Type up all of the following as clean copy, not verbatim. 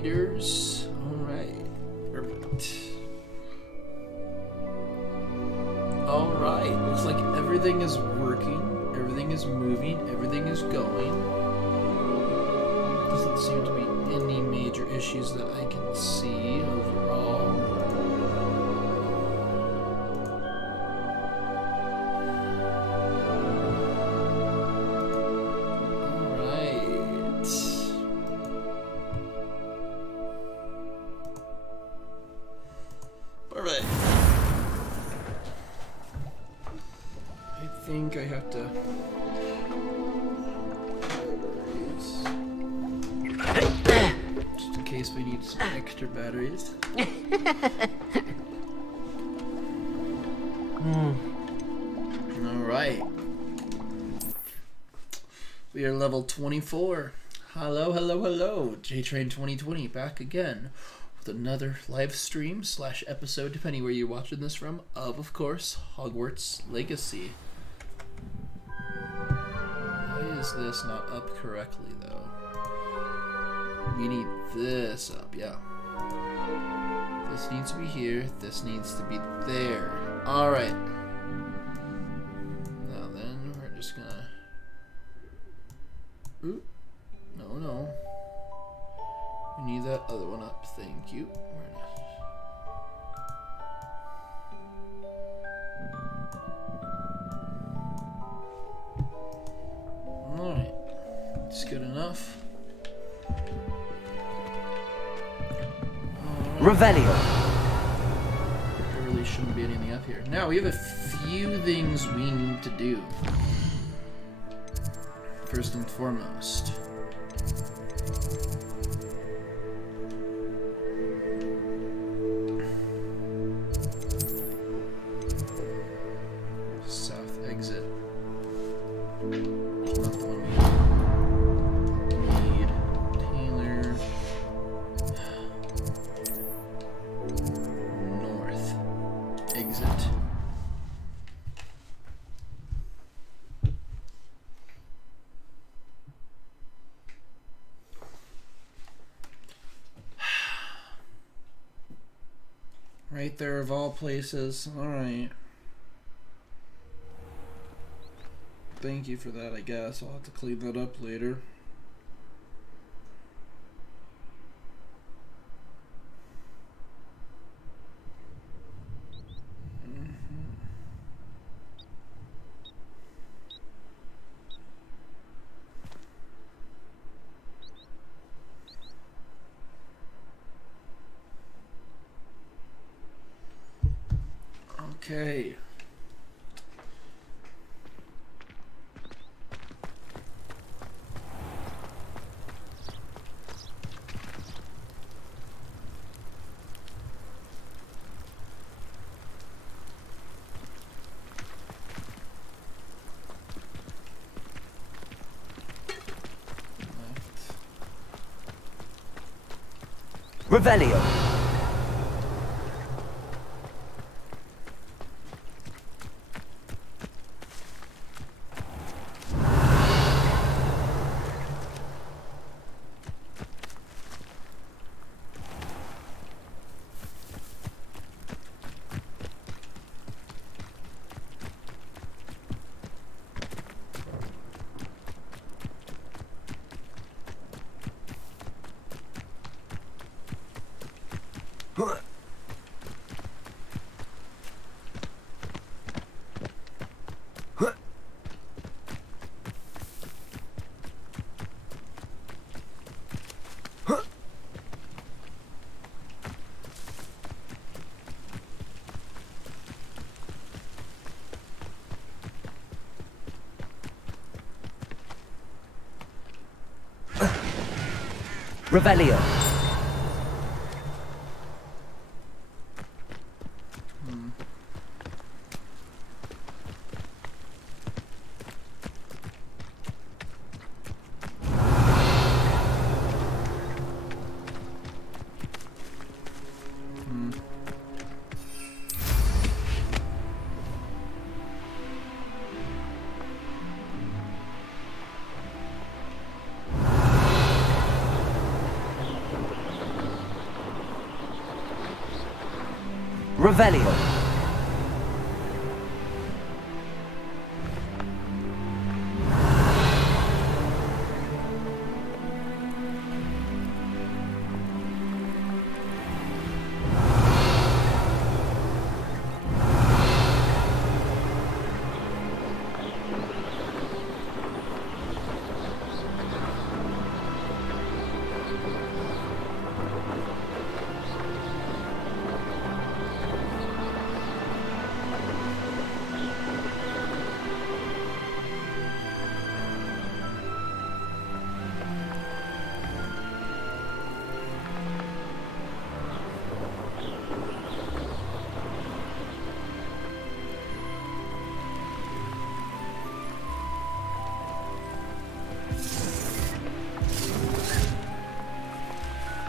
generators. Alright. Perfect. Alright. Looks like everything is working. Everything is moving. Everything is going. Doesn't seem to be any major issues that I can see overall. Perfect. I think I have to. Just in case we need some extra batteries. Alright. We are level 24. Hello, hello, hello. JTrain 2020 back again with another live stream / episode, depending where you're watching this from, of course, Hogwarts Legacy. Why is this not up correctly, though? We need this up, yeah. This needs to be here. This needs to be there. Alright. Now then, we're just gonna... Ooh. No. We need that other one up. Thank you. Alright. It's good enough. Revelio. There really shouldn't be anything up here. Now, we have a few things we need to do. First and foremost. South exit. It's not the one we need. Taylor. North exit. Right there of all places. Alright. Thank you for that, I guess. I'll have to clean that up later. Okay. Revelio. Revelio. Revelio.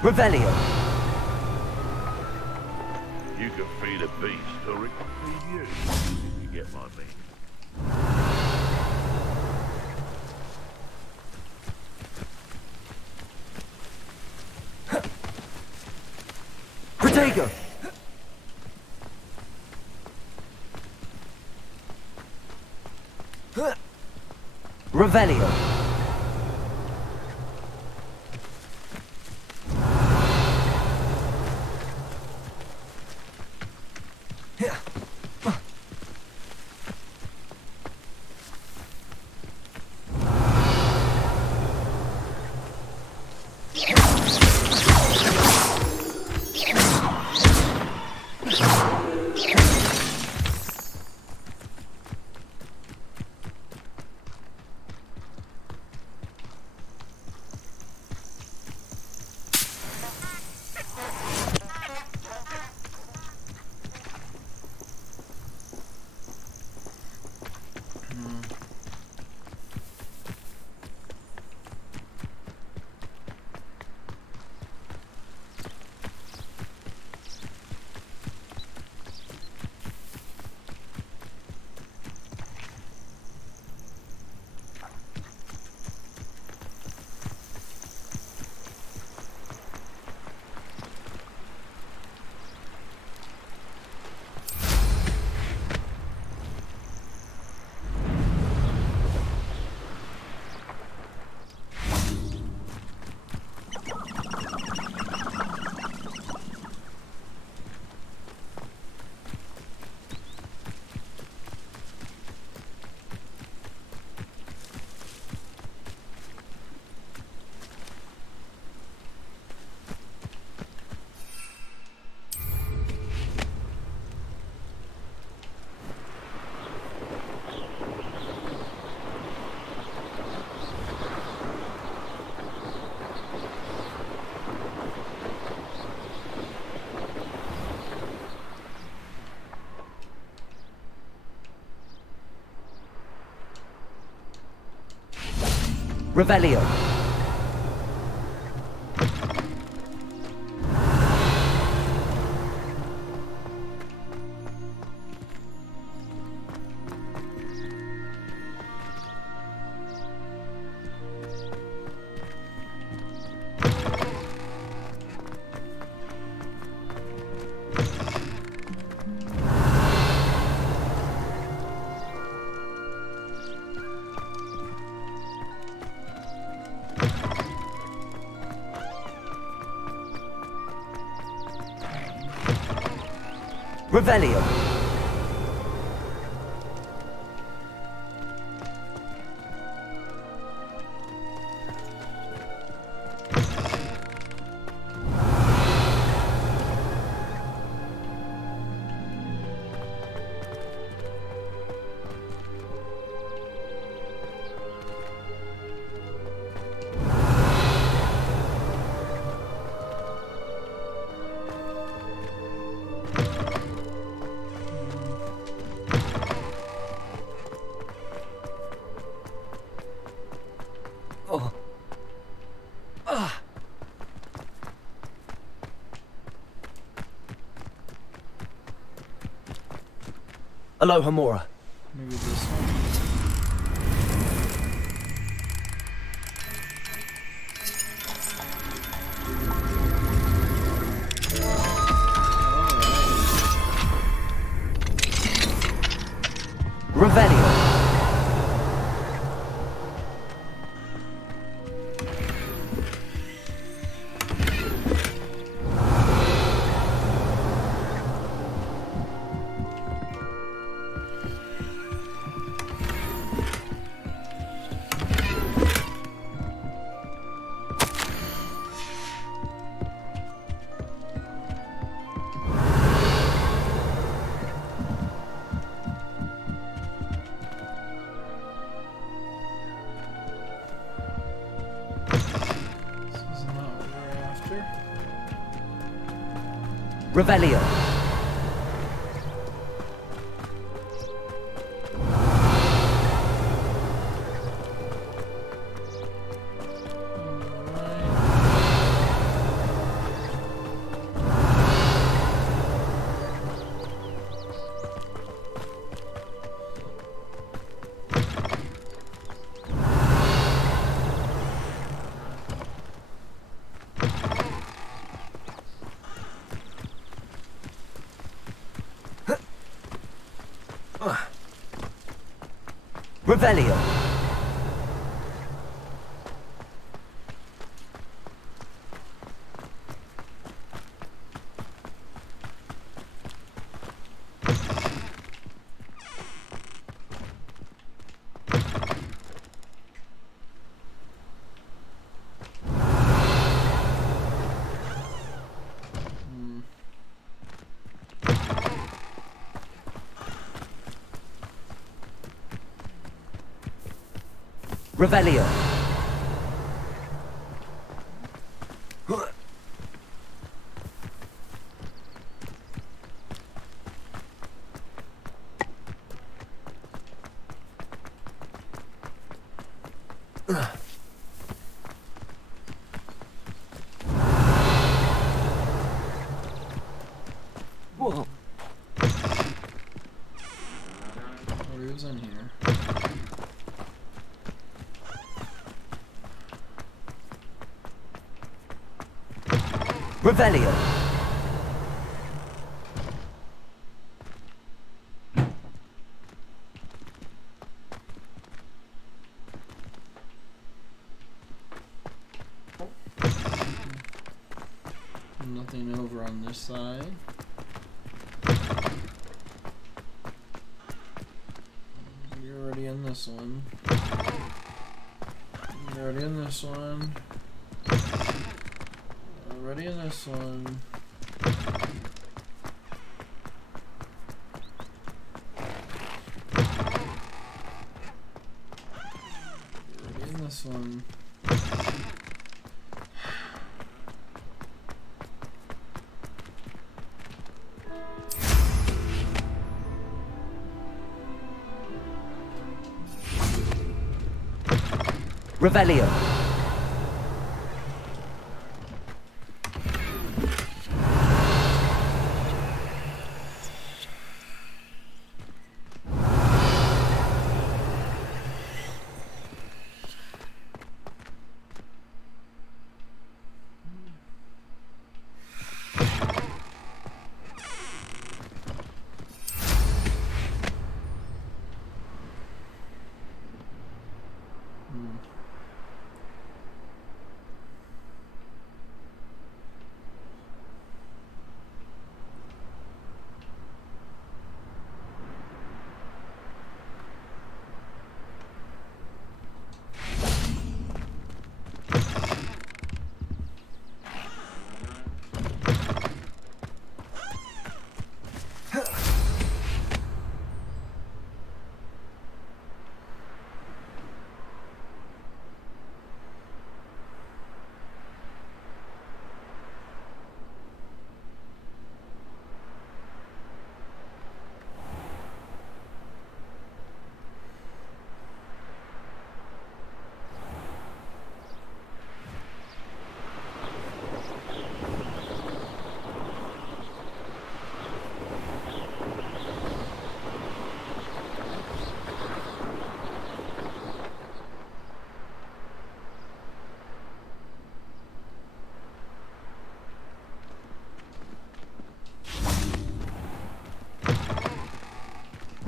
Revelio. You can feed a beast, or it can feed you. If you get my meaning. Protego. Revelio. Revelio. Revelio. Oh. Ah. Aloha Mora. Maybe this one. Alright. Revelio. This is not what we're after. Revelio. Revelio. Revelio. Whoa. What is in here? Revelio. Nothing over on this side. You're already in this one. You're already in this one. Already in this one. Already in this one. Revelio.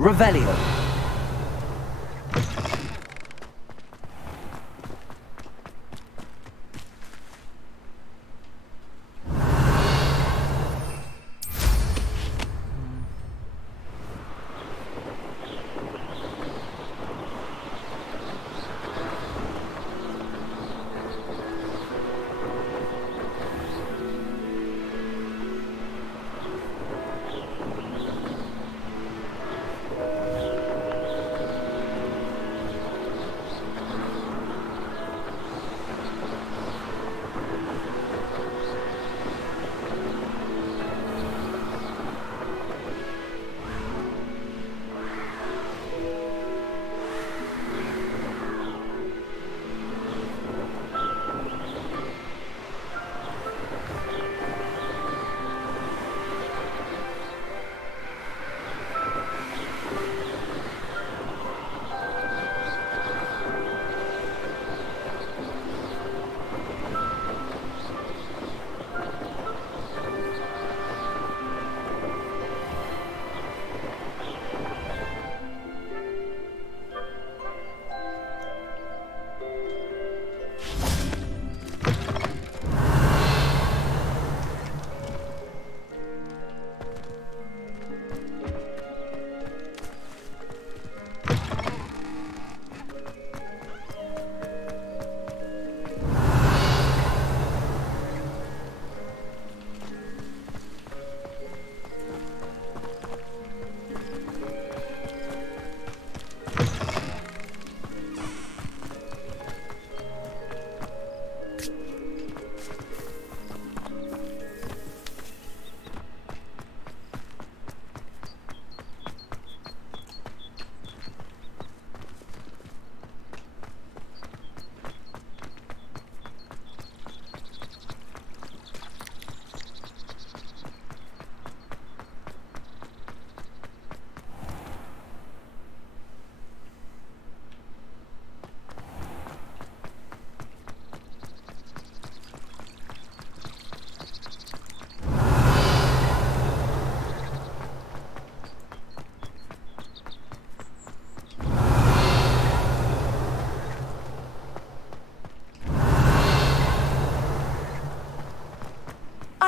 Revelio.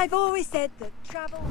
I've always said that travel...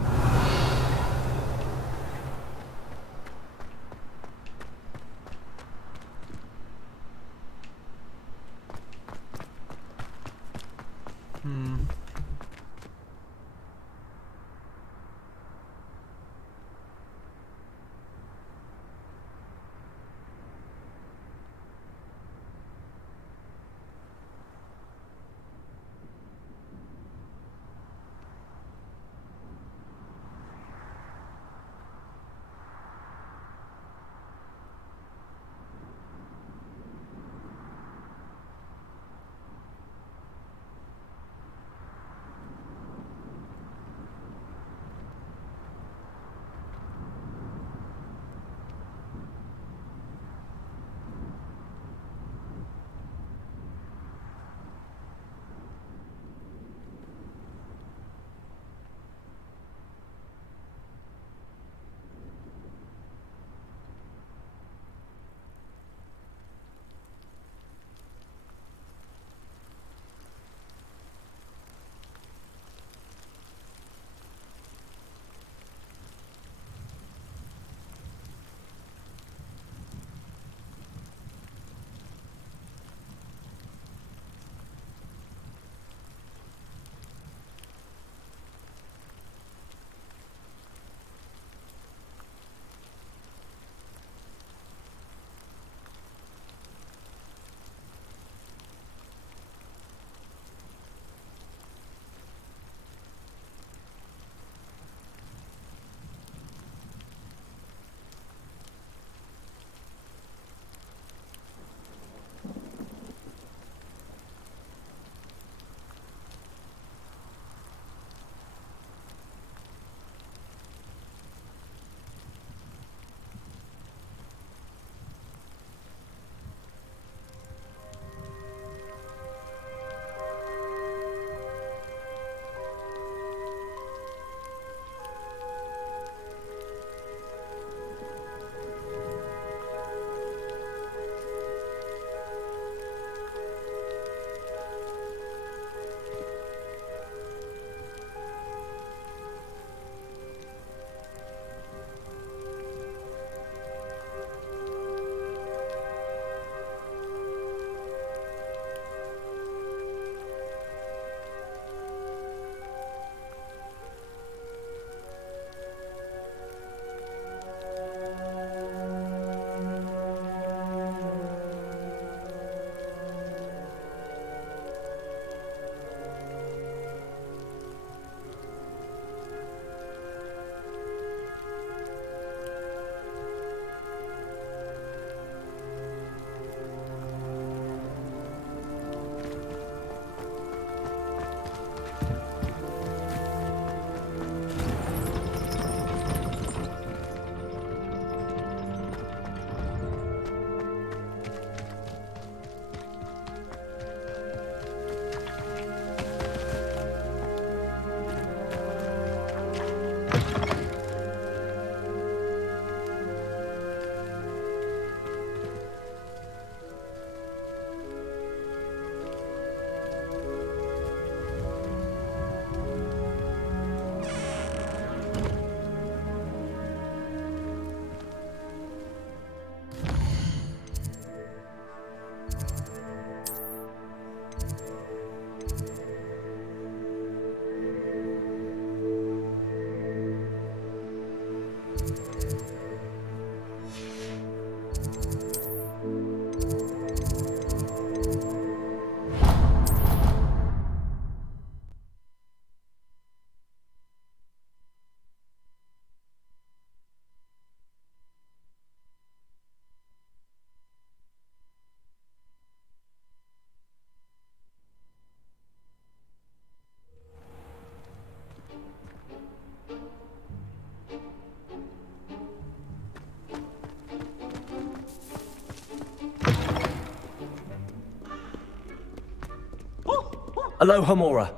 Aloha Mora.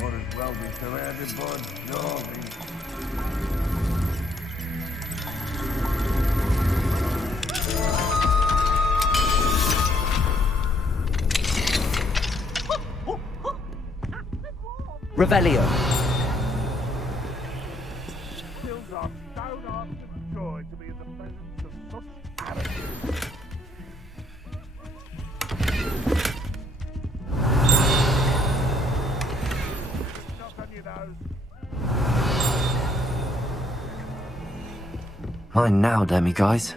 Might as well be surrounded by zombies. Revelio. Fills our stone hearts with joy to be in the presence of such arrogance. Knock on your nose. Mine now, demi guys.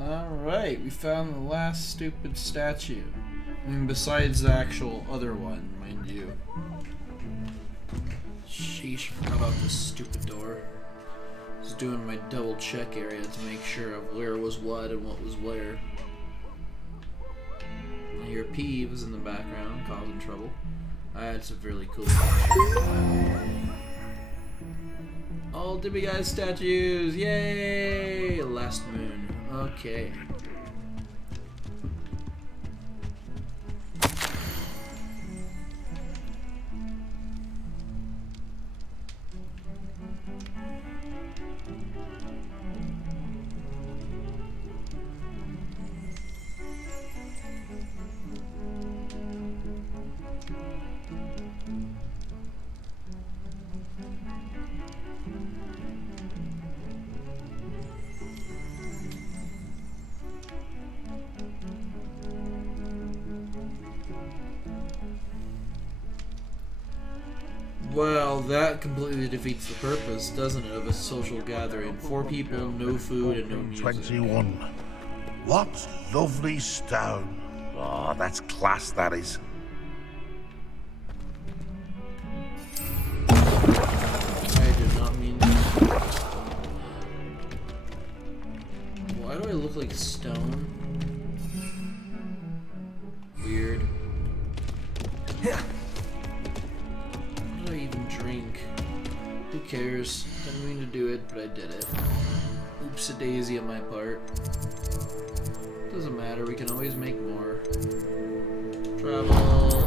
Alright, we found the last stupid statue. I mean, besides the actual other one, mind you. Sheesh, forgot about this stupid door. I was doing my double check area to make sure of where was what and what was where. I hear Peeves in the background causing trouble. I had some really cool pictures. All Dibby Guys statues! Yay! Last moon. Okay. Well, that completely defeats the purpose, doesn't it, of a social gathering? 4 people, no food, and no music. 21. What lovely stone. Oh, that's class, that is. I did not mean that. Why do I look like stone? Weird. What do I even drink? Who cares? Didn't mean to do it, but I did it. Oops-a-daisy on my part. Doesn't matter, we can always make more. Travel.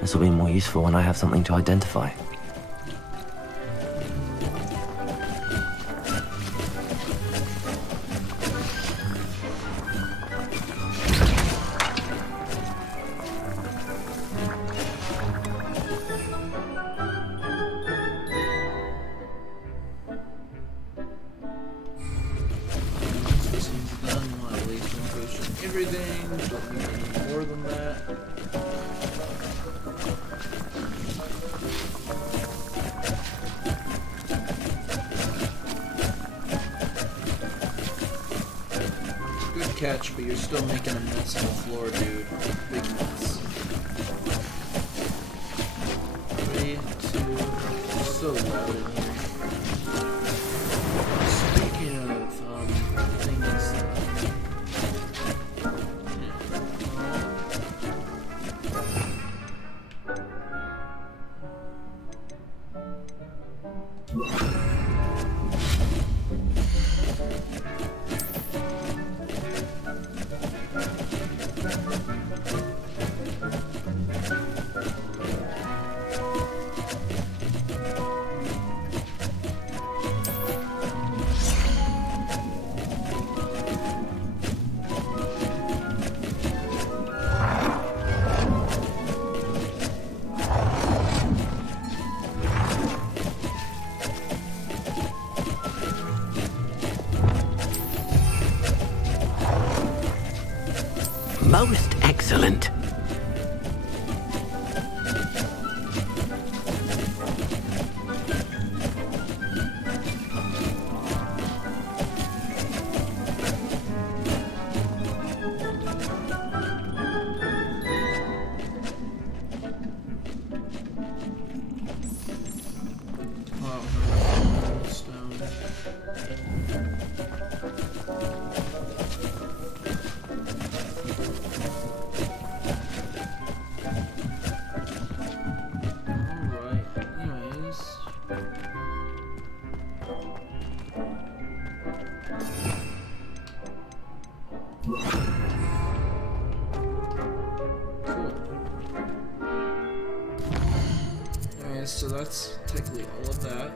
This will be more useful when I have something to identify. This one's done. At least one potion. Everything. Don't need any more than that. Good catch, but you're still making a mess on the floor, dude. Big mess. 3, 2. It's so loud in here. Speaking of things. so that's technically all of that.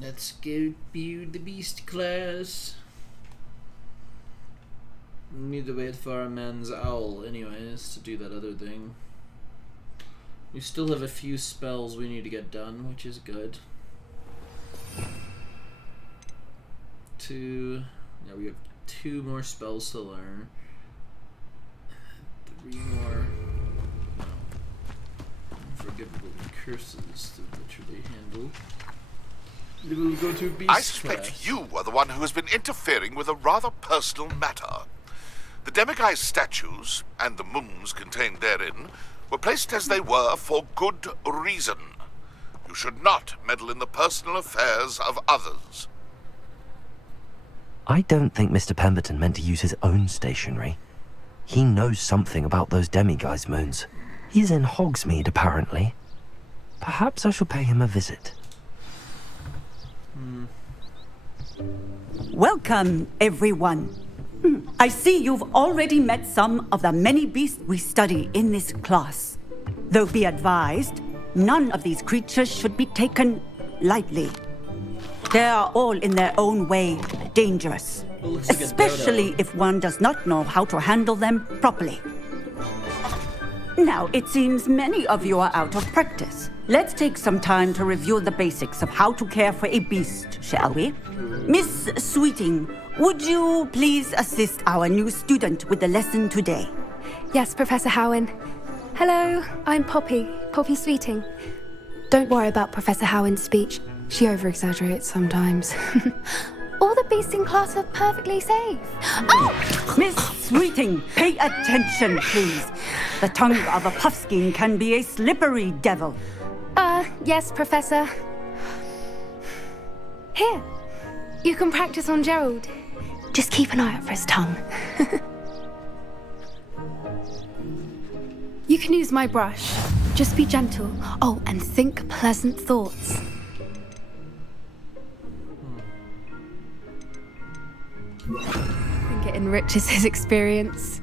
Let's go build the beast class. Need to wait for our man's owl anyways to do that other thing. We still have a few spells we need to get done, which is good. Yeah, we have 2 more spells to learn. 3 more. No. Unforgivable curses to literally handle. We will go to beast I suspect class. you are the one who has been interfering with a rather personal matter. The demiguise statues, and the moons contained therein, were placed as they were for good reason. You should not meddle in the personal affairs of others. I don't think Mr. Pemberton meant to use his own stationery. He knows something about those demiguise moons. He's in Hogsmeade, apparently. Perhaps I shall pay him a visit. Welcome, everyone. I see you've already met some of the many beasts we study in this class. Though be advised, none of these creatures should be taken lightly. They are all in their own way dangerous, Looks like a especially dodo. if one does not know how to handle them properly. Now, it seems many of you are out of practice. Let's take some time to review the basics of how to care for a beast, shall we? Miss Sweeting, would you please assist our new student with the lesson today? Yes, Professor Howen. Hello, I'm Poppy Sweeting. Don't worry about Professor Howen's speech. She over-exaggerates sometimes. All the beasts in class are perfectly safe. Oh! Miss Sweeting, pay attention, please. The tongue of a puffskein can be a slippery devil. Yes, Professor. Here, you can practice on Gerald. Just keep an eye out for his tongue. You can use my brush. Just be gentle. Oh, and think pleasant thoughts. I think it enriches his experience.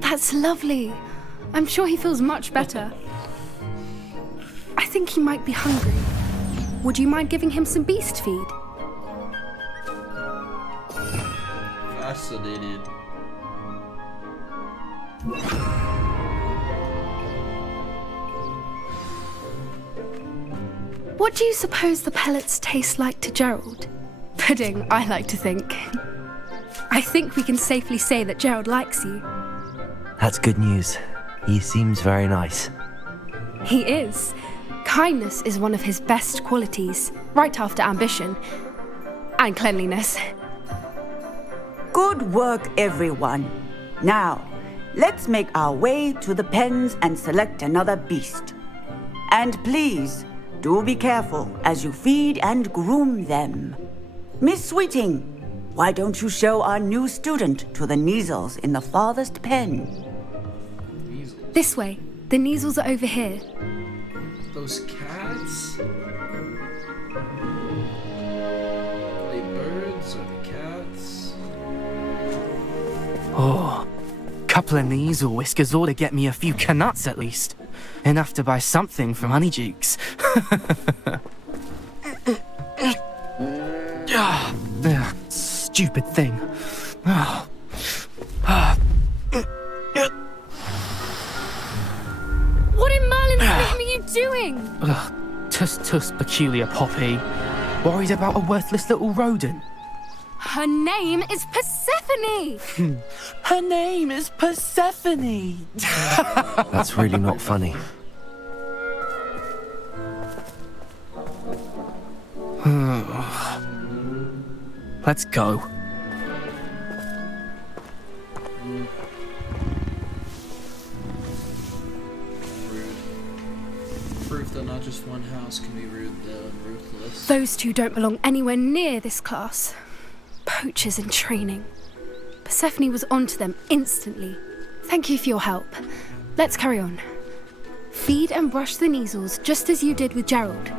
That's lovely. I'm sure he feels much better. I think he might be hungry. Would you mind giving him some beast feed? Fascinated. What do you suppose the pellets taste like to Gerald? Pudding, I like to think. I think we can safely say that Gerald likes you. That's good news. He seems very nice. He is. Kindness is one of his best qualities, right after ambition. And cleanliness. Good work, everyone. Now, let's make our way to the pens and select another beast. And please, do be careful as you feed and groom them. Miss Sweeting, why don't you show our new student to the Neasels in the farthest pen? This way. The Neasels are over here. Those cats? Are they birds or the cats? Oh, couple of Neasel whiskers ought to get me a few canuts at least. Enough to buy something from Honeydukes. Stupid thing. What in Merlin's name are you doing? Tuss, peculiar Poppy. Worried about a worthless little rodent. Her name is Persephone! Her name is Persephone! That's really not funny. Let's go. Proof that not just one house can be rude, though, and ruthless. Those two don't belong anywhere near this class. Poachers in training. Persephone was onto them instantly. Thank you for your help. let's carry on. Feed and brush the Neasels just as you did with Gerald.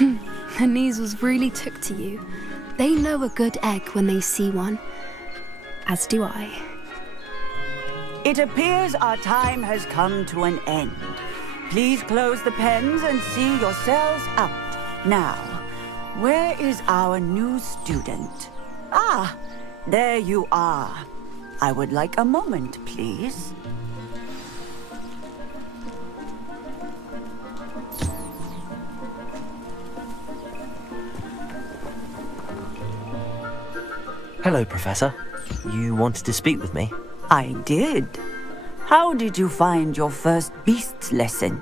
The Neasels really took to you. They know a good egg when they see one. As do I. It appears our time has come to an end. Please close the pens and see yourselves out. Now, where is our new student? Ah, there you are. I would like a moment, please. Hello, Professor. You wanted to speak with me? I did. How did you find your first beasts lesson?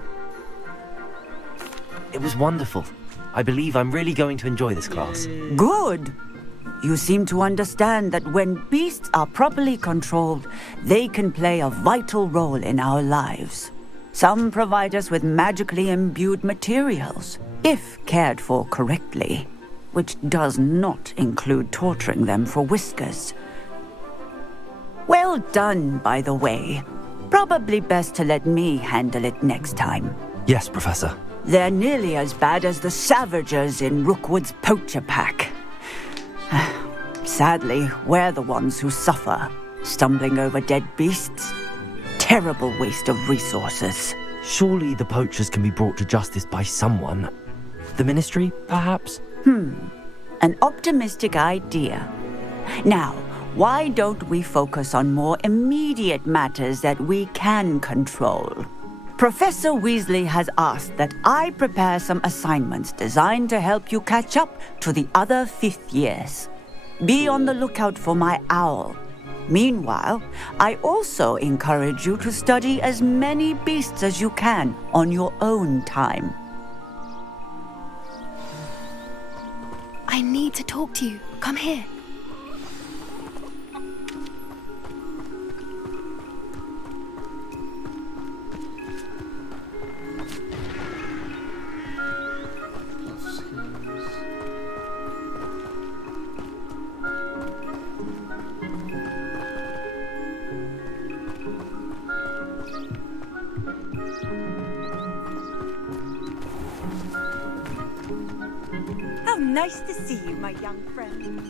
It was wonderful. I believe I'm really going to enjoy this class. Good. You seem to understand that when beasts are properly controlled, they can play a vital role in our lives. Some provide us with magically imbued materials, if cared for correctly, which does not include torturing them for whiskers. Well done, by the way. Probably best to let me handle it next time. Yes, Professor. They're nearly as bad as the Savagers in Rookwood's poacher pack. Sadly, we're the ones who suffer, stumbling over dead beasts. Terrible waste of resources. Surely the poachers can be brought to justice by someone. The Ministry, perhaps? An optimistic idea. Now, why don't we focus on more immediate matters that we can control? Professor Weasley has asked that I prepare some assignments designed to help you catch up to the other fifth years. Be on the lookout for my owl. Meanwhile, I also encourage you to study as many beasts as you can on your own time. I need to talk to you. Come here. How nice to see you, my young friend.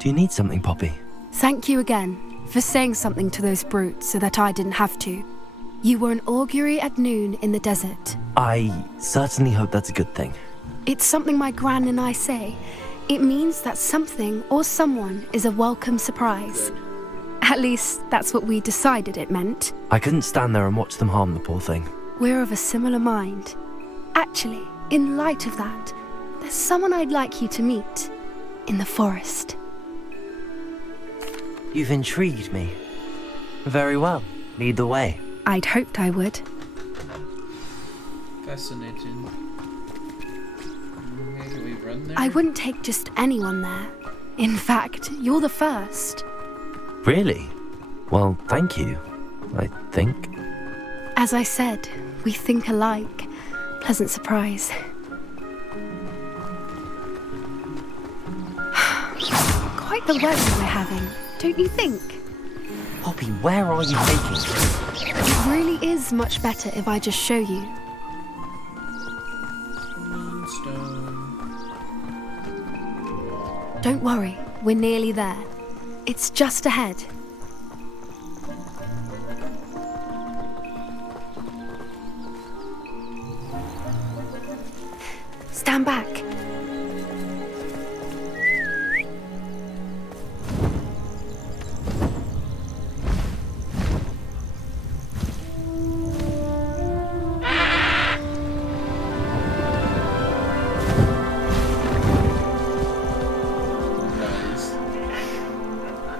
Do you need something, Poppy? Thank you again for saying something to those brutes so that I didn't have to. You were an augury at noon in the desert. I certainly hope that's a good thing. It's something my gran and I say. It means that something or someone is a welcome surprise. At least, that's what we decided it meant. I couldn't stand there and watch them harm the poor thing. We're of a similar mind. Actually, in light of that, there's someone I'd like you to meet. In the forest. You've intrigued me. Very well. Lead the way. I'd hoped I would. Fascinating. Okay, can we run there? I wouldn't take just anyone there. In fact, you're the first. Really? Well, thank you, I think. As I said, we think alike. Pleasant surprise. Quite the weather we're having, don't you think? Poppy, where are you taking me? It really is much better if I just show you. Moonstone. Don't worry, we're nearly there. It's just ahead. Stand back.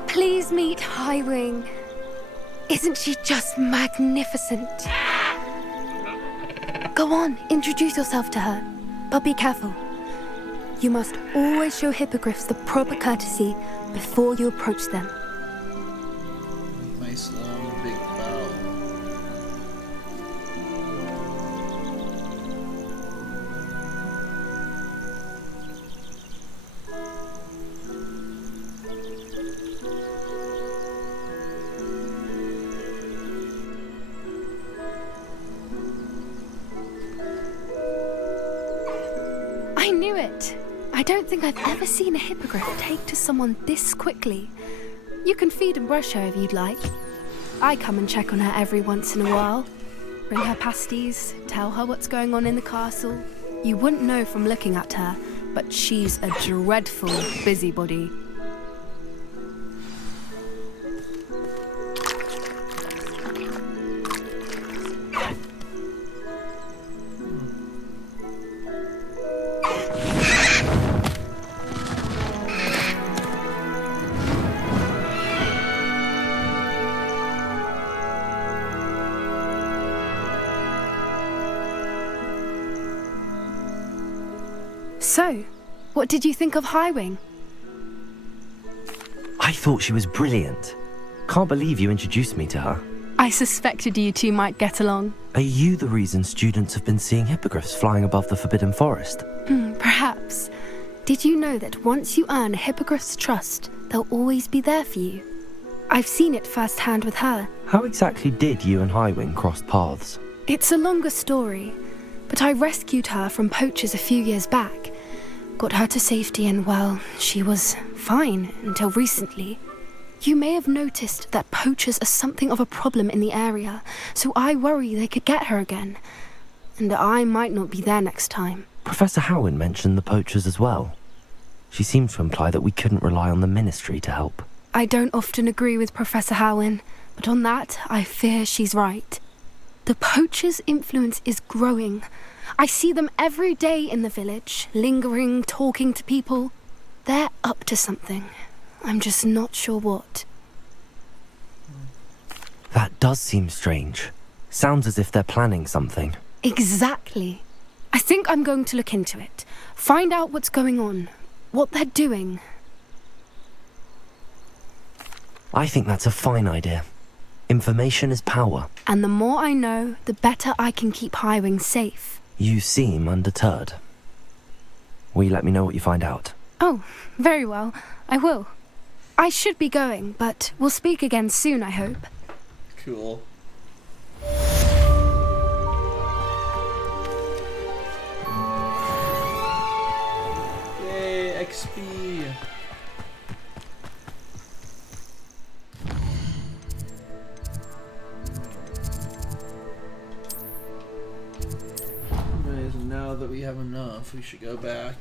Please meet Highwing. Isn't she just magnificent? Go on, introduce yourself to her. But be careful. You must always show hippogriffs the proper courtesy before you approach them. Nice long big bow. I knew it! I don't think I've ever seen a hippogriff take to someone this quickly. You can feed and brush her if you'd like. I come and check on her every once in a while. Bring her pasties, tell her what's going on in the castle. You wouldn't know from looking at her, but she's a dreadful busybody. So, what did you think of Highwing? I thought she was brilliant. Can't believe you introduced me to her. I suspected you two might get along. Are you the reason students have been seeing hippogriffs flying above the Forbidden Forest? Perhaps. Did you know that once you earn a hippogriff's trust, they'll always be there for you? I've seen it firsthand with her. How exactly did you and Highwing cross paths? It's a longer story, but I rescued her from poachers a few years back. Got her to safety and, well, she was fine until recently. You may have noticed that poachers are something of a problem in the area, so I worry they could get her again. And I might not be there next time. Professor Howin mentioned the poachers as well. She seemed to imply that we couldn't rely on the Ministry to help. I don't often agree with Professor Howin, but on that, I fear she's right. The poachers' influence is growing. I see them every day in the village, lingering, talking to people. They're up to something. I'm just not sure what. That does seem strange. Sounds as if they're planning something. Exactly. I think I'm going to look into it. Find out what's going on, what they're doing. I think that's a fine idea. Information is power. And the more I know, the better I can keep Highwing safe. You seem undeterred. Will you let me know what you find out? Oh, very well. I will. I should be going, but we'll speak again soon, I hope. Cool. Yay, XP! Anyways, now that we have enough, we should go back.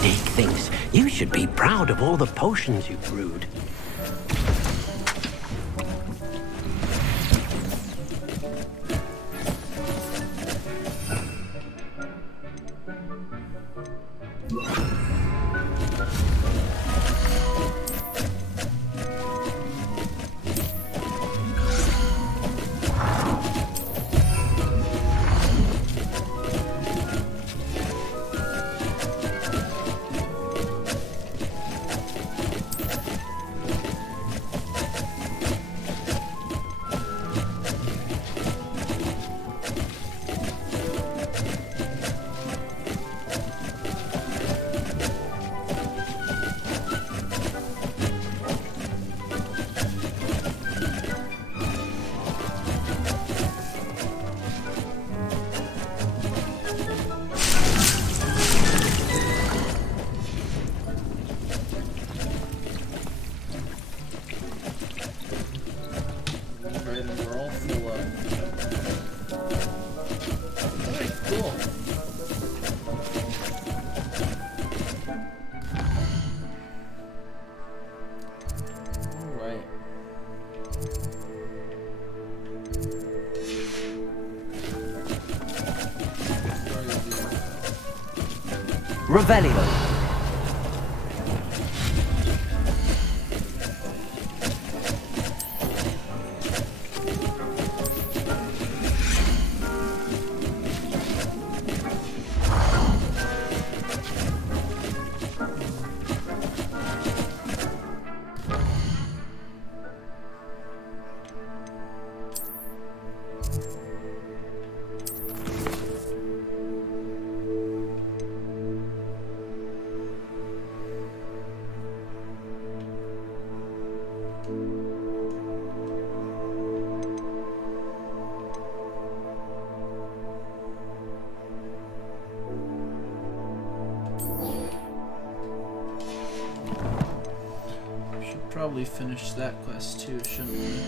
Nick thinks you should be proud of all the potions you brewed. Revelio. Probably finish that quest too, shouldn't we?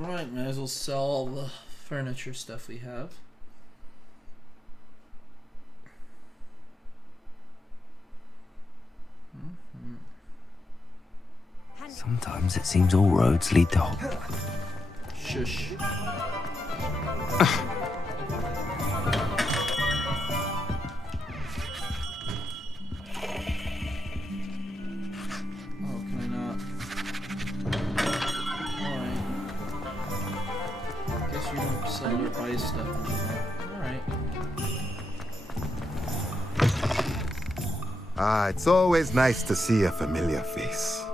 Alright, might as well sell all the furniture stuff we have. Sometimes it seems all roads lead to Hog. Shush. Ah, it's always nice to see a familiar face.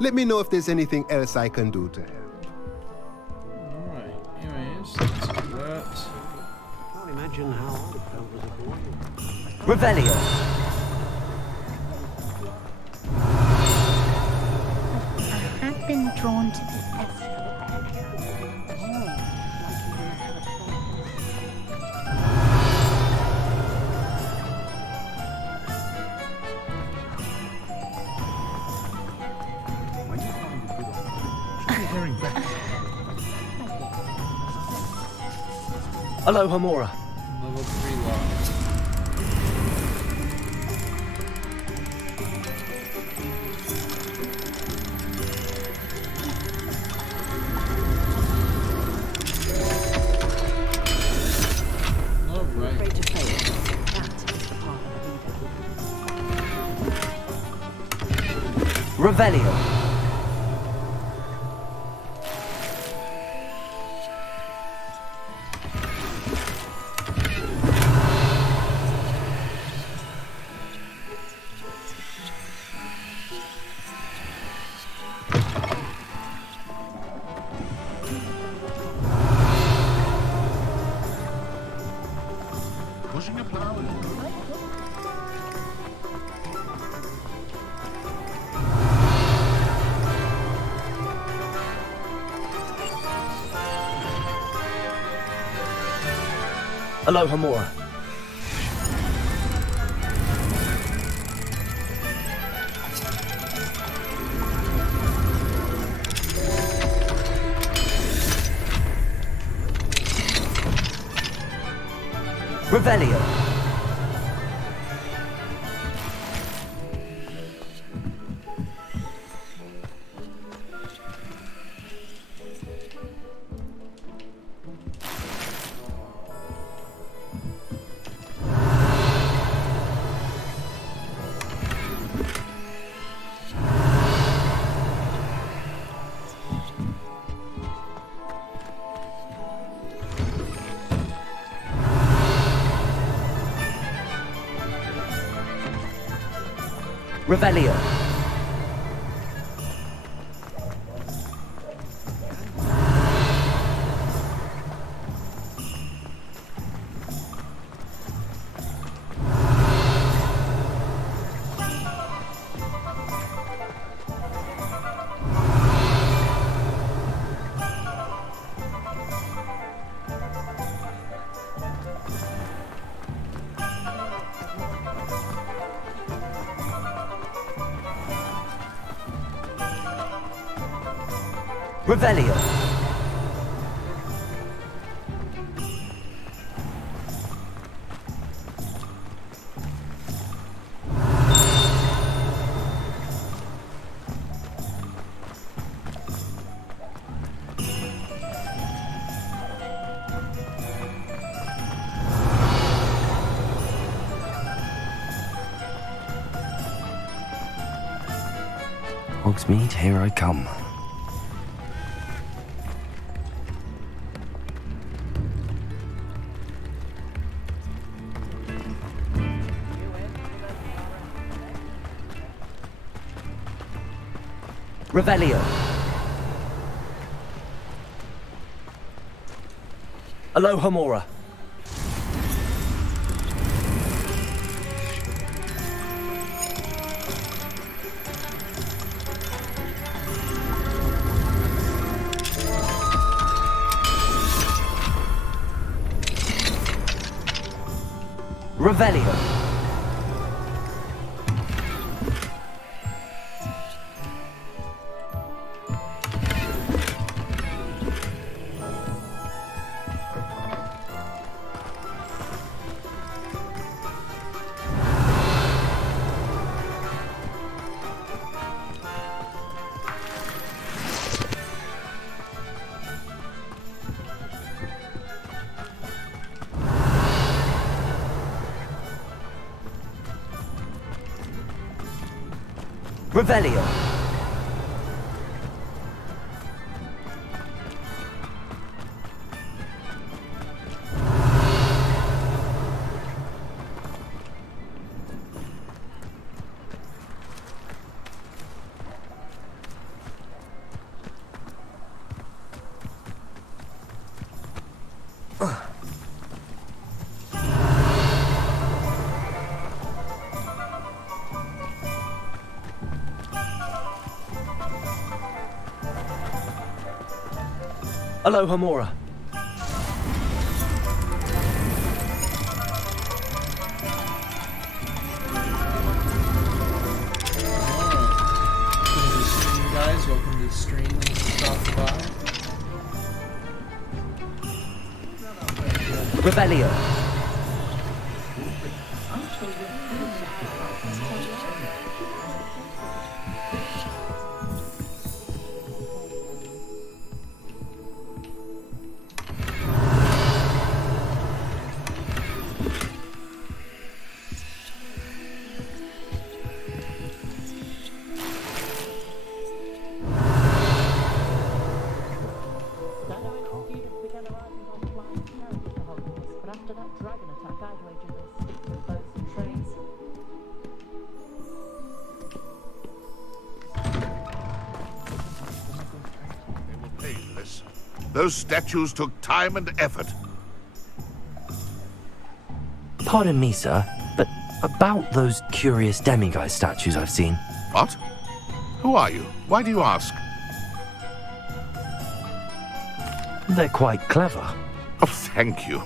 Let me know if there's anything else I can do to help. Alright, anyways, let's do that. I can't imagine how I felt as a boy. Revelio. I have been drawn to this area. Aloha Mora. Level 3 locked. Revelio. Pushing a plow in the right. Aloha Mora. Revelio. Revelio. Revelio. Hogsmeade, here I come. Revelio. Aloha Mora. Revelio. Revelio. Aloha Mora. Guys, welcome to the stream. Stop by. Revelio. Those statues took time and effort. Pardon me, sir, but about those curious demiguise statues I've seen. What? Who are you? Why do you ask? They're quite clever. Oh, thank you.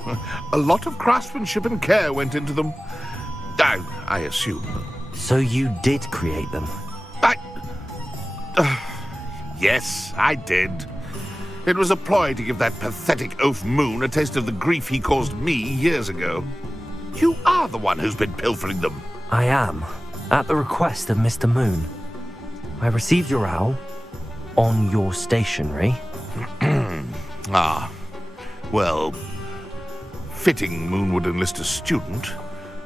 A lot of craftsmanship and care went into them. I assume. So you did create them? Yes, I did. It was a ploy to give that pathetic oaf Moon a taste of the grief he caused me years ago. You are the one who's been pilfering them. I am, at the request of Mr. Moon. I received your owl on your stationery. Ah, well, fitting Moon would enlist a student.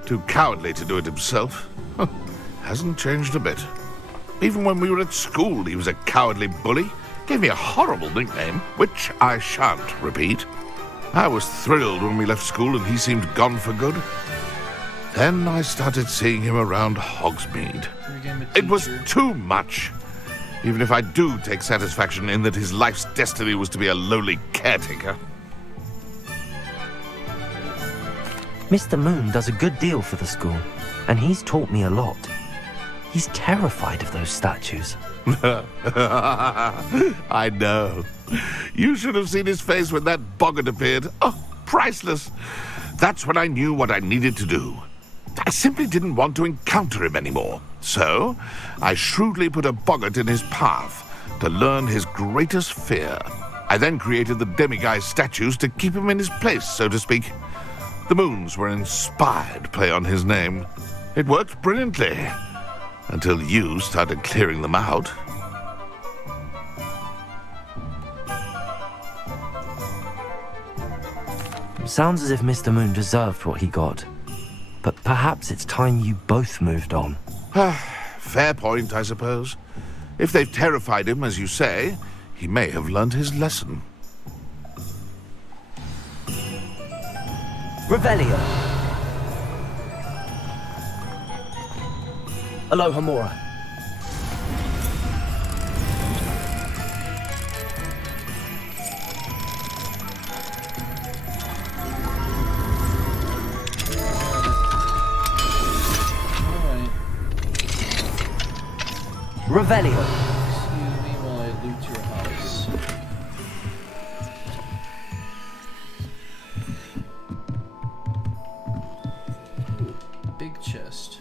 Too cowardly to do it himself. Hasn't changed a bit. Even when we were at school, he was a cowardly bully. Gave me a horrible nickname, which I shan't repeat. I was thrilled when we left school and he seemed gone for good. Then I started seeing him around Hogsmeade. It was too much. Even if I do take satisfaction in that his life's destiny was to be a lowly caretaker. Mr. Moon does a good deal for the school, and he's taught me a lot. He's terrified of those statues. I know. You should have seen his face when that boggart appeared. Oh, priceless. That's when I knew what I needed to do. I simply didn't want to encounter him anymore. So, I shrewdly put a boggart in his path to learn his greatest fear. I then created the demiguise statues to keep him in his place, so to speak. The moons were an inspired play on his name. It worked brilliantly. Until you started clearing them out. Sounds as if Mr. Moon deserved what he got. But perhaps it's time you both moved on. Fair point, I suppose. If they've terrified him, as you say, he may have learned his lesson. Revelio. Alohomora. Revelio. Excuse me while I loot your house. Ooh, big chest.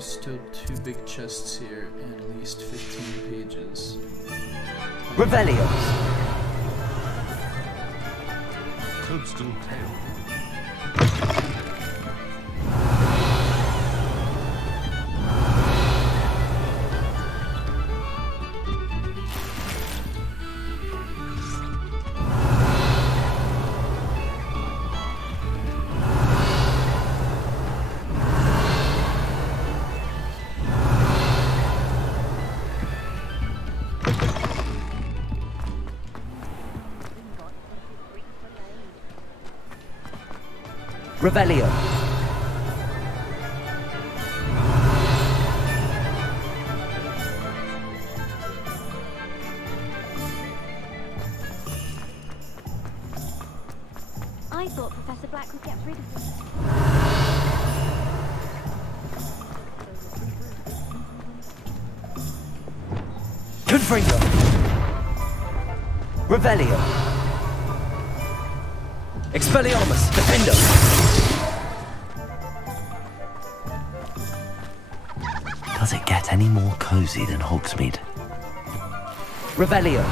Still 2 big chests here and at least 15 pages. Revelio. Toadstool tail. Revelio. I thought Professor Black would get rid of them. Confringo. Revelio. Expelliarmus. Defendo. Does it get any more cozy than Hogsmeade? Revelio.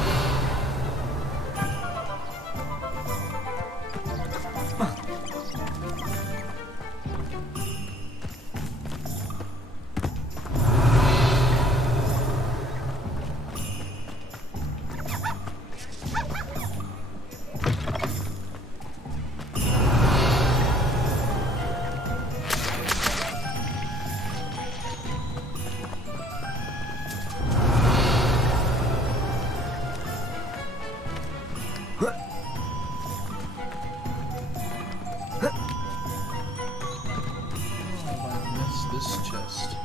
This chest.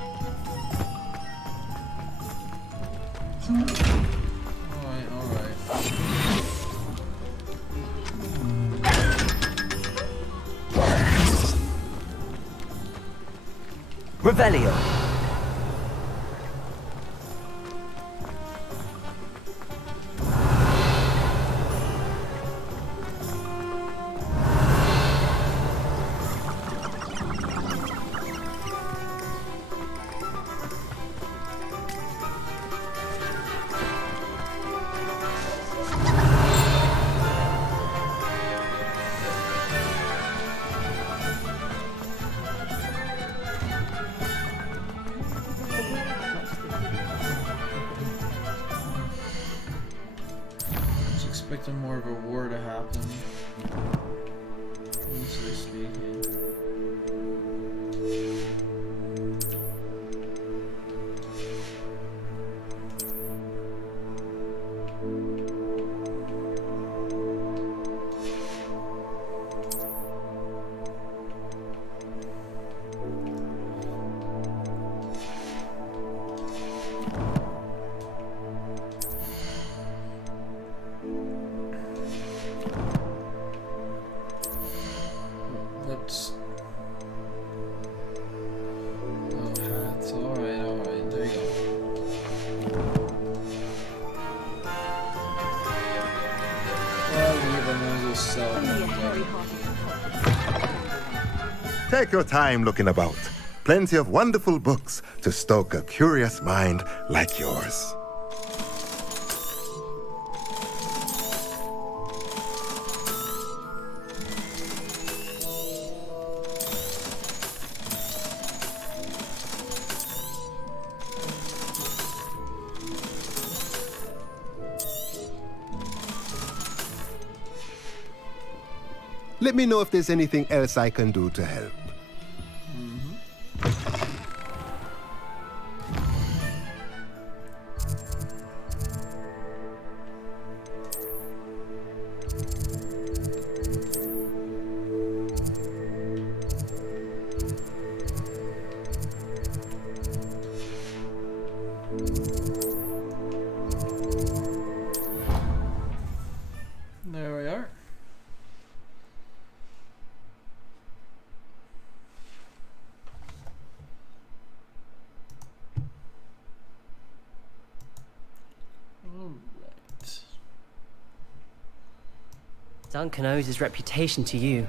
Alright. Revelio. were to happen. Loosely speaking. Let's... Oh, hats. Alright, there you go. Well, leave them, we'll just sell them. Take your time looking about. Plenty of wonderful books to stoke a curious mind like yours. Let me know if there's anything else I can do to help. There we are. Alright. Duncan owes his reputation to you.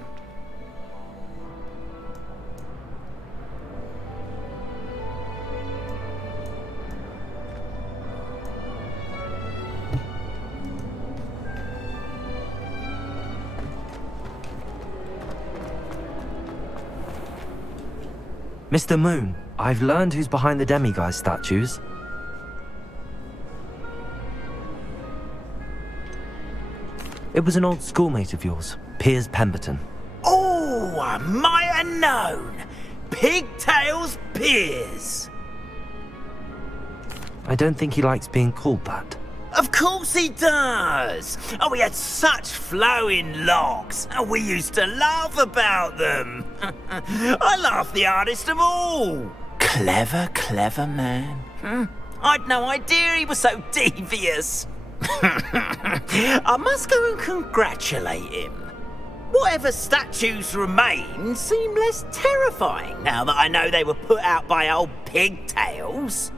Mr. Moon, I've learned who's behind the demiguise statues. It was an old schoolmate of yours, Piers Pemberton. Oh, I might have known. Pigtails Piers. I don't think he likes being called that. Of course he does. Oh, we had such flowing locks, and we used to laugh about them. I laughed the hardest of all. Clever, clever man. I'd no idea he was so devious. I must go and congratulate him. Whatever statues remain seem less terrifying now that I know they were put out by old pigtails.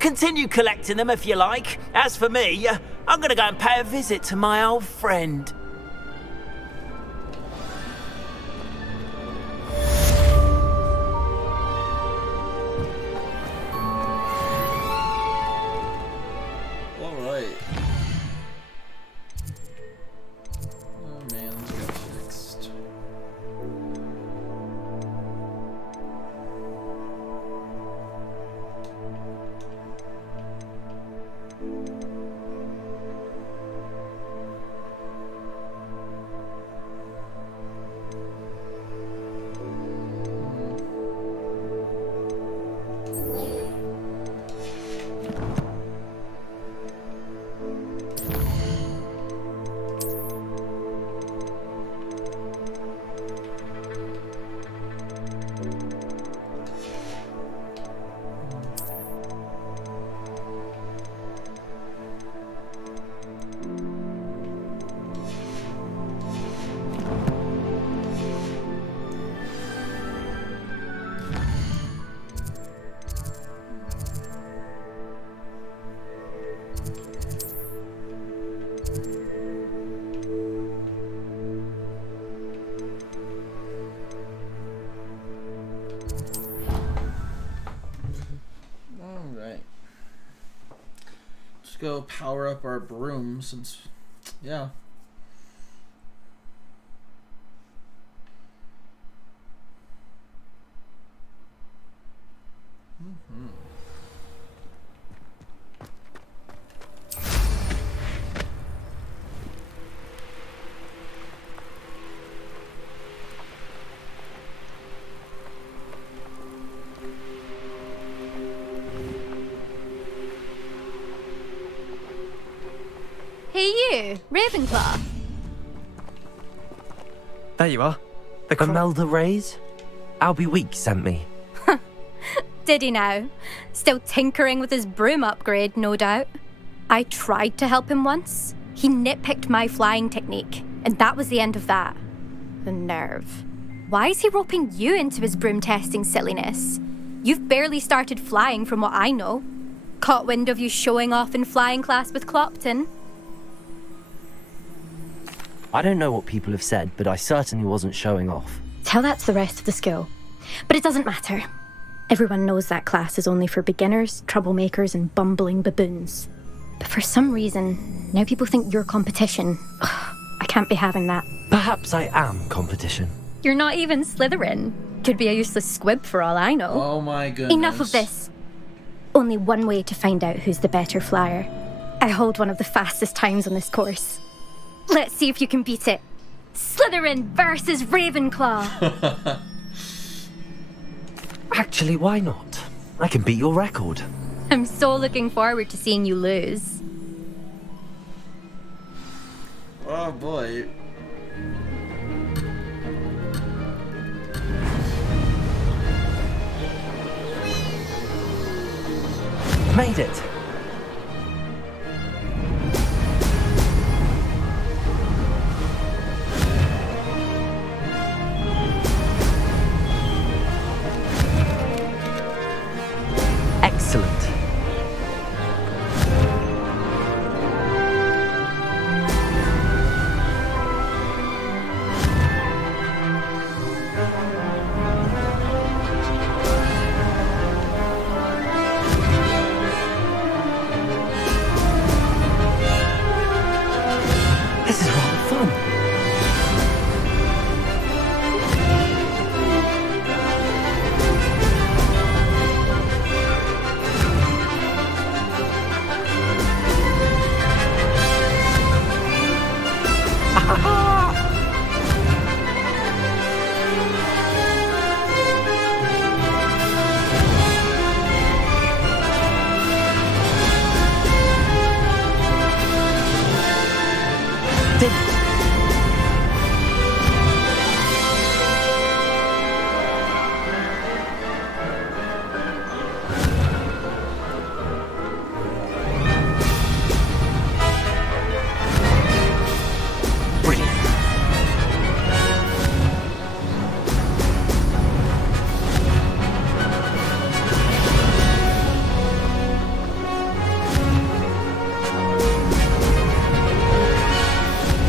Continue collecting them if you like. As for me, I'm gonna go and pay a visit to my old friend. Alright. Oh man, let's get fixed. Go power up our broom since, yeah. you, Ravenclaw. There you are. Imelda Reyes? Albie Weeks sent me. Did he now? Still tinkering with his broom upgrade, no doubt. I tried to help him once. He nitpicked my flying technique, and that was the end of that. The nerve. Why is he roping you into his broom testing silliness? You've barely started flying from what I know. Caught wind of you showing off in flying class with Clopton. I don't know what people have said, but I certainly wasn't showing off. Tell that to the rest of the school. But it doesn't matter. Everyone knows that class is only for beginners, troublemakers, and bumbling baboons. But for some reason, now people think you're competition. Ugh, I can't be having that. Perhaps I am competition. You're not even Slytherin. Could be a useless squib for all I know. Oh my goodness. Enough of this. Only one way to find out who's the better flyer. I hold one of the fastest times on this course. Let's see if you can beat it. Slytherin versus Ravenclaw. Actually, why not? I can beat your record. I'm so looking forward to seeing you lose. Oh boy. Made it. Excellent. This is rather fun.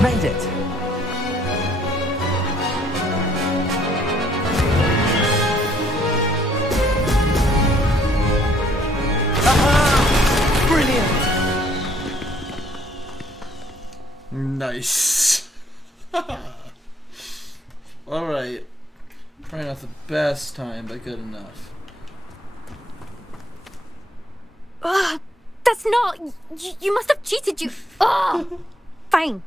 Made it. Nice. Alright. Probably not the best time, but good enough. Ugh, that's not... You must have cheated, you... Ugh. Fine.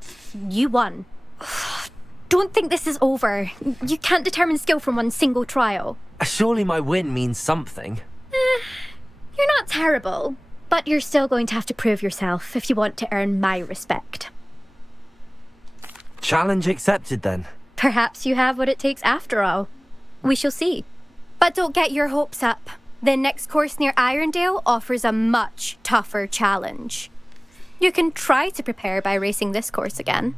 You won. Ugh, don't think this is over. You can't determine skill from one single trial. Surely my win means something. You're not terrible, but you're still going to have to prove yourself if you want to earn my respect. Challenge accepted then. Perhaps you have what it takes after all. We shall see. But don't get your hopes up. The next course near Irondale offers a much tougher challenge. You can try to prepare by racing this course again.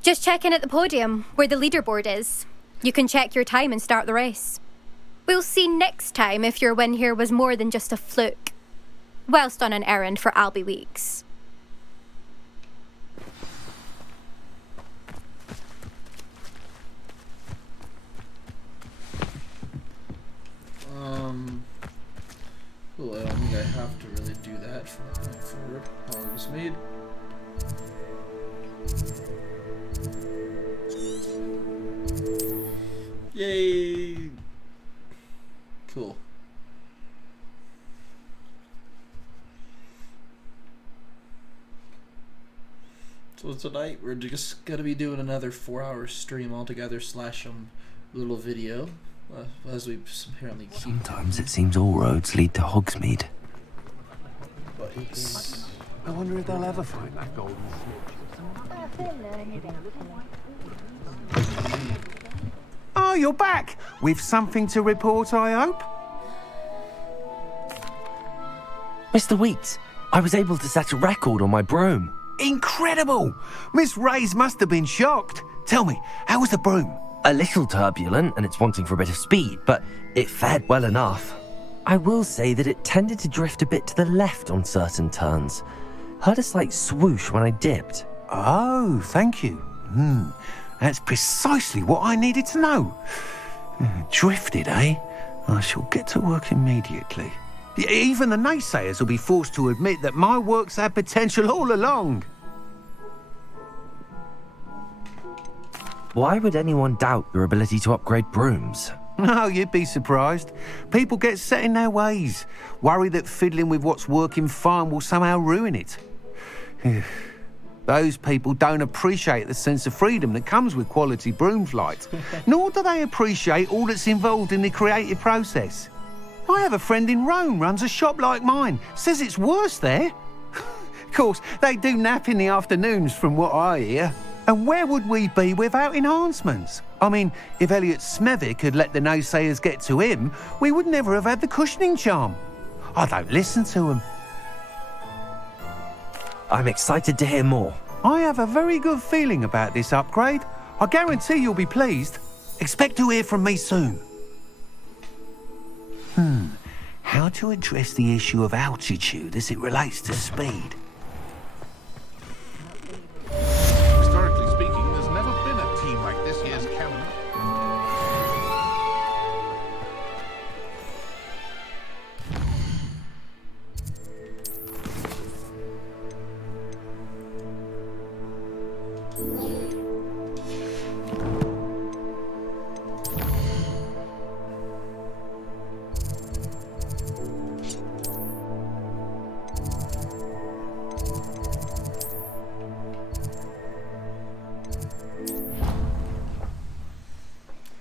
Just check in at the podium, where the leaderboard is. You can check your time and start the race. We'll see next time if your win here was more than just a fluke, whilst on an errand for Albie Weeks. Cool, I don't think I have to really do that from that point forward. Hogsmeade. Yay! Cool. So tonight we're just gonna be doing another 4-hour stream altogether / little video. As we apparently keep. Sometimes it seems all roads lead to Hogsmeade. But I wonder if they'll ever find that golden snitch. Oh, you're back! With something to report, I hope? Mr. Weeks, I was able to set a record on my broom. Incredible! Miss Reyes must have been shocked. Tell me, how was the broom? A little turbulent and it's wanting for a bit of speed, but it fared well enough. I will say that it tended to drift a bit to the left on certain turns. Heard a slight swoosh when I dipped. Oh, thank you. That's precisely what I needed to know. Drifted, eh? I shall get to work immediately. Even the naysayers will be forced to admit that my work's had potential all along. Why would anyone doubt your ability to upgrade brooms? No, you'd be surprised. People get set in their ways, worry that fiddling with what's working fine will somehow ruin it. Those people don't appreciate the sense of freedom that comes with quality broom flight, nor do they appreciate all that's involved in the creative process. I have a friend in Rome runs a shop like mine, says it's worse there. Of course, they do nap in the afternoons from what I hear. And where would we be without enhancements? I mean, if Elliot Smethwick had let the naysayers get to him, we would never have had the cushioning charm. I don't listen to them. I'm excited to hear more. I have a very good feeling about this upgrade. I guarantee you'll be pleased. Expect to hear from me soon. How to address the issue of altitude as it relates to speed? Historically speaking, there's never been a team like this year's Cameron.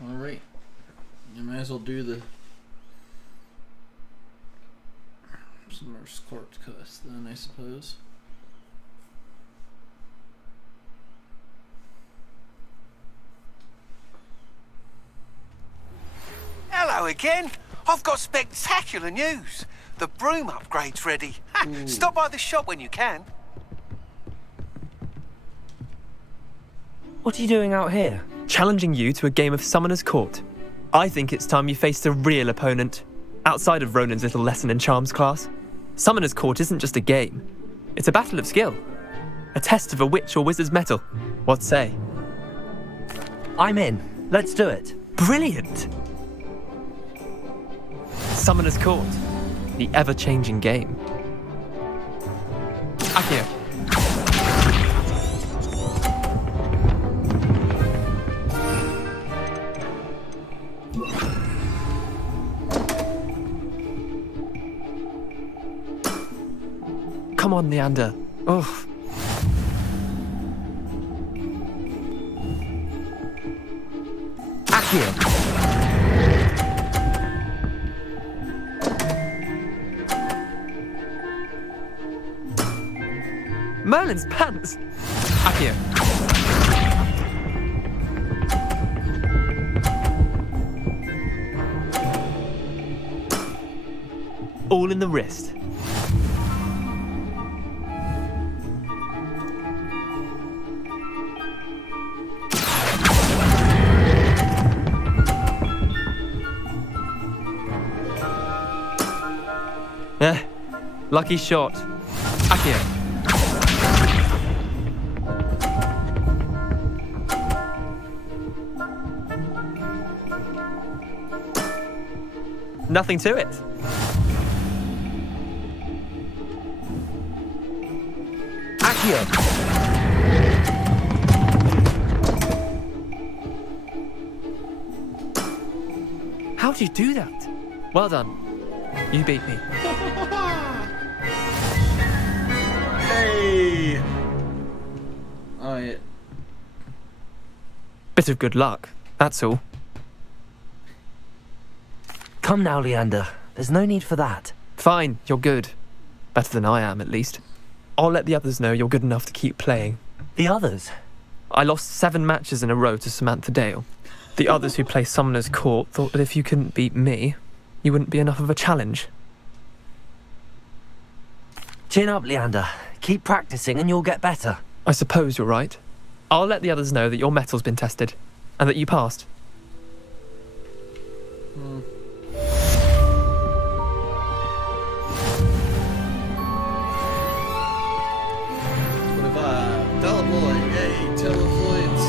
Alright. You might as well do the submerged corpse quest then, I suppose. Hello again. I've got spectacular news. The broom upgrade's ready. Stop by the shop when you can. What are you doing out here? Challenging you to a game of Summoner's Court. I think it's time you faced a real opponent, outside of Ronan's little lesson in charms class. Summoner's Court isn't just a game. It's a battle of skill. A test of a witch or wizard's mettle. What say? I'm in. Let's do it. Brilliant! Summoner's Court. The ever-changing game. Akio. Come on, Leander. Oh. Akio. Merlin's pants. Akio. All in the wrist. Lucky shot. Akio. Nothing to it. Akio. How'd you do that? Well done. You beat me. Hey! Alright. Bit of good luck, that's all. Come now, Leander. There's no need for that. Fine, you're good. Better than I am, at least. I'll let the others know you're good enough to keep playing. The others? I lost 7 matches in a row to Samantha Dale. The others who play Summoner's Court thought that if you couldn't beat me, you wouldn't be enough of a challenge. Chin up, Leander. Keep practicing and you'll get better. I suppose you're right. I'll let the others know that your metal's been tested, and that you passed. Televoid, yay, televoids.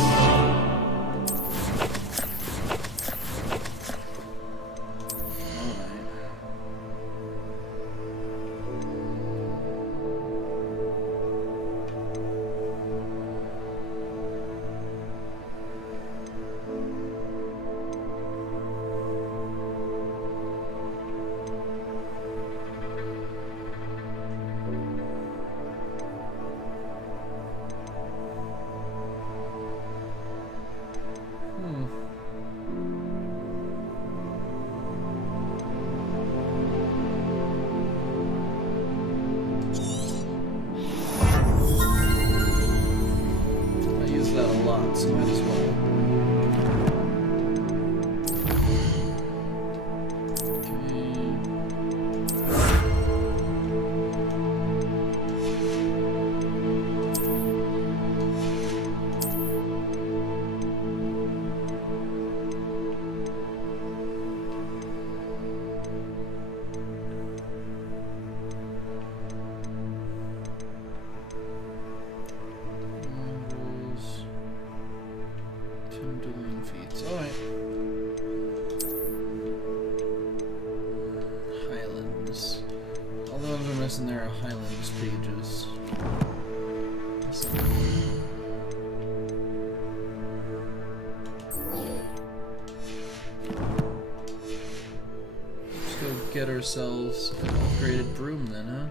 So might as well. And there are Highlands pages. Let's go get ourselves an upgraded broom then, huh?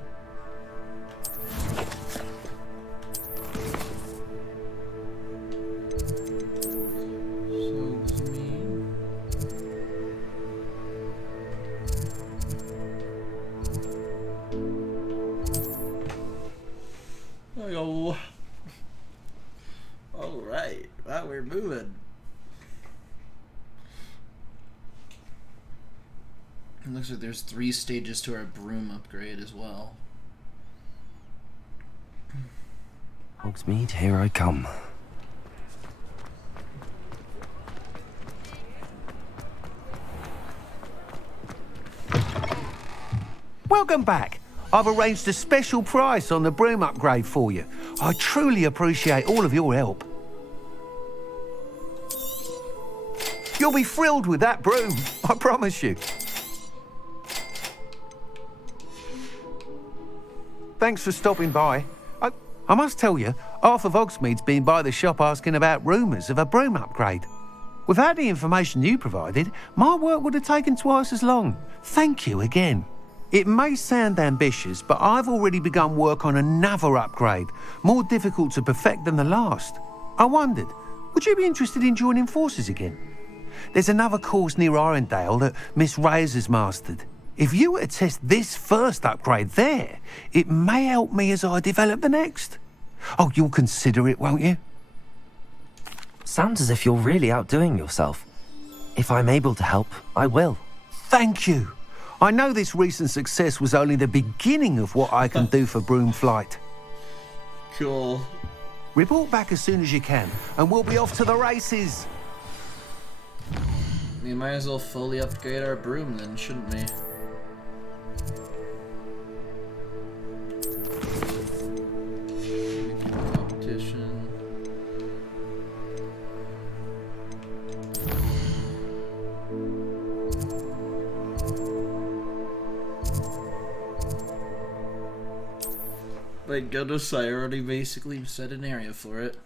Alright, wow, we're moving. It looks like there's 3 stages to our broom upgrade as well. Hogsmeade, here I come. Welcome back. I've arranged a special price on the broom upgrade for you. I truly appreciate all of your help. You'll be thrilled with that broom, I promise you. Thanks for stopping by. I must tell you, half of Hogsmeade's been by the shop asking about rumours of a broom upgrade. Without the information you provided, my work would have taken twice as long. Thank you again. It may sound ambitious, but I've already begun work on another upgrade, more difficult to perfect than the last. I wondered, would you be interested in joining forces again? There's another course near Irondale that Miss Reyes has mastered. If you were to test this first upgrade there, it may help me as I develop the next. Oh, you'll consider it, won't you? Sounds as if you're really outdoing yourself. If I'm able to help, I will. Thank you. I know this recent success was only the beginning of what I can do for broom flight. Cool. Report back as soon as you can, and we'll be off to the races. We might as well fully upgrade our broom then, shouldn't we? Competition. My goodness, I already basically set an area for it.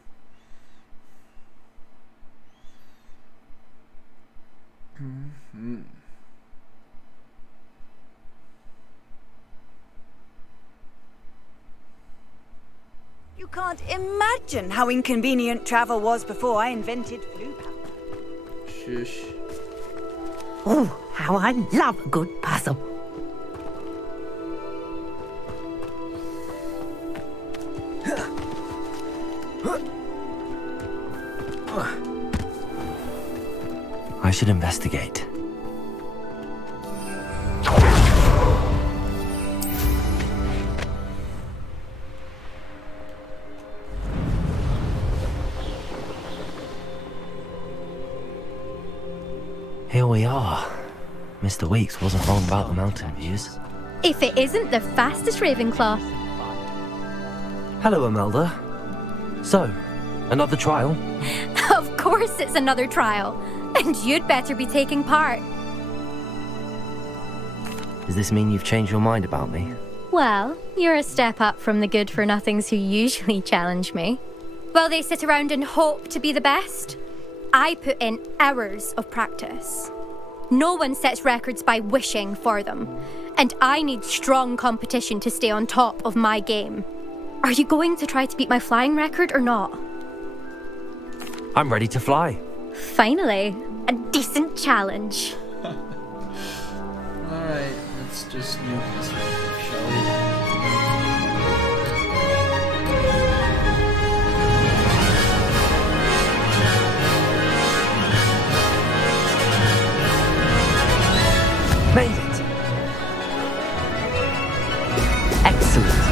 You can't imagine how inconvenient travel was before I invented flu powder. Shush. Oh, how I love a good puzzle. I should investigate. Here we are. Mr. Weeks wasn't wrong about the mountain views. If it isn't the fastest Ravenclaw. Hello, Imelda. So, another trial? Of course it's another trial. And you'd better be taking part. Does this mean you've changed your mind about me? Well, you're a step up from the good-for-nothings who usually challenge me. While they sit around and hope to be the best, I put in hours of practice. No one sets records by wishing for them, and I need strong competition to stay on top of my game. Are you going to try to beat my flying record or not? I'm ready to fly. Finally, a decent challenge. Alright, let's just nuke this real quick, shall we? Made it! Excellent.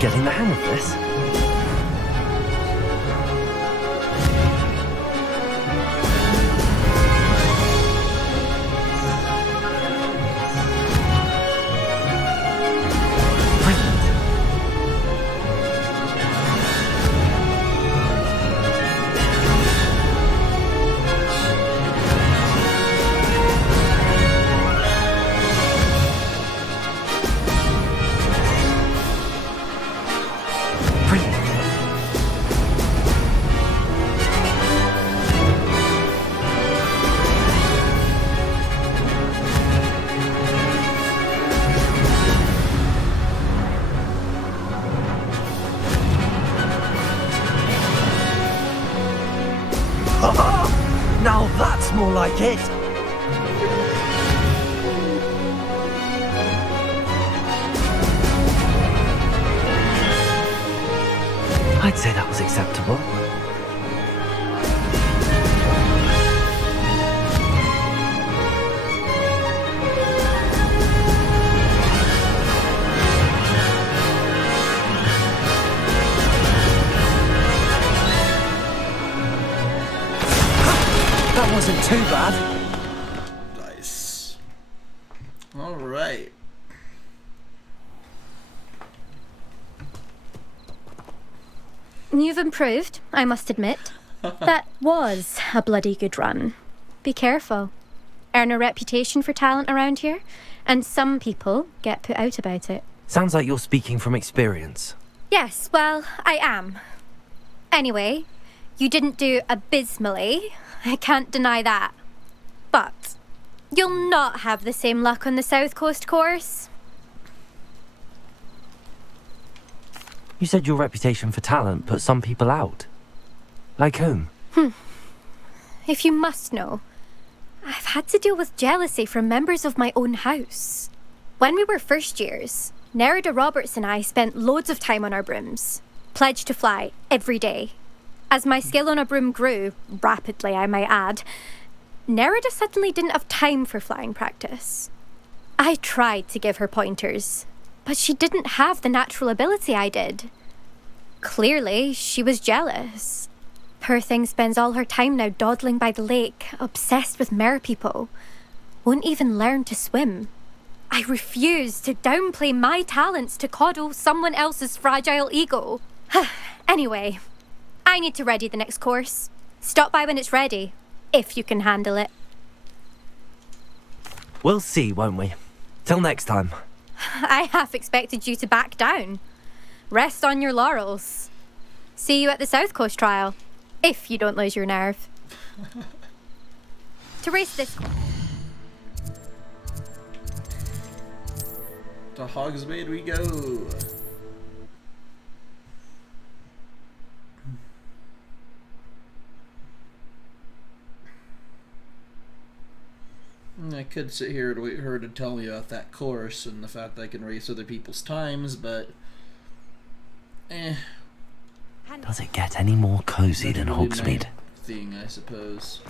Getting the hang of this. Now that's more like it! I'd say that was acceptable. That wasn't too bad. Nice. Alright. You've improved, I must admit. That was a bloody good run. Be careful. Earn a reputation for talent around here, and some people get put out about it. Sounds like you're speaking from experience. Yes, well, I am. Anyway, you didn't do abysmally. I can't deny that. But you'll not have the same luck on the South Coast course. You said your reputation for talent put some people out. Like whom? If you must know, I've had to deal with jealousy from members of my own house. When we were first years, Nerida Roberts and I spent loads of time on our brooms, pledged to fly every day. As my skill on a broom grew, rapidly I might add, Nerida suddenly didn't have time for flying practice. I tried to give her pointers, but she didn't have the natural ability I did. Clearly, she was jealous. Poor thing spends all her time now dawdling by the lake, obsessed with merpeople. Won't even learn to swim. I refuse to downplay my talents to coddle someone else's fragile ego. Anyway, I need to ready the next course. Stop by when it's ready, if you can handle it. We'll see, won't we? Till next time. I half expected you to back down. Rest on your laurels. See you at the South Coast trial, if you don't lose your nerve. To race this... To Hogsmeade we go. I could sit here and wait for her to tell me about that course and the fact that I can race other people's times, but Does it get any more cozy than really Hogsmeade? my thing, I suppose.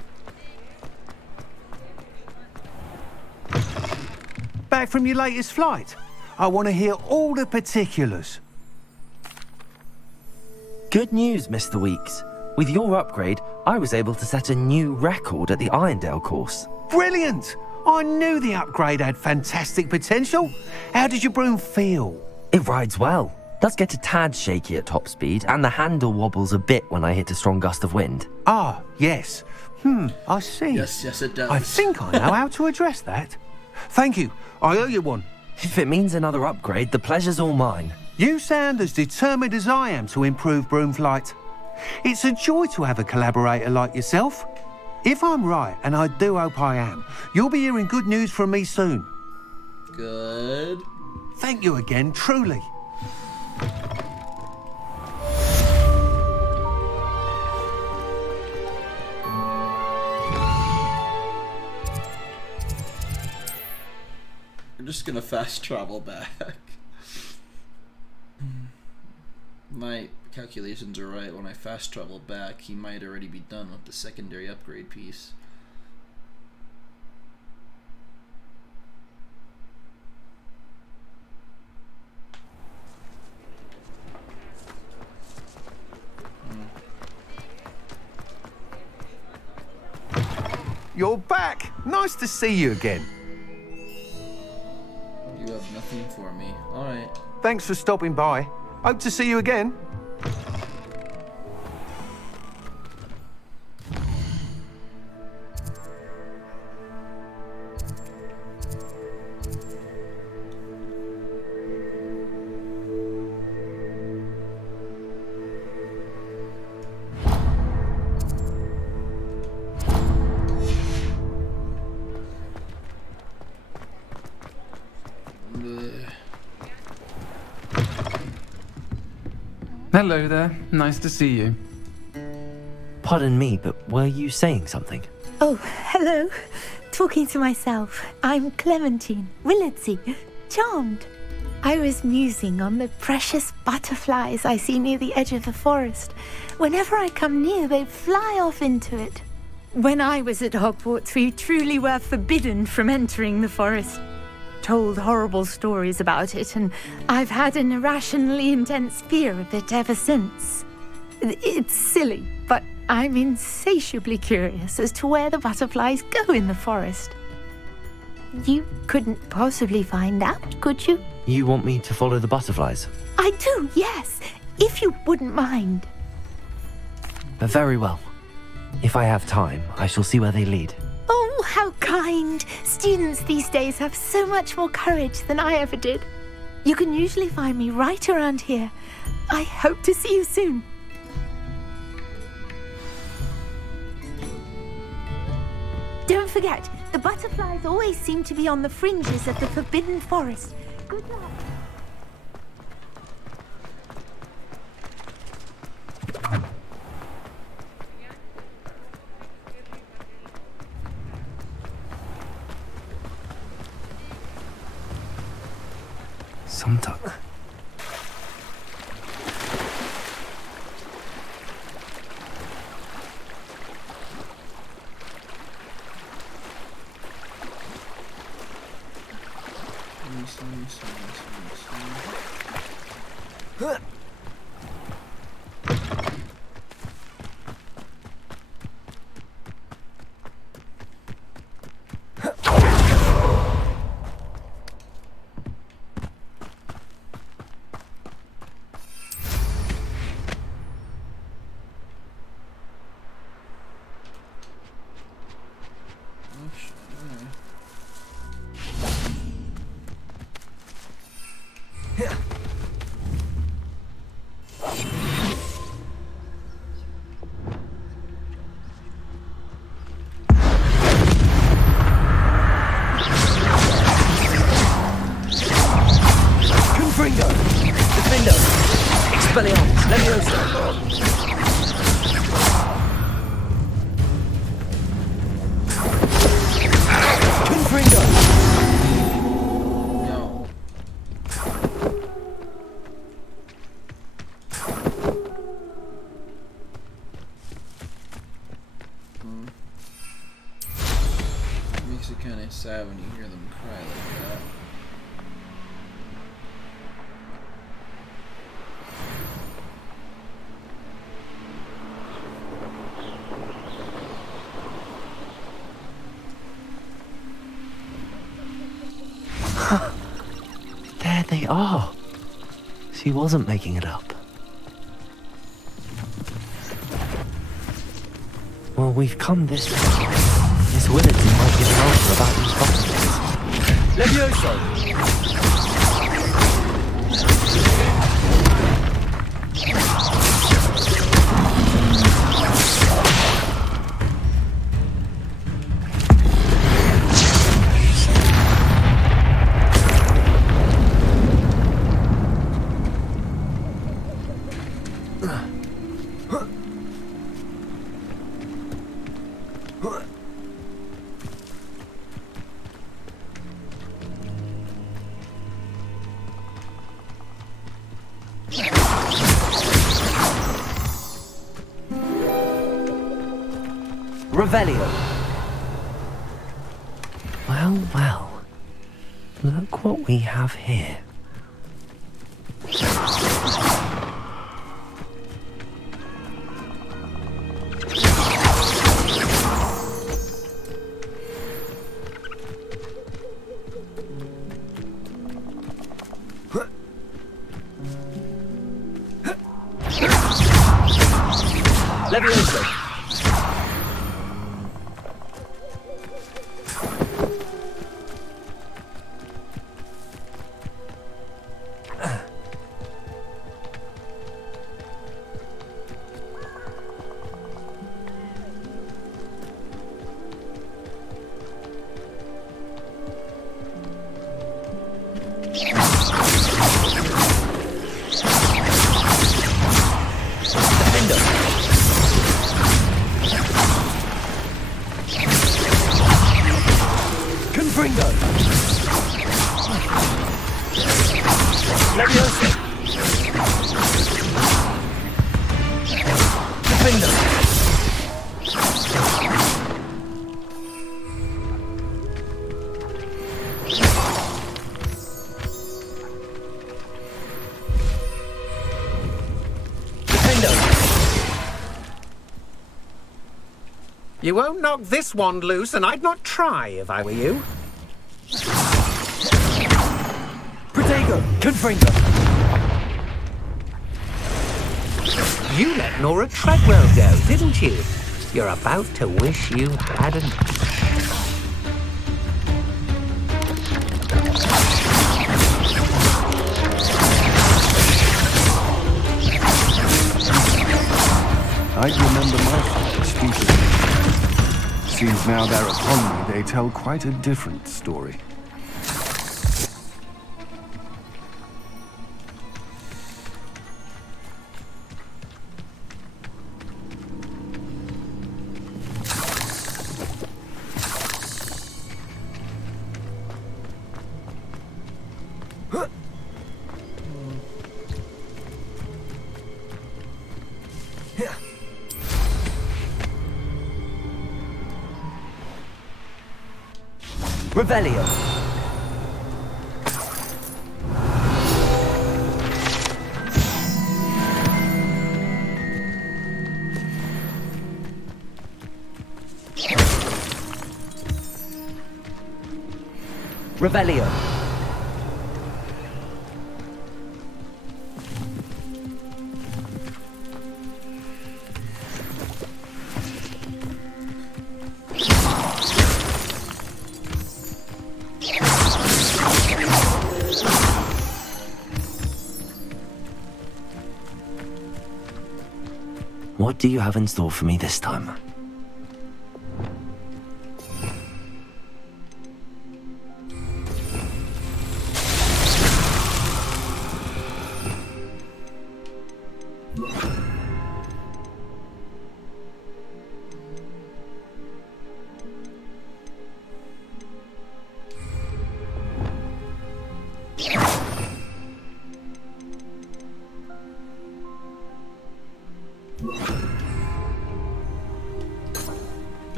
Back from your latest flight? I want to hear all the particulars. Good news, Mr. Weeks. With your upgrade, I was able to set a new record at the Irondale course. Brilliant! I knew the upgrade had fantastic potential. How did your broom feel? It rides well. Does get a tad shaky at top speed, and the handle wobbles a bit when I hit a strong gust of wind. Ah, yes. I see. Yes, it does. I think I know how to address that. Thank you. I owe you one. If it means another upgrade, the pleasure's all mine. You sound as determined as I am to improve broom flight. It's a joy to have a collaborator like yourself. If I'm right, and I do hope I am, you'll be hearing good news from me soon. Good. Thank you again, truly. We're just gonna fast travel back. My calculations are right. When I fast travel back, he might already be done with the secondary upgrade piece. You're back. Nice to see you again. You have nothing for me. Alright. Thanks for stopping by. Hope to see you again. Hello there. Nice to see you. Pardon me, but were you saying something? Oh, hello. Talking to myself. I'm Clementine Willardsey. Charmed. I was musing on the precious butterflies I see near the edge of the forest. Whenever I come near, they fly off into it. When I was at Hogwarts, we truly were forbidden from entering the forest. Told horrible stories about it, and I've had an irrationally intense fear of it ever since. It's silly, but I'm insatiably curious as to where the butterflies go in the forest. You couldn't possibly find out, could you? You want me to follow the butterflies? I do, yes, if you wouldn't mind. Very well. If I have time, I shall see where they lead. Oh, how kind! Students these days have so much more courage than I ever did. You can usually find me right around here. I hope to see you soon. Don't forget, the butterflies always seem to be on the fringes of the Forbidden Forest. Good luck. Samtak. Confringo! Defendo! Expelliarmus! Leviosa! Confringo! No. Makes it kind of sad when you hear them cry like that. There they are. She wasn't making it up. Well, we've come this far. Miss Willardson might give an answer about these bottles. Levioso! Revelio. Well, well. Look what we have here. Leviosa! Confringo! Leviosa! Defendo! You won't knock this wand loose, and I'd not try if I were you. Protego! Confringo! You let Nora Treadwell go, didn't you? You're about to wish you hadn't. I'd remember my first speeches. Seems now they're upon me, they tell quite a different story. Revelio. Revelio. What do you have in store for me this time?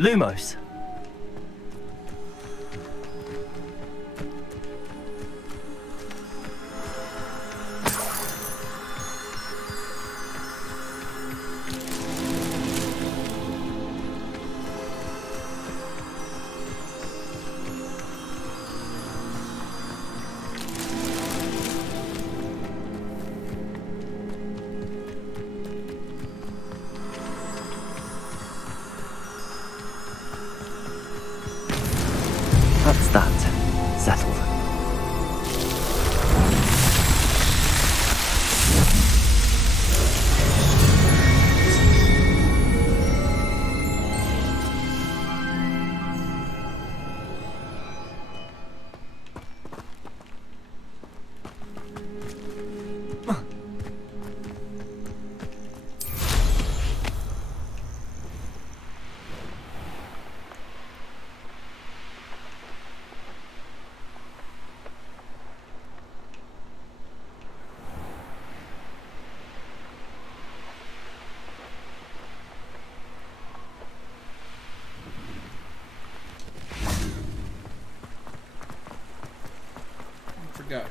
Lumos. That's that. Settled.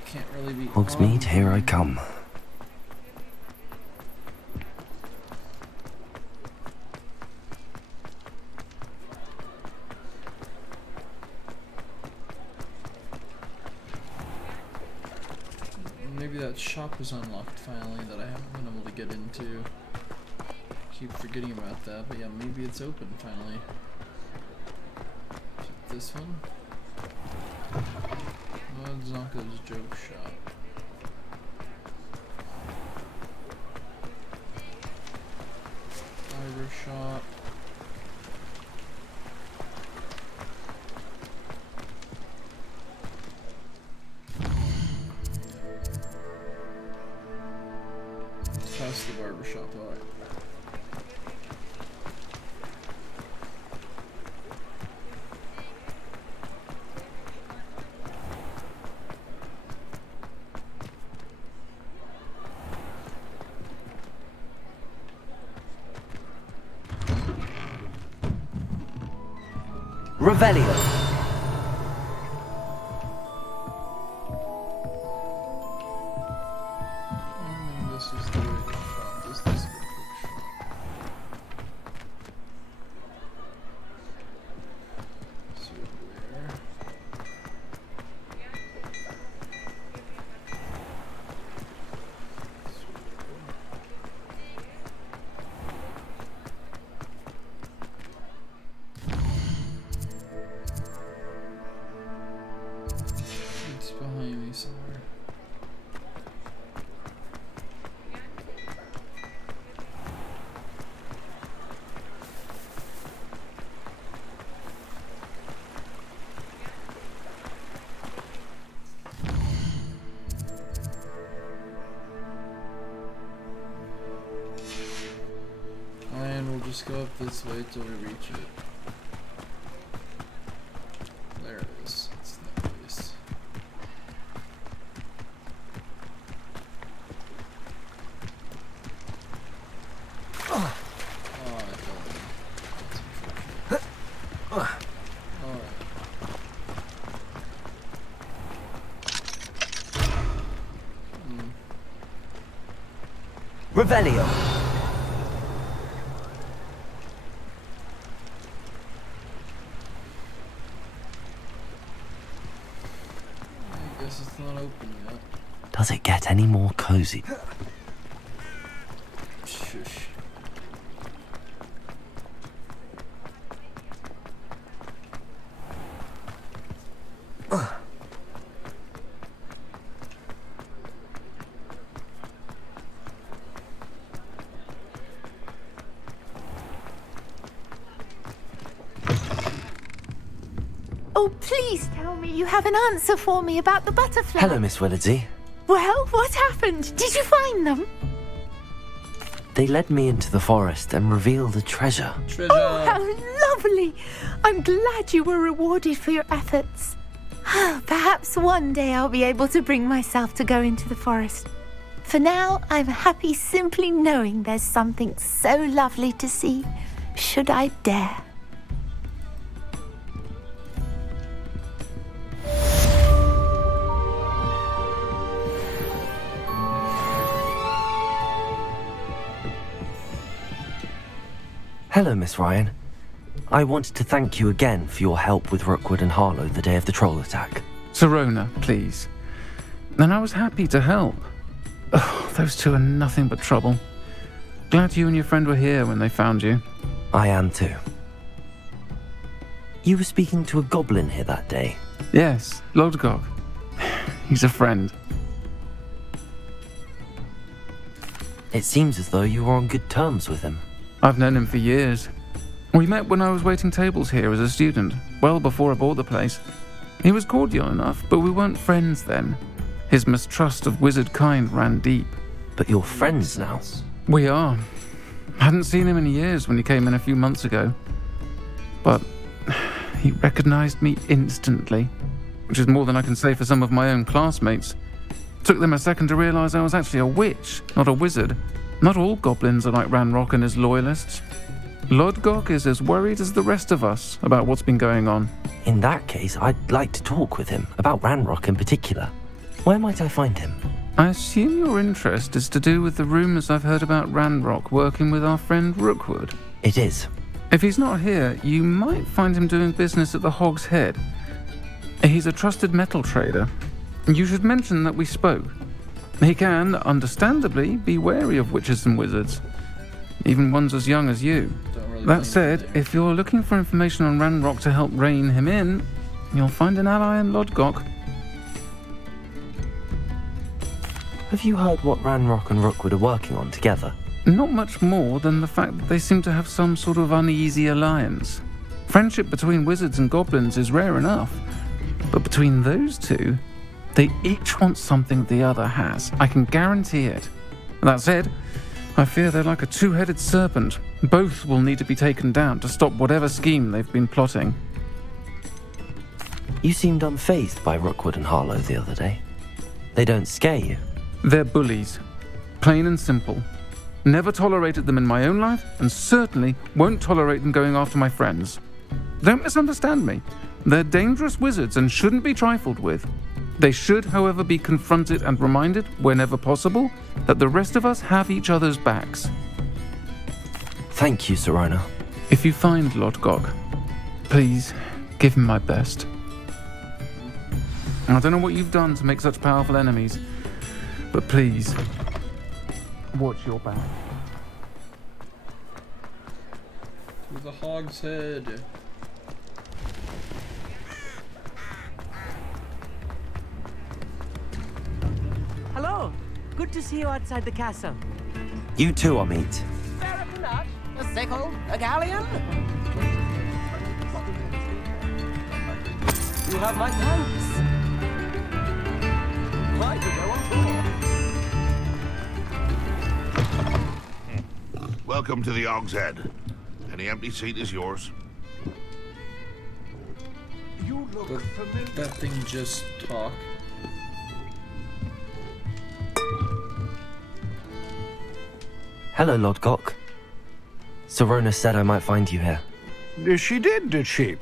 Can't really be Hogsmeade, here I come. Maybe that shop was unlocked finally that I haven't been able to get into. Keep forgetting about that, but yeah, maybe it's open finally. Is it this one? Zonko's joke shop. Fiber shop. It's past the barber shop, alright. Revelio. This is the right shop. This is the quick shop. So where? It's behind me somewhere. And we'll just go up this way till we reach it. There it is. It's that place. Oh, I fell in. That's unfortunate. Alright. Revelio. I guess it's not open yet. Does it get any more cozy? Shush. Oh, please tell me you have an answer for me about the butterfly. Hello, Miss Willardsey. Well, what happened? Did you find them? They led me into the forest and revealed a treasure. Oh, how lovely! I'm glad you were rewarded for your efforts. Perhaps one day I'll be able to bring myself to go into the forest. For now, I'm happy simply knowing there's something so lovely to see, should I dare. Hello, Miss Ryan. I wanted to thank you again for your help with Rookwood and Harlow the day of the troll attack. Sirona, please. And I was happy to help. Oh, those two are nothing but trouble. Glad you and your friend were here when they found you. I am too. You were speaking to a goblin here that day? Yes, Lodgok. He's a friend. It seems as though you were on good terms with him. I've known him for years. We met when I was waiting tables here as a student, well before I bought the place. He was cordial enough, but we weren't friends then. His mistrust of wizard kind ran deep. But you're friends now? We are. Hadn't seen him in years when he came in a few months ago. But he recognized me instantly, which is more than I can say for some of my own classmates. Took them a second to realize I was actually a witch, not a wizard. Not all goblins are like Ranrock and his loyalists. Lodgok is as worried as the rest of us about what's been going on. In that case, I'd like to talk with him, about Ranrock in particular. Where might I find him? I assume your interest is to do with the rumors I've heard about Ranrock working with our friend Rookwood. It is. If he's not here, you might find him doing business at the Hog's Head. He's a trusted metal trader. You should mention that we spoke. He can, understandably, be wary of witches and wizards, even ones as young as you. That said, if you're looking for information on Ranrock to help rein him in, you'll find an ally in Lodgok. Have you heard what Ranrock and Rookwood are working on together? Not much more than the fact that they seem to have some sort of uneasy alliance. Friendship between wizards and goblins is rare enough, but between those two, they each want something the other has. I can guarantee it. That said, I fear they're like a two-headed serpent. Both will need to be taken down to stop whatever scheme they've been plotting. You seemed unfazed by Rookwood and Harlow the other day. They don't scare you? They're bullies. Plain and simple. Never tolerated them in my own life, and certainly won't tolerate them going after my friends. Don't misunderstand me. They're dangerous wizards and shouldn't be trifled with. They should, however, be confronted and reminded, whenever possible, that the rest of us have each other's backs. Thank you, Sirona. If you find Lodgok, please give him my best. I don't know what you've done to make such powerful enemies, but please, watch your back. To the Hog's Head. Hello. Good to see you outside the castle. You too, Amit. A nut, a sickle, a galleon. You have my thanks. Glad to go on board. Welcome to the Hog's Head. Any empty seat is yours. You look familiar. That thing just talk. Hello, Lodgok. Sirona said I might find you here. She did she?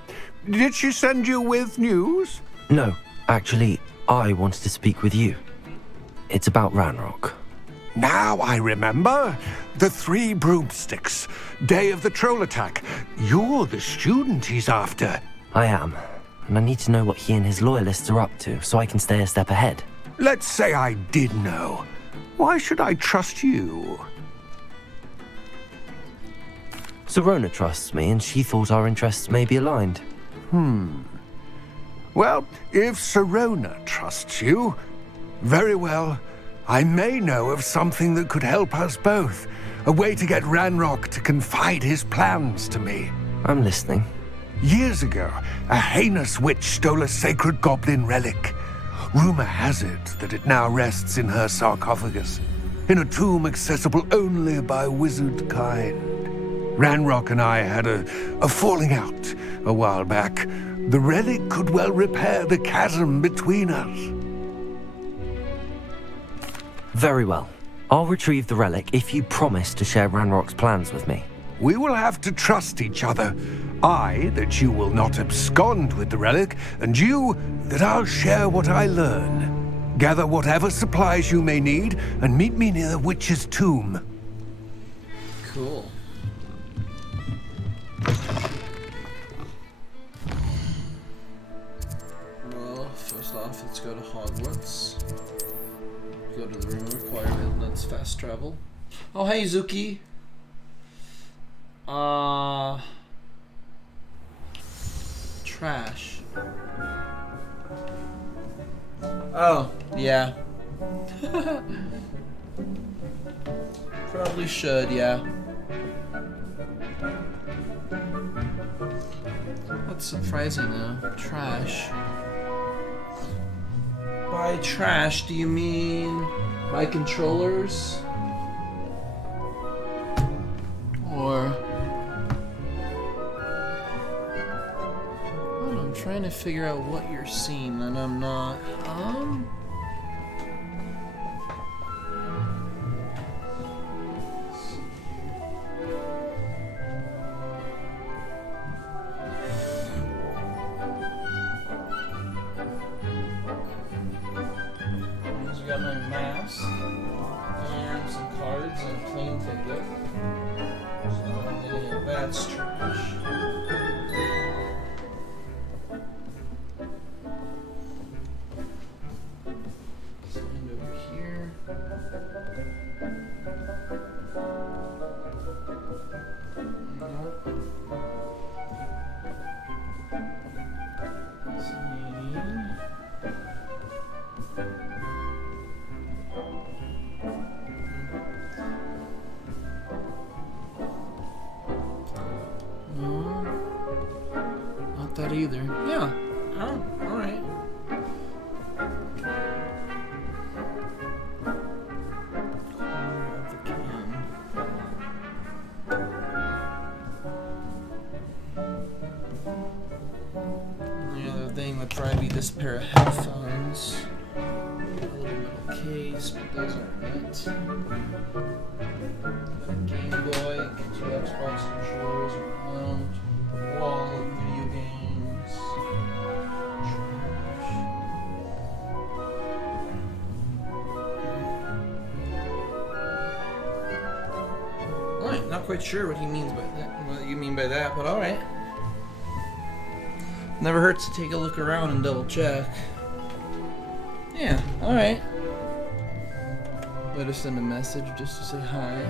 Did she send you with news? No, actually, I wanted to speak with you. It's about Ranrock. Now I remember. The 3 broomsticks. Day of the troll attack. You're the student he's after. I am, and I need to know what he and his loyalists are up to so I can stay a step ahead. Let's say I did know. Why should I trust you? Sirona trusts me, and she thought our interests may be aligned. Well, if Sirona trusts you, very well. I may know of something that could help us both. A way to get Ranrock to confide his plans to me. I'm listening. Years ago, a heinous witch stole a sacred goblin relic. Rumor has it that it now rests in her sarcophagus, in a tomb accessible only by wizard kind. Ranrock and I had a falling out a while back. The relic could well repair the chasm between us. Very well. I'll retrieve the relic if you promise to share Ranrock's plans with me. We will have to trust each other. I, that you will not abscond with the relic, and you, that I'll share what I learn. Gather whatever supplies you may need, and meet me near the witch's tomb. Cool. First off, let's go to Hogwarts. Go to the room of requirement. That's fast travel. Oh, hey, Zuki. Trash. Oh, yeah. Probably should, yeah. That's surprising though. Trash. By trash, do you mean my controllers? Or... I'm trying to figure out what you're seeing and I'm not. I got my mask and some cards and a plane ticket. So any of that's trash. Stand over here. Nope. No, not that either. Yeah. Oh, all right. Corner of the can. And the other thing would probably be this pair of headphones. A little metal case, but those aren't it. Got a Game Boy, 2 Xbox controllers, remote, wall of video games. Trash. Alright, not quite sure what he means by that. What you mean by that, but alright. Never hurts to take a look around and double check. Yeah, alright. Better send a message just to say hi.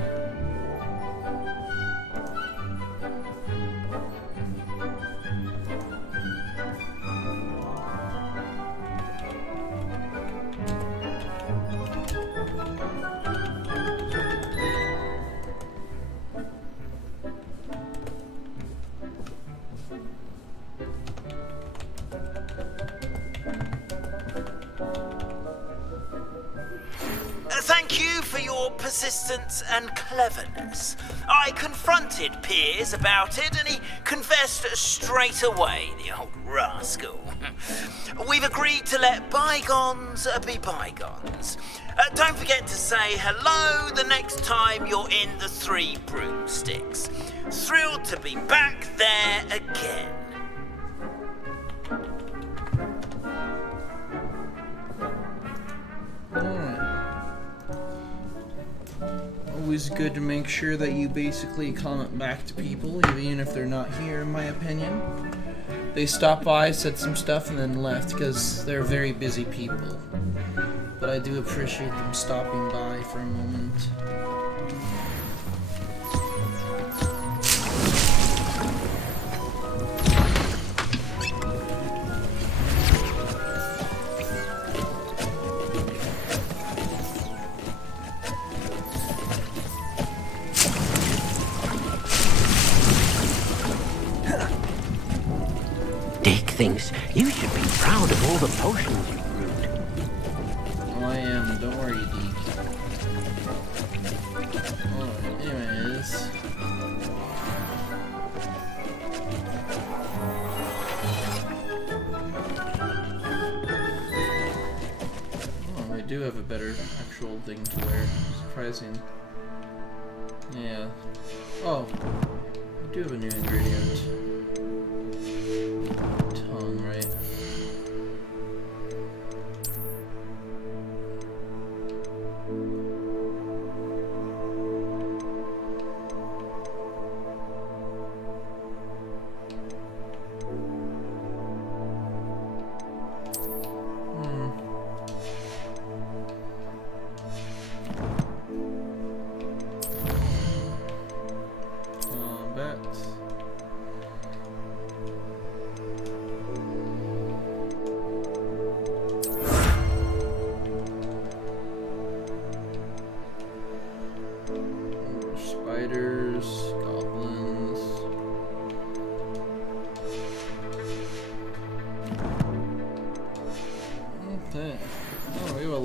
Thank you for your persistence and cleverness. I confronted Piers about it and he confessed straight away, the old rascal. We've agreed to let bygones be bygones. Don't forget to say hello the next time you're in the Three Broomsticks. Thrilled to be back there again. Always good to make sure that you basically comment back to people, even if they're not here, in my opinion. They stopped by, said some stuff, and then left, because they're very busy people. But I do appreciate them stopping by for a moment. Dick thinks you should be proud of all the potions you've brewed. Oh, I am. Don't worry, Deke. Oh, anyways. Oh, we do have a better actual thing to wear. Surprising. Yeah. Oh, we do have a new ingredient. Tongue, right?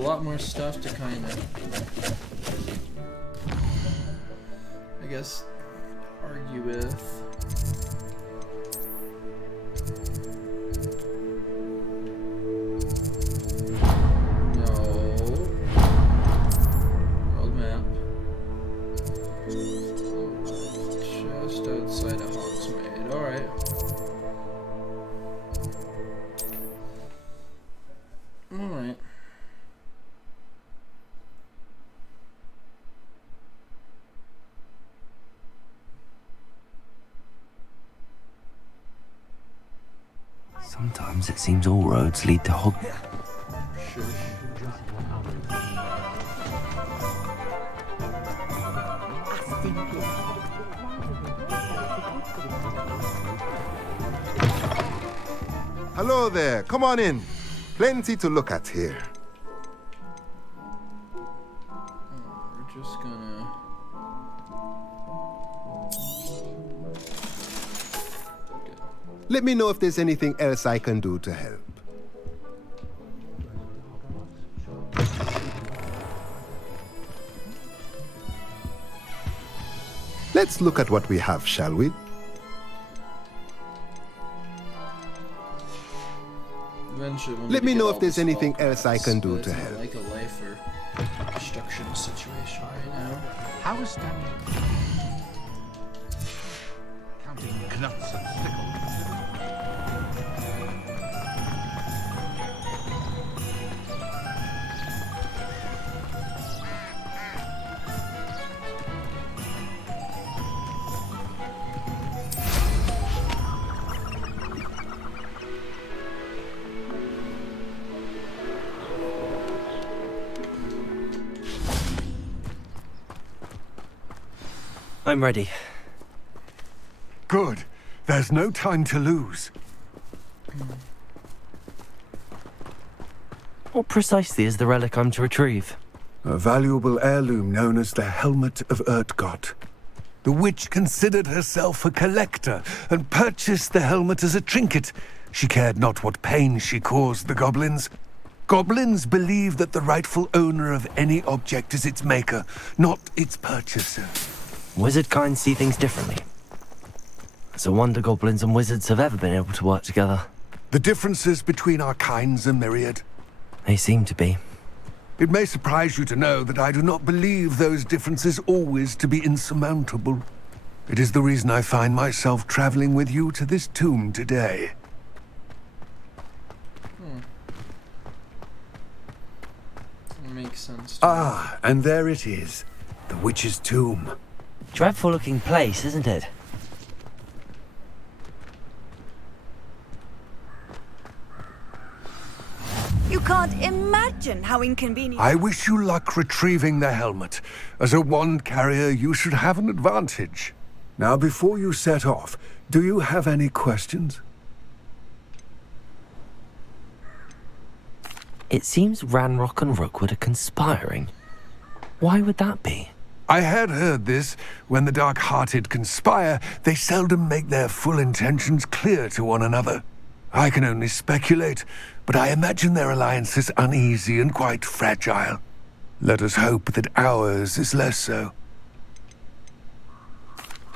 lot more stuff to kind of, I guess, argue with. Sometimes it seems all roads lead to Hog. Hello there, come on in. Plenty to look at here. We're just gonna... Let me know if there's anything else I can do to help. Let's look at what we have, shall we? Eventually, when Let we me get know all if there's the anything small else I crafts, can do but to it's not help. like a life or destruction situation right now. How is standing? Counting knuts and sickles. I'm ready. Good. There's no time to lose. What precisely is the relic I'm to retrieve? A valuable heirloom known as the Helmet of Urtgott. The witch considered herself a collector and purchased the helmet as a trinket. She cared not what pain she caused the goblins. Goblins believe that the rightful owner of any object is its maker, not its purchaser. Wizard kind see things differently. It's a wonder goblins and wizards have ever been able to work together. The differences between our kinds are myriad. They seem to be. It may surprise you to know that I do not believe those differences always to be insurmountable. It is the reason I find myself traveling with you to this tomb today. Makes sense. Ah, and there it is. The witch's tomb. Dreadful looking place, isn't it? You can't imagine how inconvenient. I wish you luck retrieving the helmet. As a wand carrier, you should have an advantage. Now, before you set off, do you have any questions? It seems Ranrock and Rookwood are conspiring. Why would that be? I had heard this. When the dark-hearted conspire, they seldom make their full intentions clear to one another. I can only speculate, but I imagine their alliance is uneasy and quite fragile. Let us hope that ours is less so.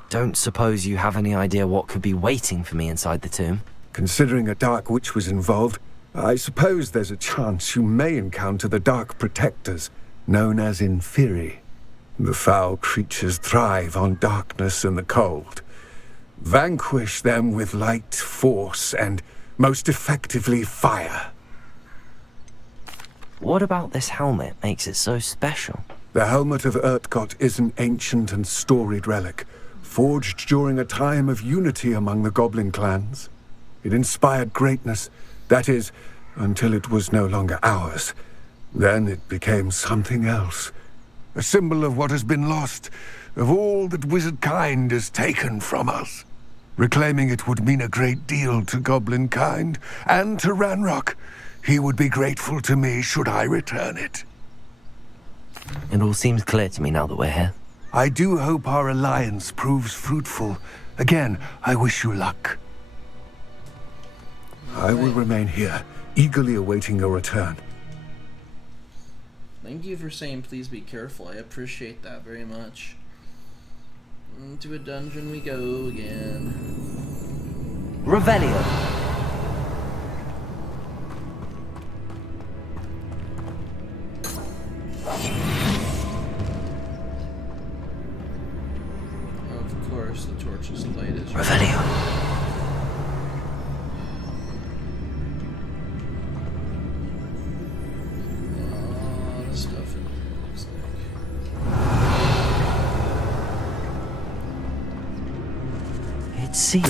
Don't suppose you have any idea what could be waiting for me inside the tomb? Considering a dark witch was involved, I suppose there's a chance you may encounter the Dark Protectors, known as Inferi. The foul creatures thrive on darkness and the cold. Vanquish them with light, force, and most effectively fire. What about this helmet makes it so special? The Helmet of Urtgott is an ancient and storied relic, forged during a time of unity among the goblin clans. It inspired greatness, that is, until it was no longer ours. Then it became something else. A symbol of what has been lost, of all that wizard kind has taken from us. Reclaiming it would mean a great deal to goblin kind, and to Ranrock. He would be grateful to me should I return it. It all seems clear to me now that we're here. I do hope our alliance proves fruitful. Again, I wish you luck. I will remain here, eagerly awaiting your return. Thank you for saying please be careful. I appreciate that very much. Into a dungeon we go again. Revelio. Of course, the torch's light is Revelio. all the stuff in here looks like. It's sealed.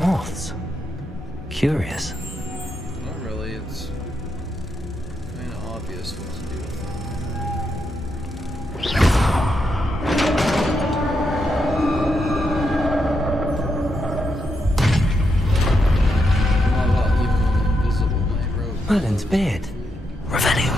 Moths. Curious. Not really, it's kind of obvious what to do with them. Well, even when invisible, my robe. Merlin's beard. Revelio.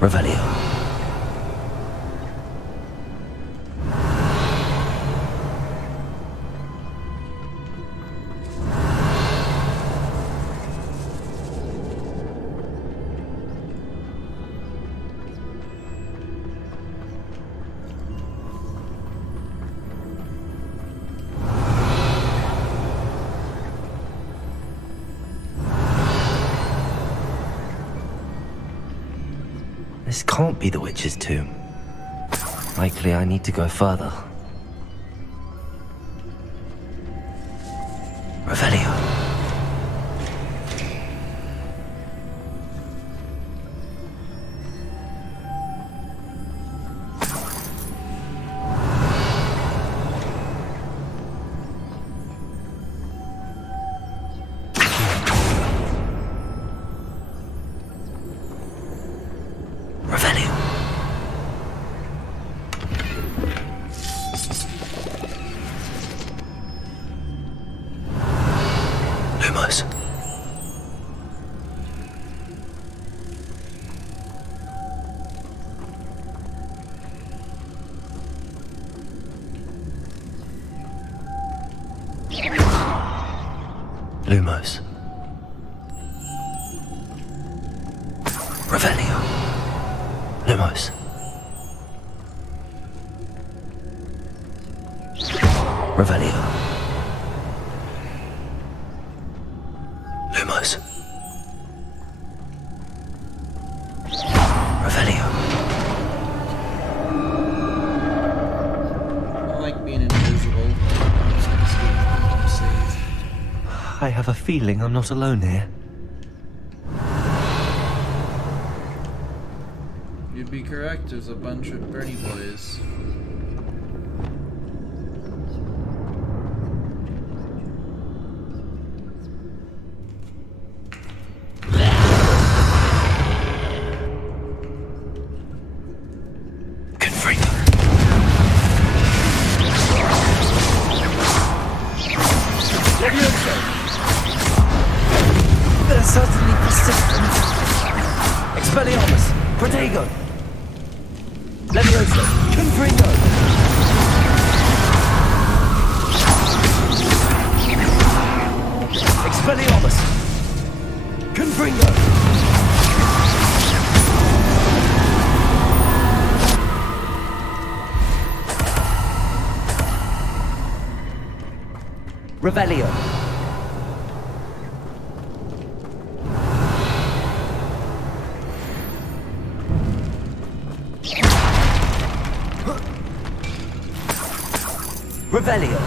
Revelio. This can't be the witch's tomb. Likely I need to go further. Revelio. Lumos. Lumos. Revelio. Lumos. Revelio. Lumos. Revelio. I like being invisible. I'm just gonna save. I have a feeling I'm not alone here. You'd be correct, there's a bunch of Bernie boys. They're certainly persistent. Expelliarmus, Protego. Leviosa, Confringo. Expelliarmus, Confringo. Revelio. Revelio.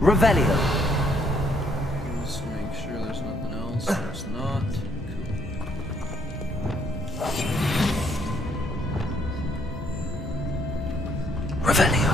Revelio. Just make sure there's nothing else. There's not. Cool. Revelio.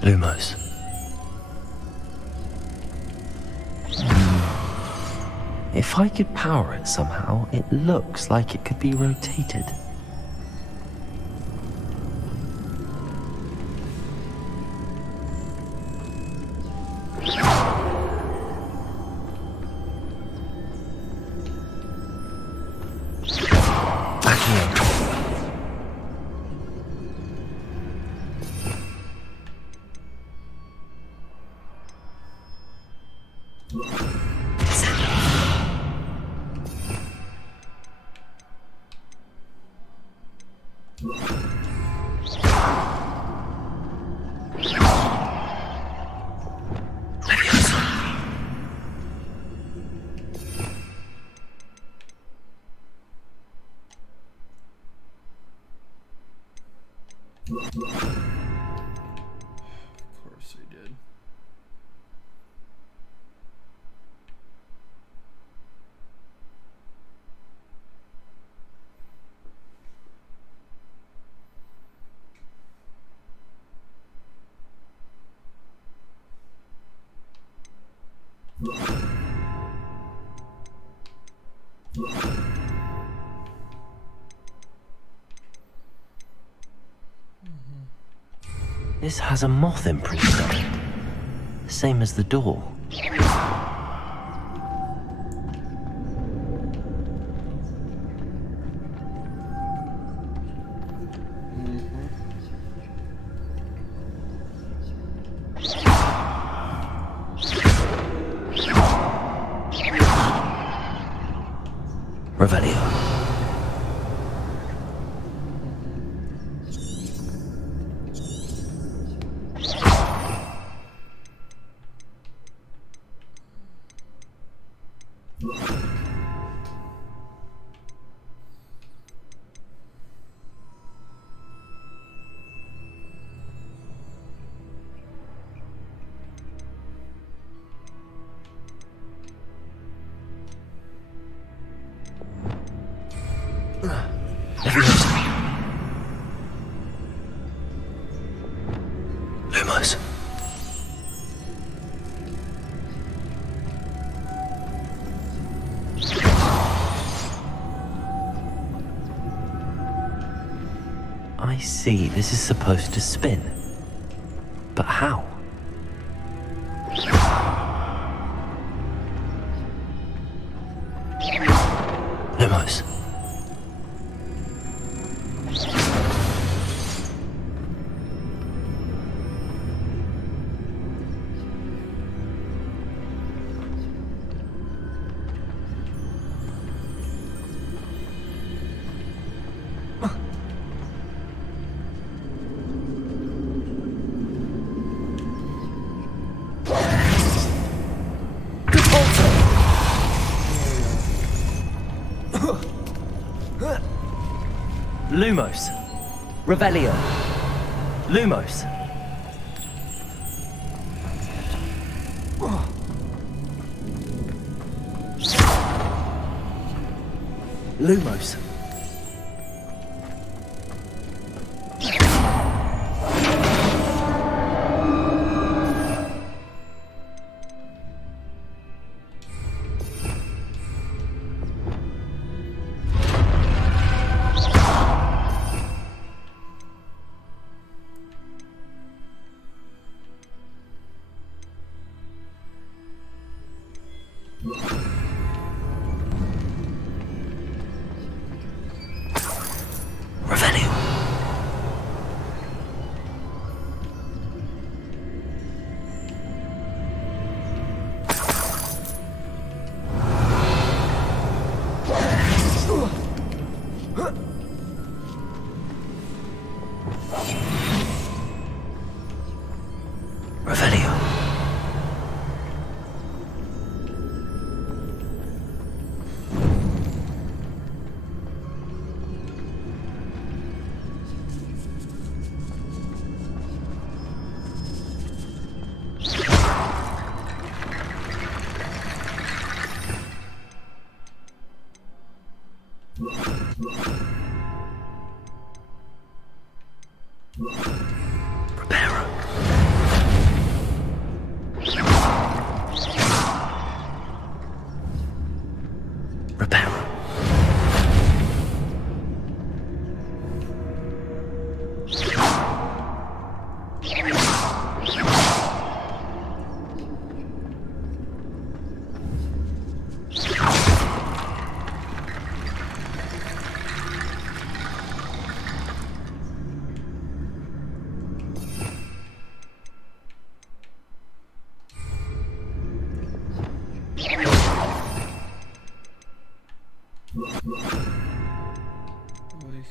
Lumos. If I could power it somehow, it looks like it could be rotated. Of course we did. This has a moth imprint on it. Same as the door. Revelio. Lumos. I see, this is supposed to spin. But how? Lumos. Lumos. Revelio. Lumos. Lumos.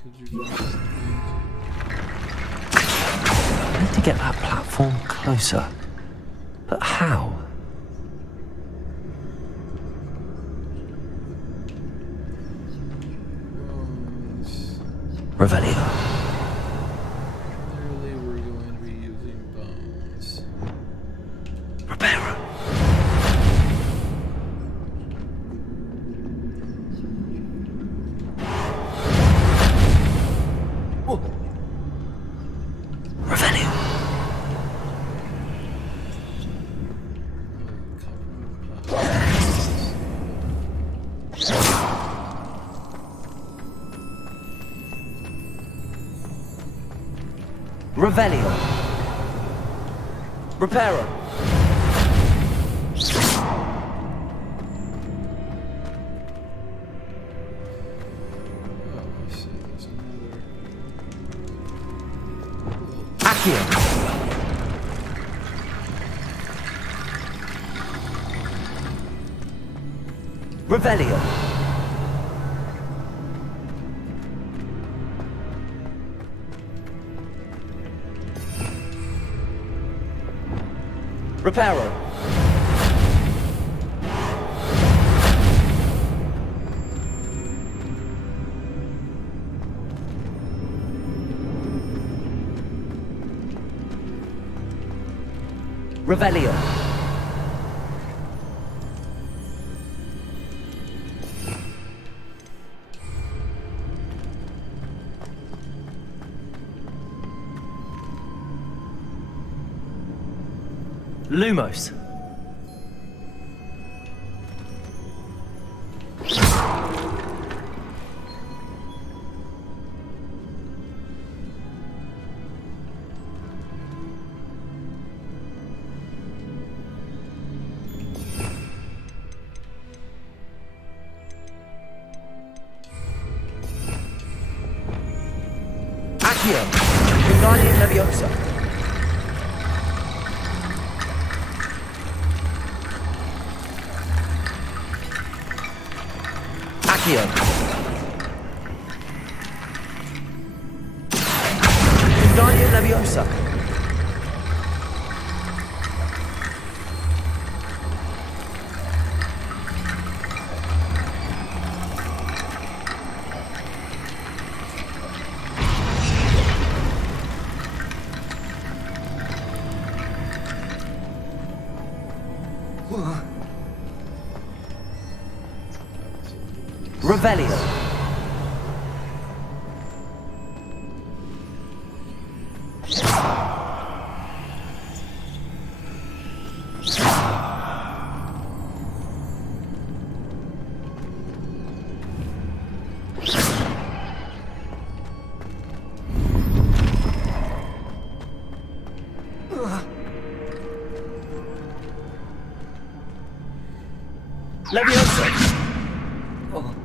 I need to get that platform closer. But how? Revelio. Clearly we're going to be using bones. Reparo. Revelio. Revelio. Reparo. Accio. Revelio. Reparo. Revelio. Lumos. Accio. Wingardium Leviosa. Accio. Wingardium Leviosa. Revelio. Leviosa. Oh.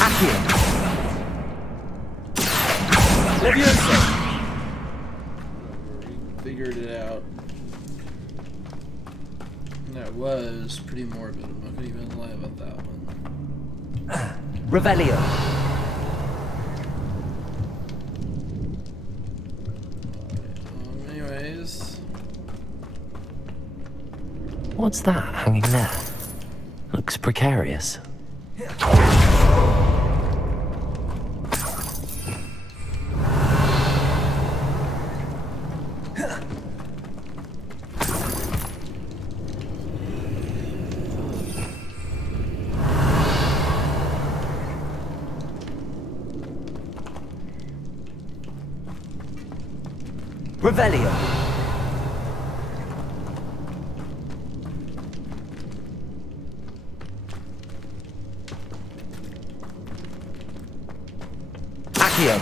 Accio. Leviosa. We figured it out. That was pretty morbid. I'm not gonna even lie about that one. Revelio. Anyways. What's that hanging there? Looks precarious. Revelio. Accio.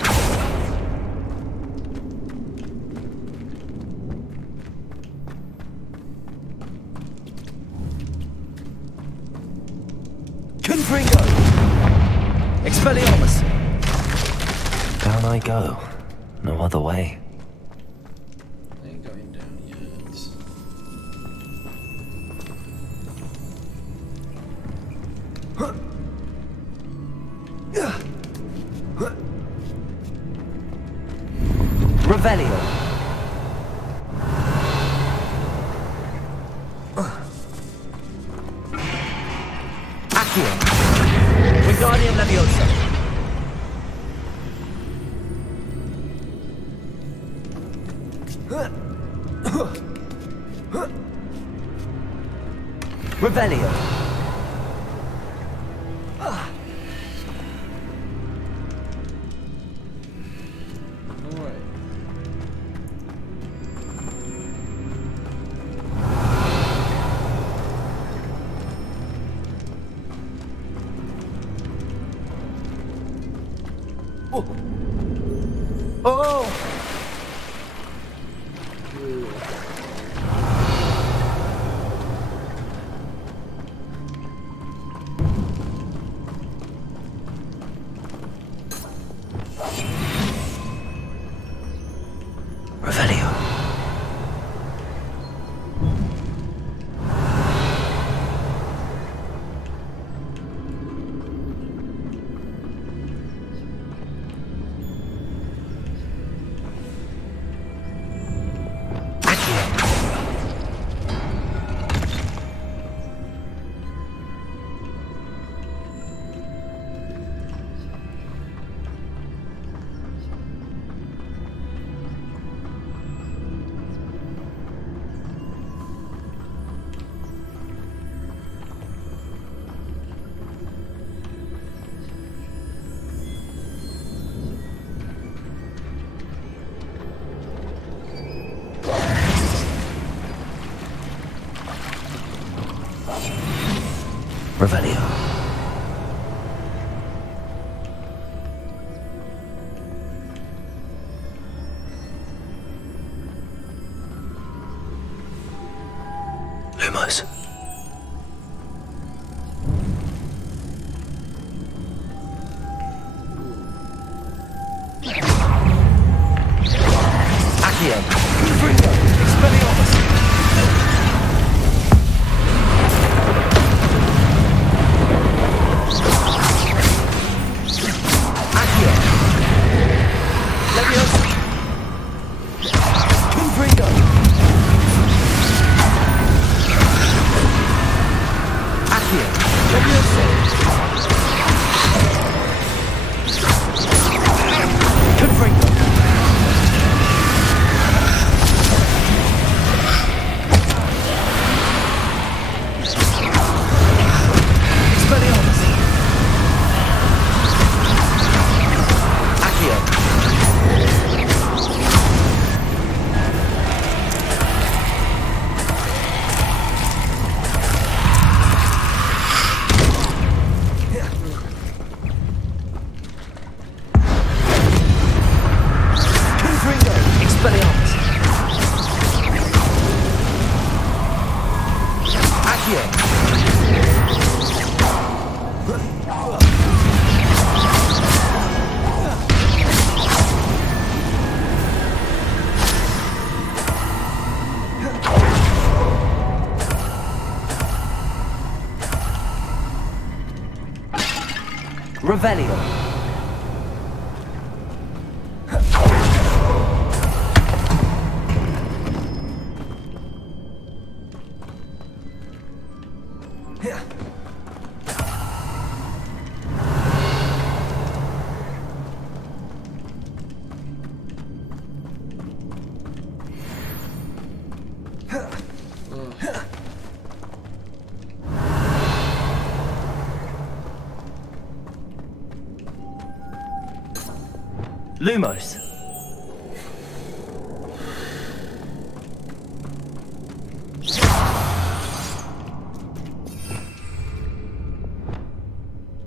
Confringo. Expelliarmus. Down I go. No other way. Ain't going down yet. Revelio. Accio. Wingardium Leviosa. Revelio. Oh! Revelio. Revelio. Lumos. Accio. Confringo. Expelliarmus. Revelio. Lumos.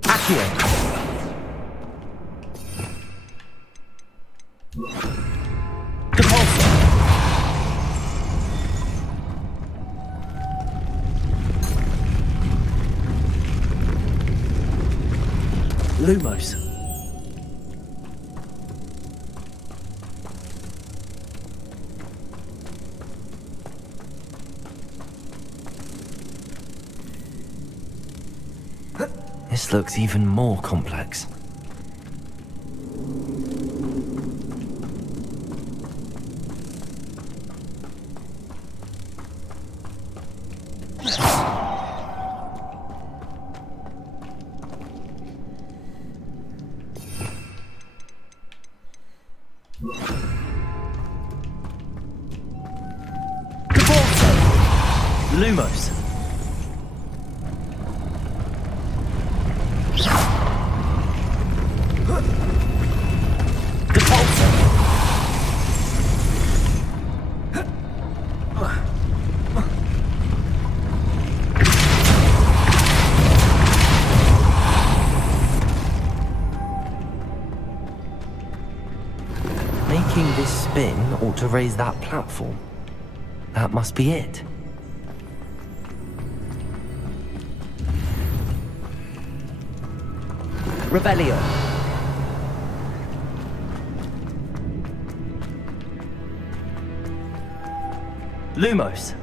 Accio. Compulso. Lumos. This looks even more complex. Lumos. Making this spin ought to raise that platform. That must be it. Revelio. Lumos.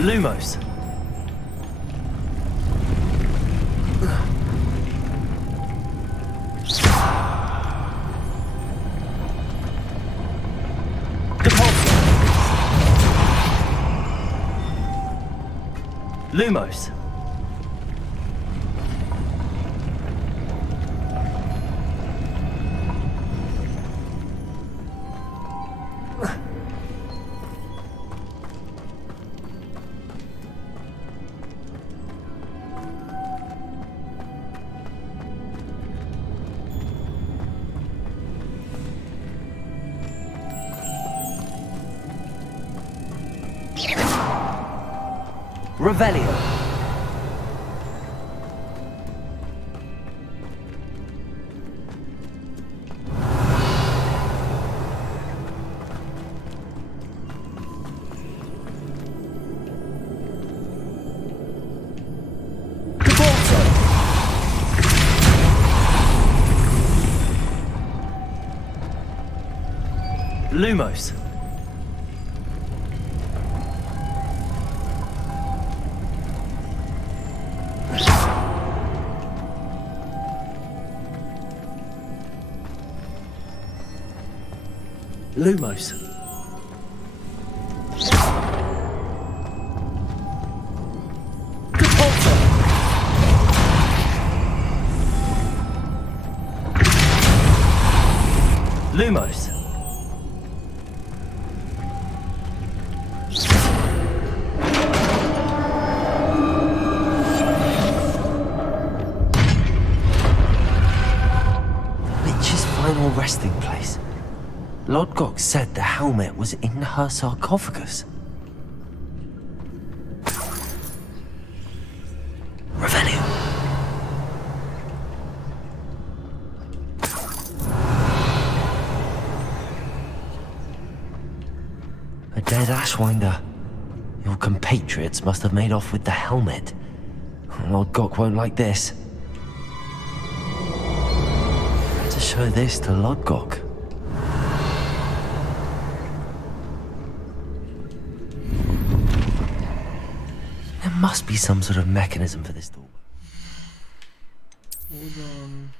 Lumos. Lumos. Revelio. Lumos. Lumos. Lumos. Witch's final resting place. Lodgok said the helmet was in her sarcophagus. Revelio. A dead Ashwinder. Your compatriots must have made off with the helmet. Lodgok won't like this. To show this to Lodgok. There must be some sort of mechanism for this door. Hold on.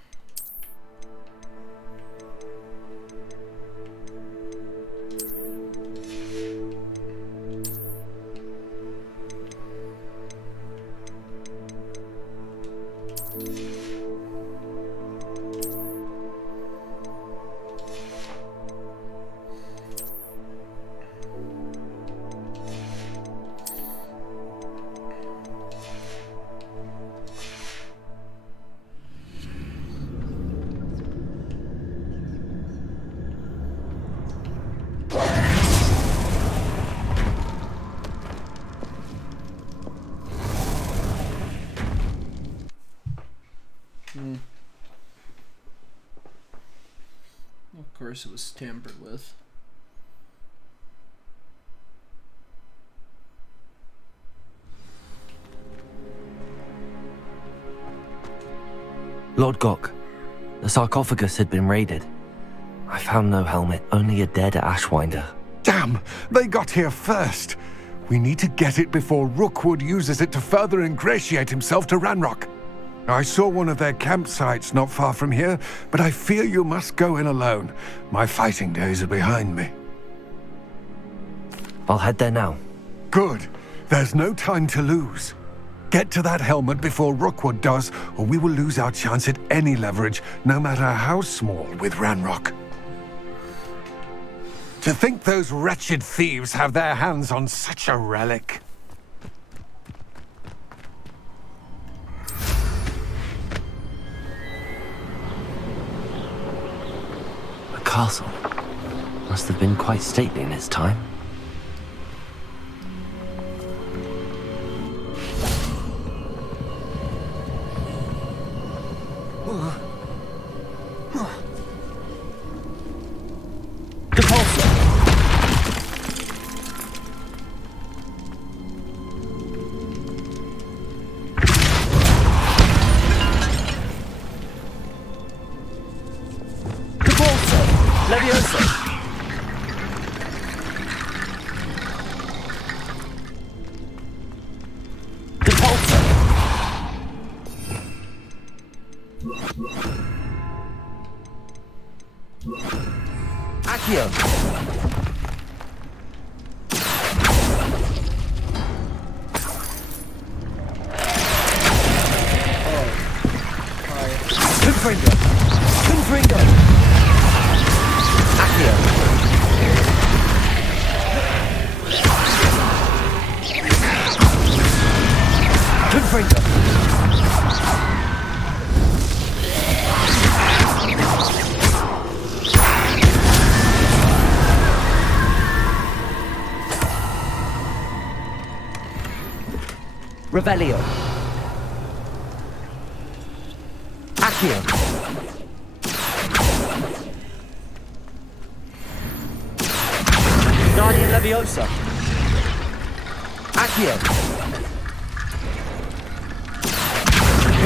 Of course it was tampered with. Lodgok, the sarcophagus had been raided. I found no helmet, only a dead Ashwinder. Damn! They got here first! We need to get it before Rookwood uses it to further ingratiate himself to Ranrock. I saw one of their campsites not far from here, but I fear you must go in alone. My fighting days are behind me. I'll head there now. Good. There's no time to lose. Get to that helmet before Rookwood does, or we will lose our chance at any leverage, no matter how small, with Ranrock. To think those wretched thieves have their hands on such a relic. A castle. Must have been quite stately in its time. Revelio. Accio. Guardian Leviosa. Accio.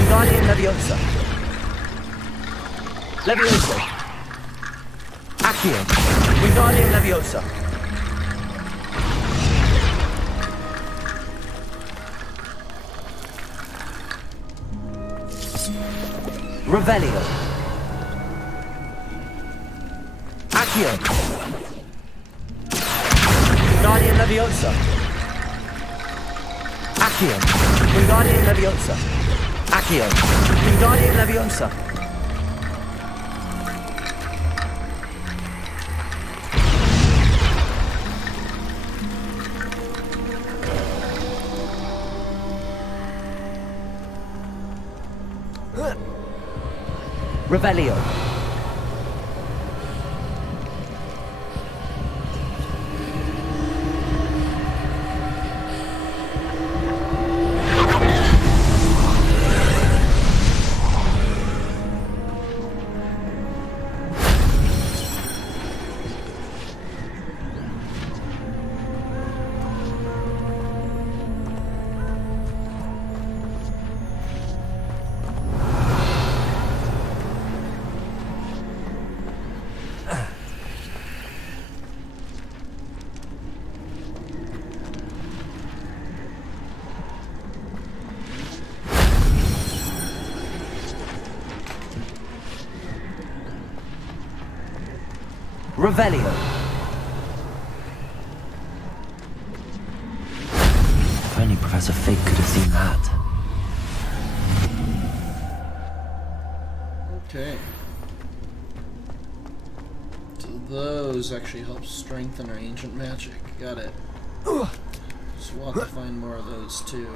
Guardian Leviosa. Leviosa. Accio. Guardian Leviosa. Revelio. Accio. Guardian Leviosa. Accio. Guardian Leviosa. Accio. Guardian Leviosa. Revelio. Revelio. If only Professor Fig could have seen that. Okay. So those actually help strengthen our ancient magic. Got it. So we'll have to find more of those too.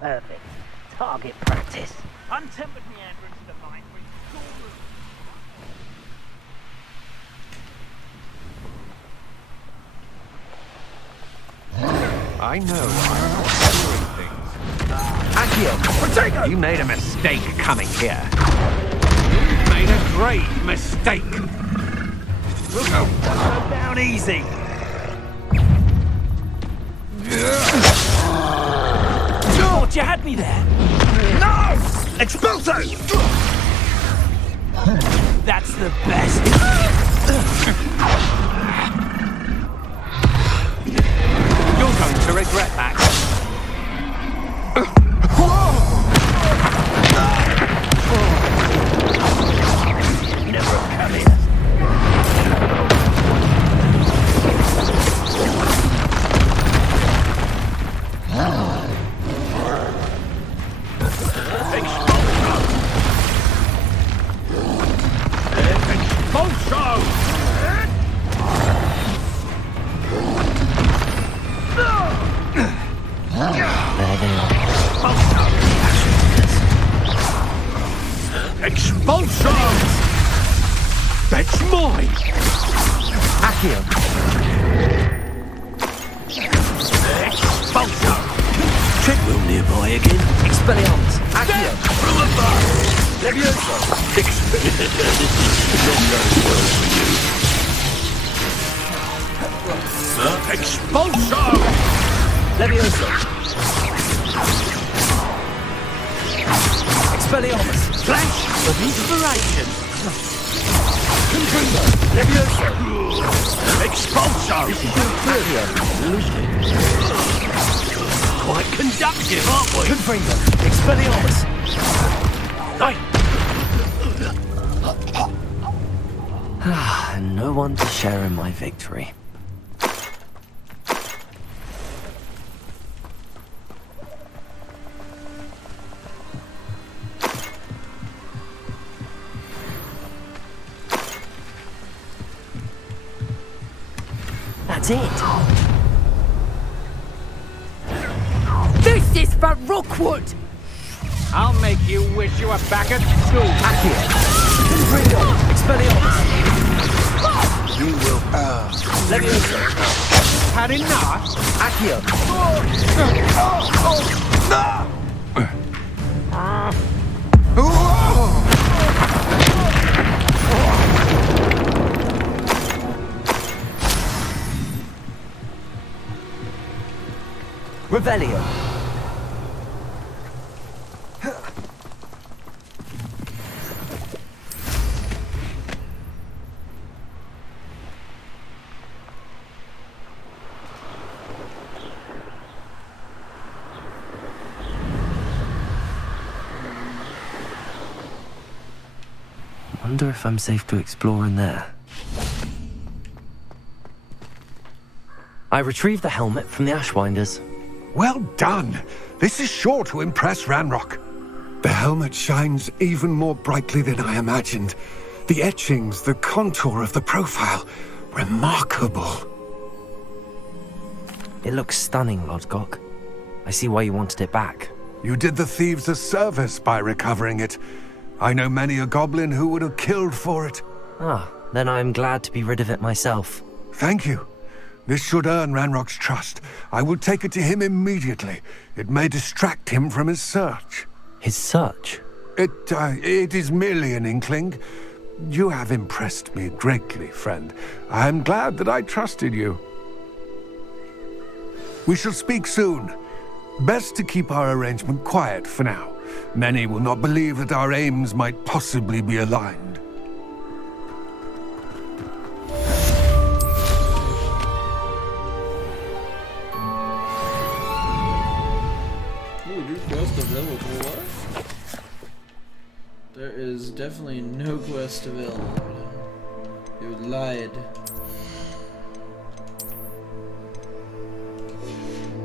Perfect. Target practice. Untempered meanderings of the mind bring I know I'm not doing things. Accio! You made a mistake coming here. You made a great mistake. We'll go down easy. Thought you had me there. No! Expulso! That's the best. You're going to regret that. There they are. Expulsion! That's mine! Accio! Expulsion! Treadwell nearby again. Expelliarmus! Accio! From above! Levioso! Expulsion! Levioso! Expelliarmus! Flash of inspiration! Confringo! Levioso! Expulsion! Quite conductive, aren't we? Confringo! Expelliarmus! And no one to share in my victory. That's it. This is for Rookwood! I'll make you wish you were back at school. Accio! Confringo! Expelliarmus! You will Levioso! Had enough? Accio! Revelio! Wonder if I'm safe to explore in there. I retrieved the helmet from the Ashwinders. Well done! This is sure to impress Ranrock. The helmet shines even more brightly than I imagined. The etchings, the contour of the profile, remarkable. It looks stunning, Lodgok. I see why you wanted it back. You did the thieves a service by recovering it. I know many a goblin who would have killed for it. Ah, then I'm glad to be rid of it myself. Thank you. This should earn Ranrock's trust. I will take it to him immediately. It may distract him from his search. His search? It is merely an inkling. You have impressed me greatly, friend. I am glad that I trusted you. We shall speak soon. Best to keep our arrangement quiet for now. Many will not believe that our aims might possibly be aligned. Quest available, what? There is definitely no quest available. You lied.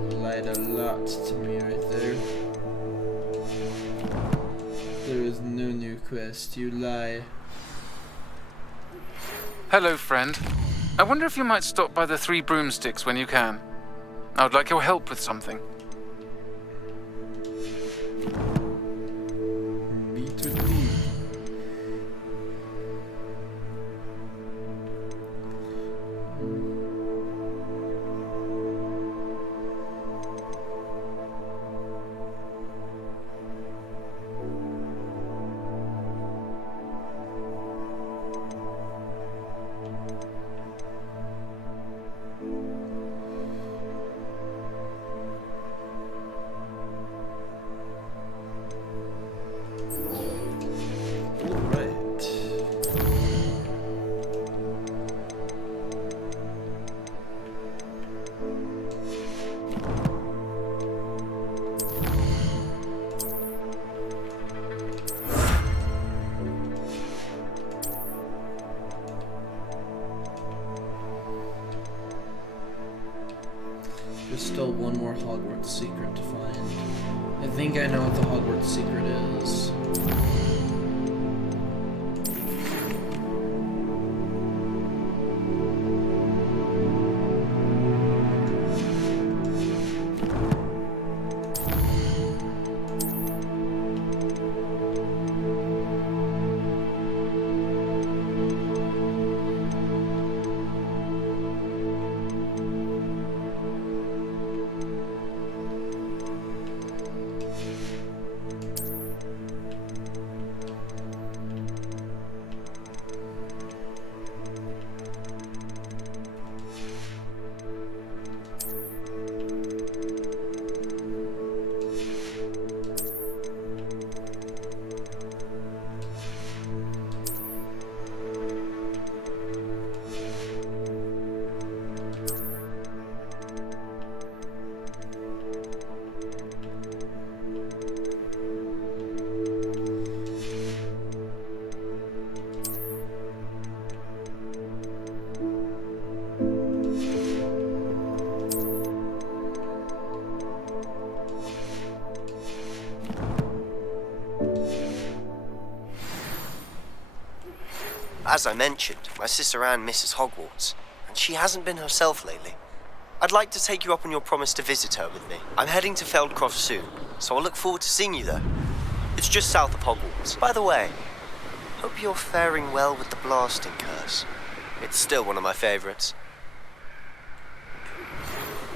You lied a lot to me right there. There is no new quest, you lie. Hello, friend. I wonder if you might stop by the Three Broomsticks when you can. I would like your help with something. Meet with me. There's still one more Hogwarts secret to find. I think I know what the Hogwarts secret is. As I mentioned, my sister Anne misses Hogwarts, and she hasn't been herself lately. I'd like to take you up on your promise to visit her with me. I'm heading to Feldcroft soon, so I'll look forward to seeing you there. It's just south of Hogwarts. By the way, hope you're faring well with the blasting curse. It's still one of my favorites.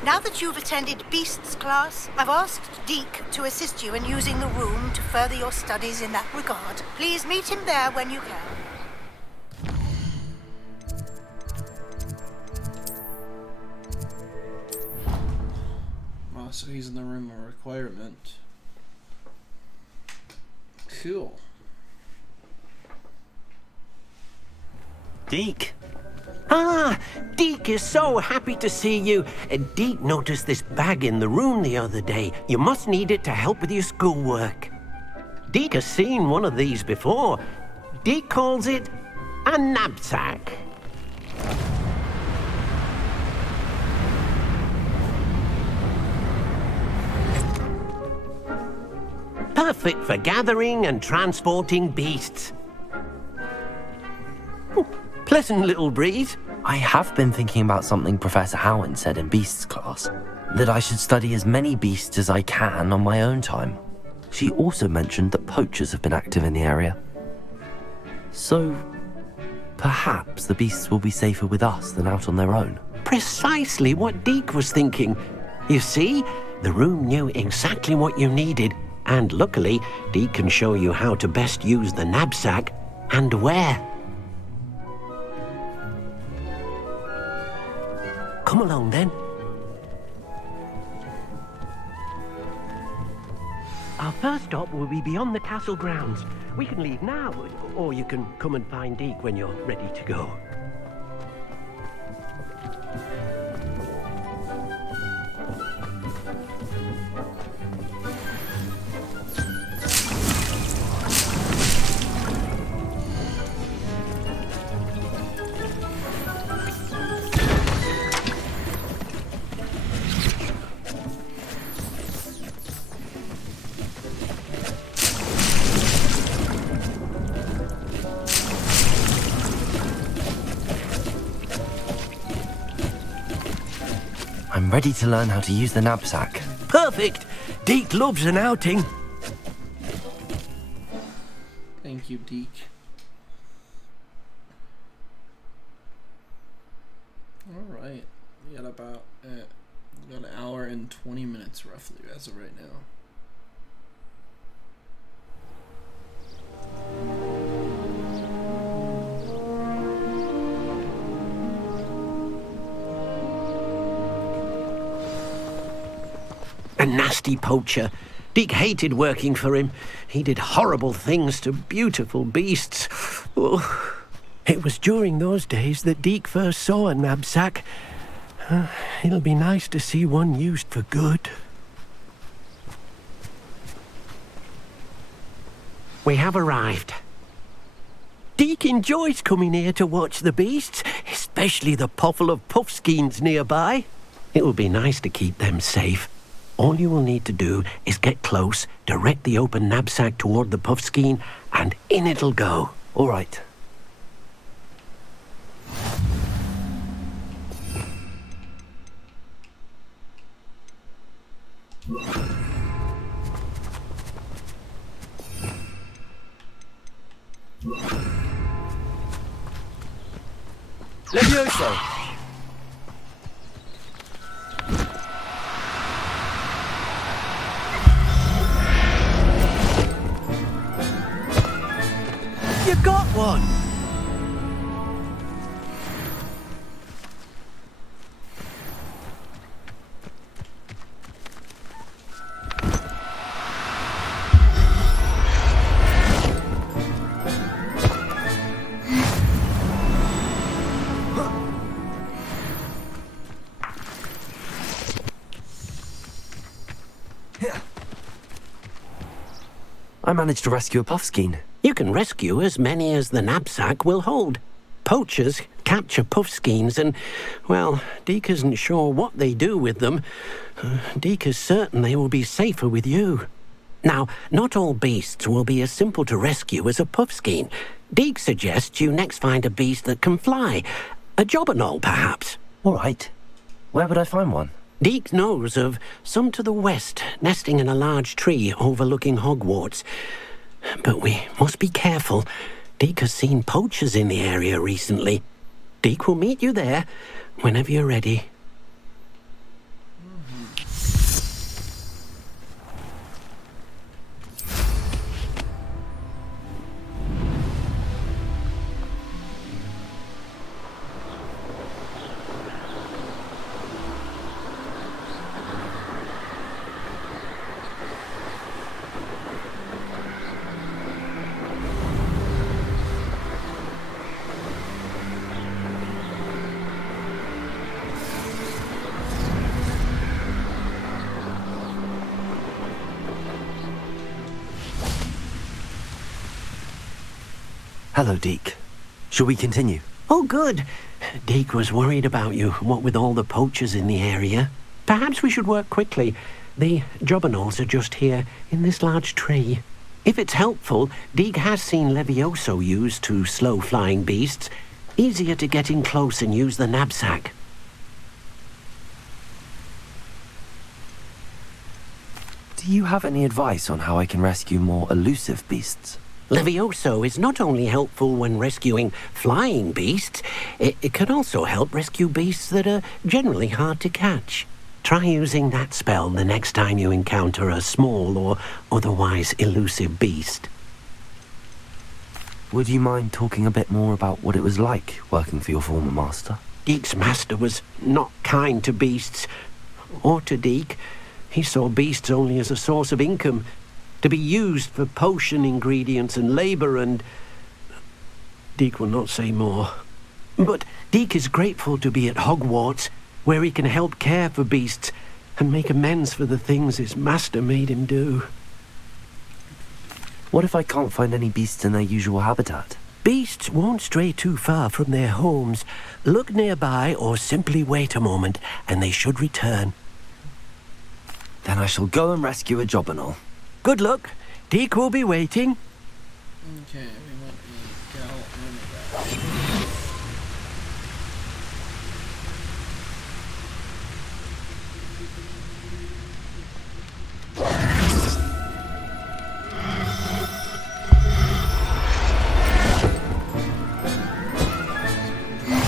Now that you've attended Beasts class, I've asked Deke to assist you in using the room to further your studies in that regard. Please meet him there when you can. Oh, so he's in the room of requirement. Cool. Deke. Ah, Deke is so happy to see you. Deke noticed this bag in the room the other day. You must need it to help with your schoolwork. Deke has seen one of these before. Deke calls it a knapsack. Perfect for gathering and transporting beasts. Pleasant little breeze. I have been thinking about something Professor Howard said in Beasts class, that I should study as many beasts as I can on my own time. She also mentioned that poachers have been active in the area. So, perhaps the beasts will be safer with us than out on their own. Precisely what Deke was thinking. You see, the room knew exactly what you needed, and luckily, Deke can show you how to best use the knapsack and where. Come along, then. Our first stop will be beyond the castle grounds. We can leave now, or you can come and find Deke when you're ready to go. I'm ready to learn how to use the knapsack. Perfect! Deke loves an outing. Thank you, Deke. Alright. We got about an hour and 20 minutes roughly as of right now. A nasty poacher. Deke hated working for him. He did horrible things to beautiful beasts. Oh. It was during those days that Deke first saw a knapsack. It'll be nice to see one used for good. We have arrived. Deke enjoys coming here to watch the beasts, especially the poffle of puffskeins nearby. It will be nice to keep them safe. All you will need to do is get close, direct the open knapsack toward the puffskein, and in it'll go. All right. Levioso! You got one! I managed to rescue a puffskein. You can rescue as many as the knapsack will hold. Poachers capture puffskeins and, well, Deke isn't sure what they do with them. Deke is certain they will be safer with you. Now, not all beasts will be as simple to rescue as a puffskein. Deke suggests you next find a beast that can fly. A jobberknoll, perhaps. All right. Where would I find one? Deke knows of some to the west, nesting in a large tree overlooking Hogwarts. But we must be careful. Deke has seen poachers in the area recently. Deke will meet you there whenever you're ready. Hello, Deke. Shall we continue? Oh, good. Deke was worried about you, what with all the poachers in the area. Perhaps we should work quickly. The jobberknolls are just here, in this large tree. If it's helpful, Deke has seen Levioso used to slow flying beasts. Easier to get in close and use the knapsack. Do you have any advice on how I can rescue more elusive beasts? Levioso is not only helpful when rescuing flying beasts, it can also help rescue beasts that are generally hard to catch. Try using that spell the next time you encounter a small or otherwise elusive beast. Would you mind talking a bit more about what it was like working for your former master? Deke's master was not kind to beasts, or to Deke. He saw beasts only as a source of income, to be used for potion ingredients and labour, and Deke will not say more. But Deke is grateful to be at Hogwarts, where he can help care for beasts and make amends for the things his master made him do. What if I can't find any beasts in their usual habitat? Beasts won't stray too far from their homes. Look nearby or simply wait a moment, and they should return. Then I shall go and rescue a jobberknoll. Good luck. Deke will be waiting. Okay, we want a gal and a guy.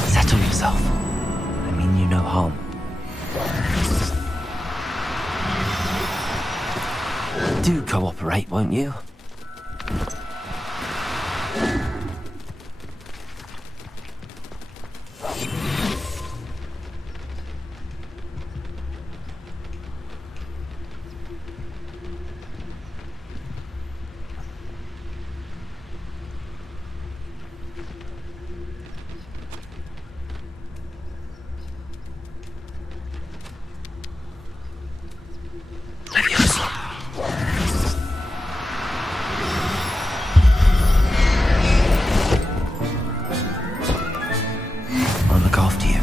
Settle yourself. I mean you no harm. Do cooperate, won't you? I'll look after you.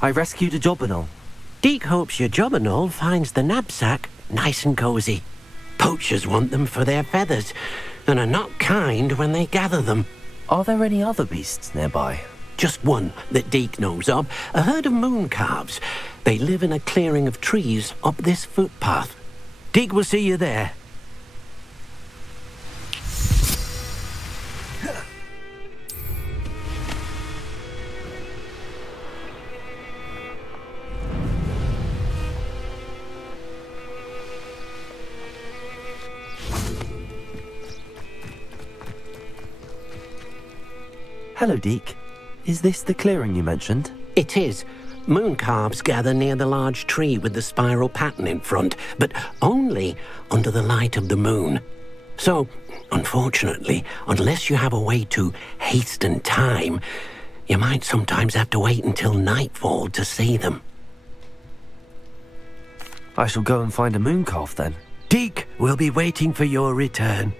I rescued a jobberknoll. Deke hopes your jobberknoll finds the knapsack nice and cozy. Poachers want them for their feathers, and are not kind when they gather them. Are there any other beasts nearby? Just one that Deke knows of, a herd of moon calves. They live in a clearing of trees up this footpath. Deke will see you there. Hello, Deke. Is this the clearing you mentioned? It is. Moon calves gather near the large tree with the spiral pattern in front, but only under the light of the moon. So, unfortunately, unless you have a way to hasten time, you might sometimes have to wait until nightfall to see them. I shall go and find a moon calf then. Deke will be waiting for your return.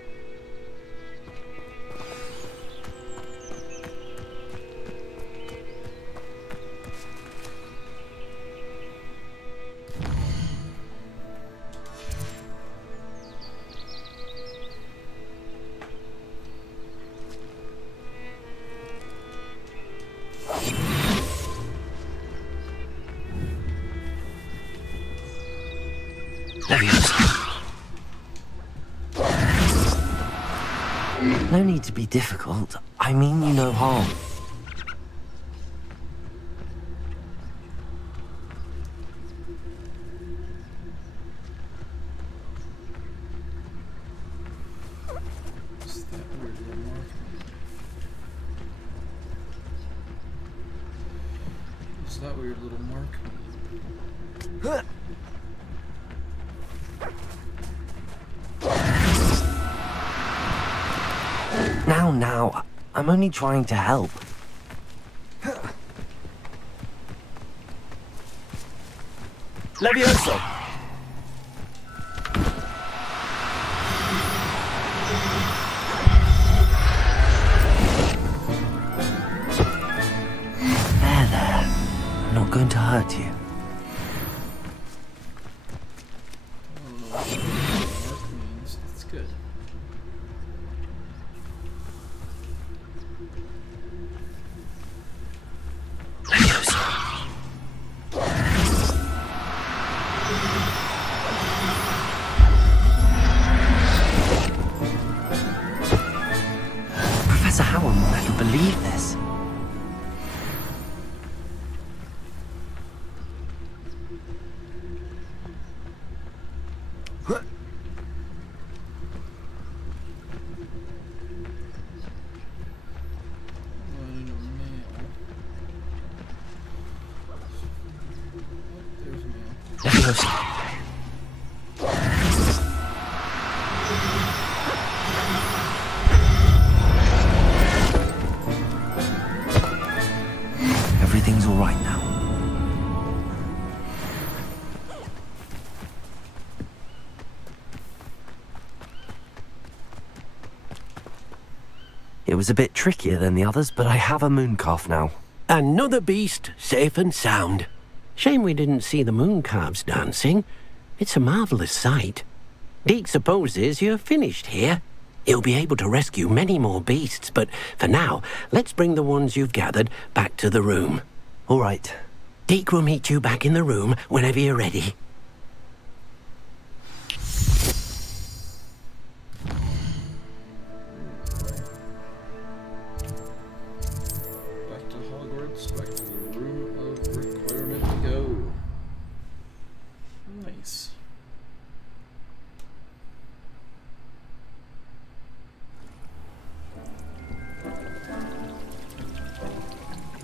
No need to be difficult. I mean you no harm. What's that weird little mark? Now, I'm only trying to help. Levioso! There. I'm not going to hurt you. I don't know what that mark means. That's good. Professor Howard will never believe this. Everything's all right now. It was a bit trickier than the others, but I have a mooncalf now. Another beast, safe and sound. Shame we didn't see the mooncalves dancing. It's a marvellous sight. Deke supposes you're finished here. He'll be able to rescue many more beasts, but for now, let's bring the ones you've gathered back to the room. All right. Deke will meet you back in the room whenever you're ready. Back to Hogwarts, back to the room of requirement to go. Nice.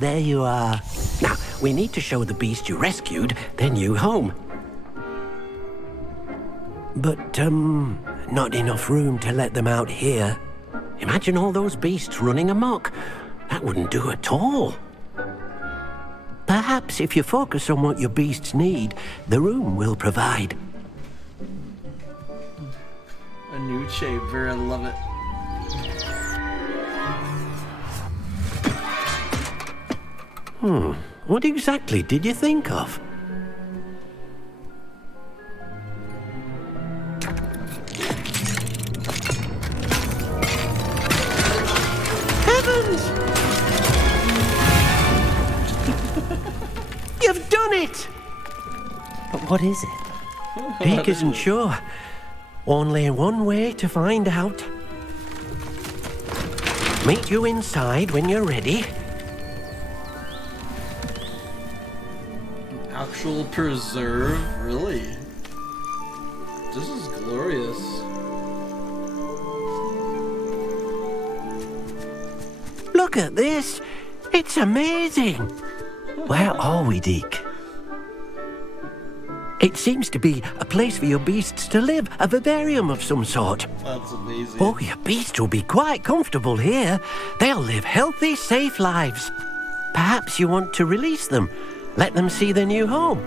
There you are. Now, we need to show the beast you rescued their new home. But, not enough room to let them out here. Imagine all those beasts running amok. That wouldn't do at all. Perhaps if you focus on what your beasts need, the room will provide. A new chamber, I love it. What exactly did you think of? Heavens! You've done it! But what is it? Deke isn't sure. Only one way to find out. Meet you inside when you're ready. Actual preserve? Really? This is glorious. Look at this. It's amazing. Where are we, Deke? It seems to be a place for your beasts to live, a vivarium of some sort. That's amazing. Oh, your beasts will be quite comfortable here. They'll live healthy, safe lives. Perhaps you want to release them. Let them see their new home.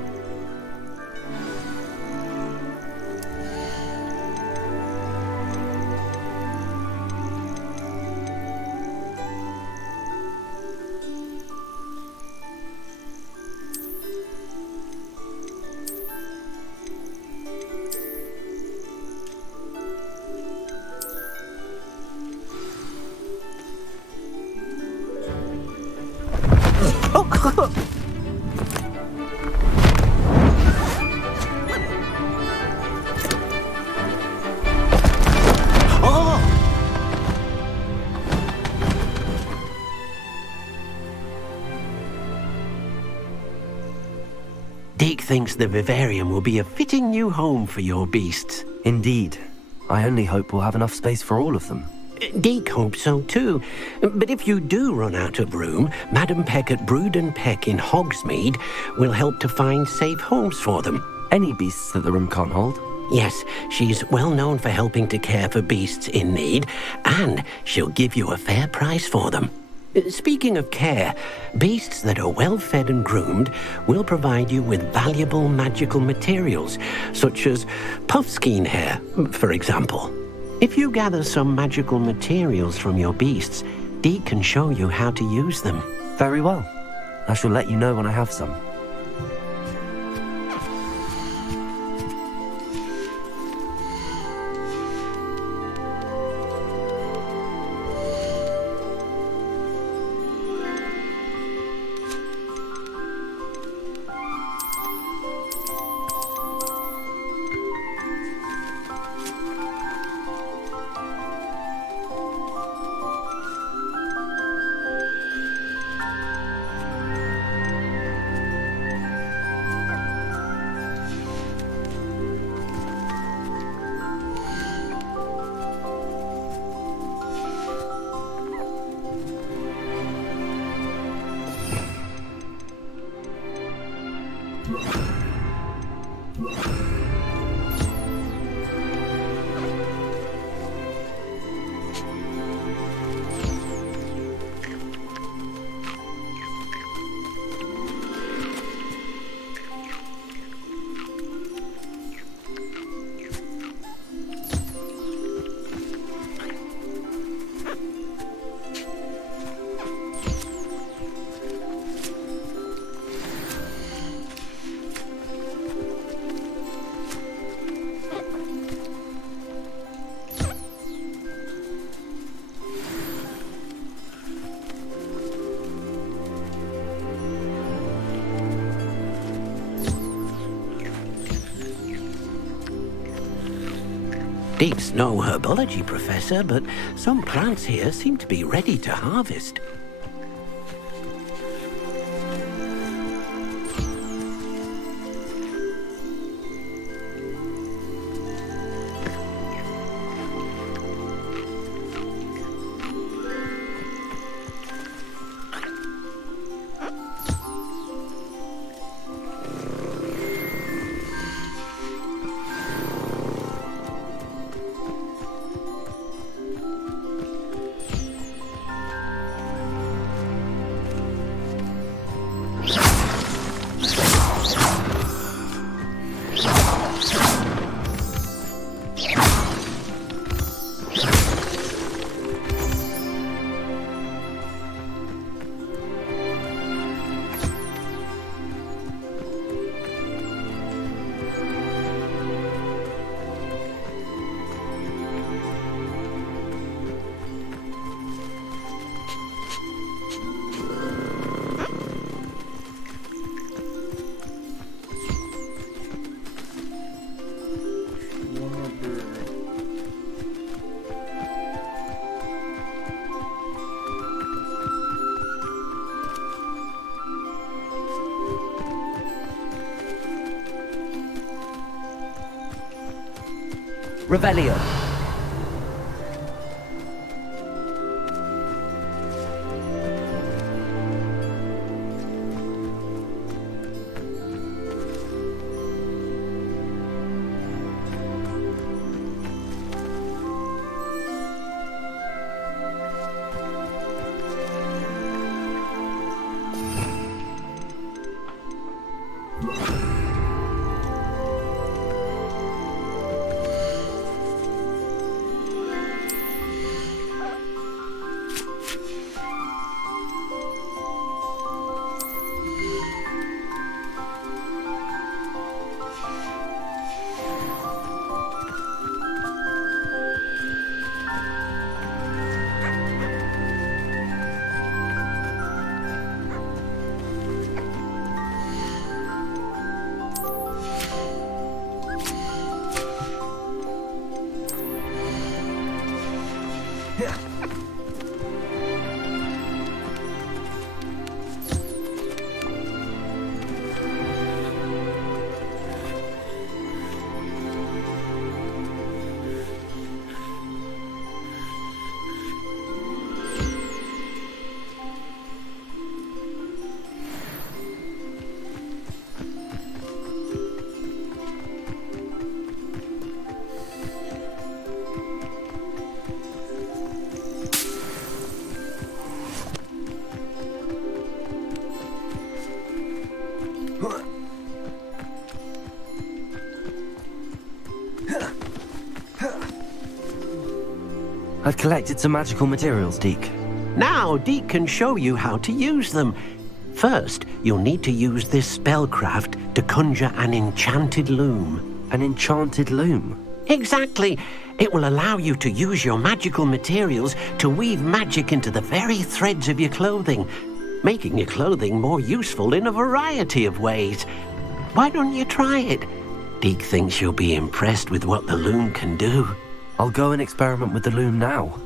Deke thinks the vivarium will be a fitting new home for your beasts. Indeed. I only hope we'll have enough space for all of them. Deke hopes so too. But if you do run out of room, Madam Peck at Brood and Peck in Hogsmeade will help to find safe homes for them. Any beasts that the room can't hold? Yes, she's well known for helping to care for beasts in need, and she'll give you a fair price for them. Speaking of care, beasts that are well fed and groomed will provide you with valuable magical materials, such as puffskein hair, for example. If you gather some magical materials from your beasts, Deke can show you how to use them. Very well. I shall let you know when I have some. Deke's no herbology professor, but some plants here seem to be ready to harvest. Revelio. I've collected some magical materials, Deke. Now, Deke can show you how to use them. First, you'll need to use this spellcraft to conjure an enchanted loom. An enchanted loom? Exactly. It will allow you to use your magical materials to weave magic into the very threads of your clothing, making your clothing more useful in a variety of ways. Why don't you try it? Deke thinks you'll be impressed with what the loom can do. I'll go and experiment with the loom now.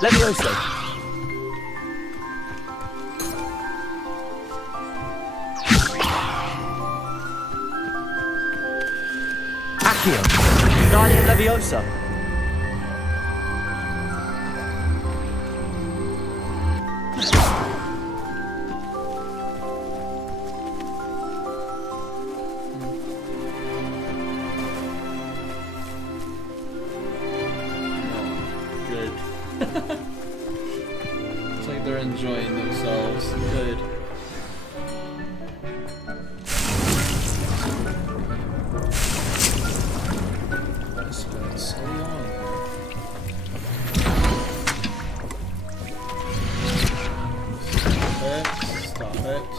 Leviosa. Accio. Guardian Leviosa. It's like they're enjoying themselves. Good. It's been so long here. Stop it.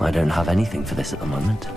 I don't have anything for this at the moment.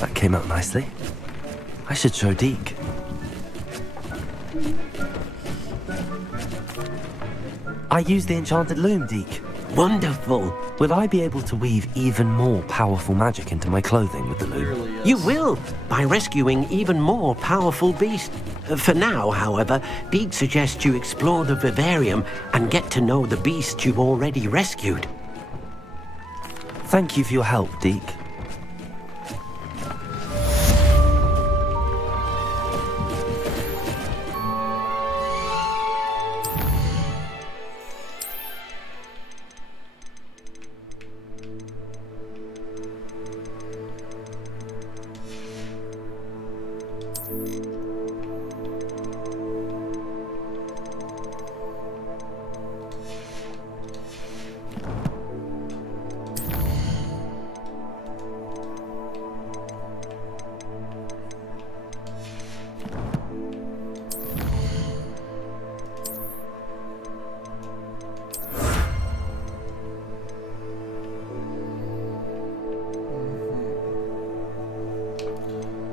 That came out nicely. I should show Deke. I use the enchanted loom, Deke. Wonderful. Will I be able to weave even more powerful magic into my clothing with the loom? You will, by rescuing even more powerful beasts. For now, however, Deke suggests you explore the vivarium and get to know the beasts you've already rescued. Thank you for your help, Deke.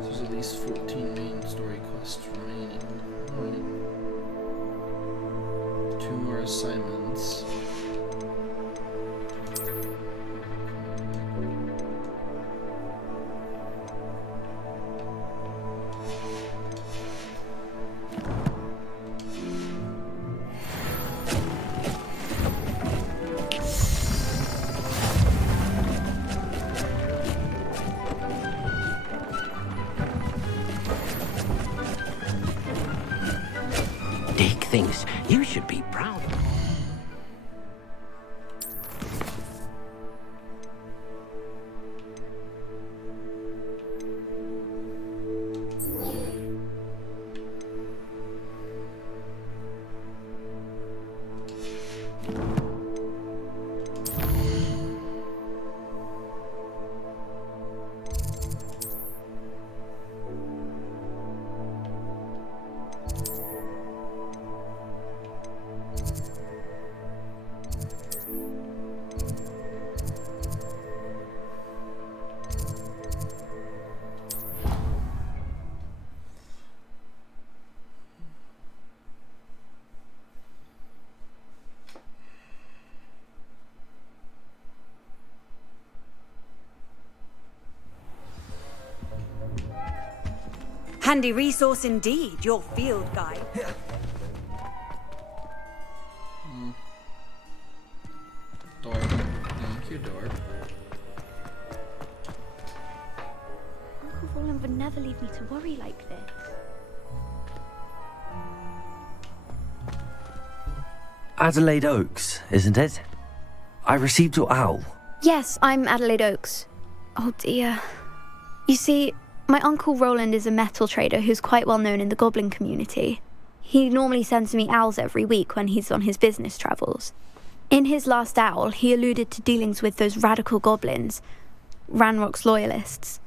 There's at least 14 main story quests remaining. Right. 2 more assignments. Deke thinks you should be proud. Handy resource indeed, your field guide. Door. Thank you, door. Uncle Roland would never leave me to worry like this. Adelaide Oaks, isn't it? I received your owl. Yes, I'm Adelaide Oaks. Oh dear. You see, my Uncle Roland is a metal trader who's quite well known in the goblin community. He normally sends me owls every week when he's on his business travels. In his last owl, he alluded to dealings with those radical goblins, Ranrock's loyalists.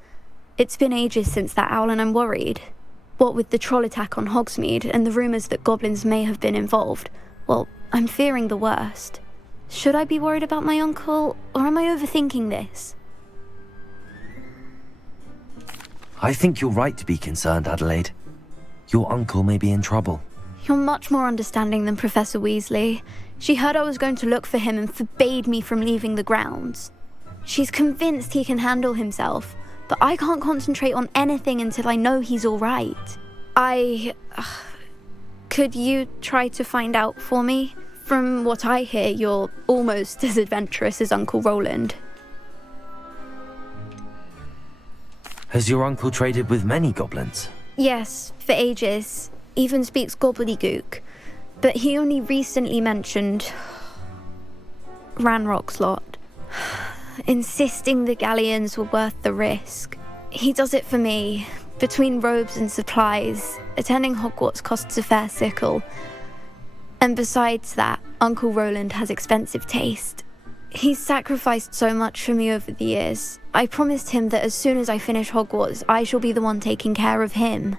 It's been ages since that owl and I'm worried. What with the troll attack on Hogsmeade and the rumours that goblins may have been involved, well, I'm fearing the worst. Should I be worried about my uncle, or am I overthinking this? I think you're right to be concerned, Adelaide. Your uncle may be in trouble. You're much more understanding than Professor Weasley. She heard I was going to look for him and forbade me from leaving the grounds. She's convinced he can handle himself, but I can't concentrate on anything until I know he's all right. Could you try to find out for me? From what I hear, you're almost as adventurous as Uncle Roland. Has your uncle traded with many goblins? Yes, for ages. Even speaks gobbledygook. But he only recently mentioned Ranrock's lot, insisting the galleons were worth the risk. He does it for me. Between robes and supplies, attending Hogwarts costs a fair sickle. And besides that, Uncle Roland has expensive taste. He's sacrificed so much for me over the years. I promised him that as soon as I finish Hogwarts, I shall be the one taking care of him.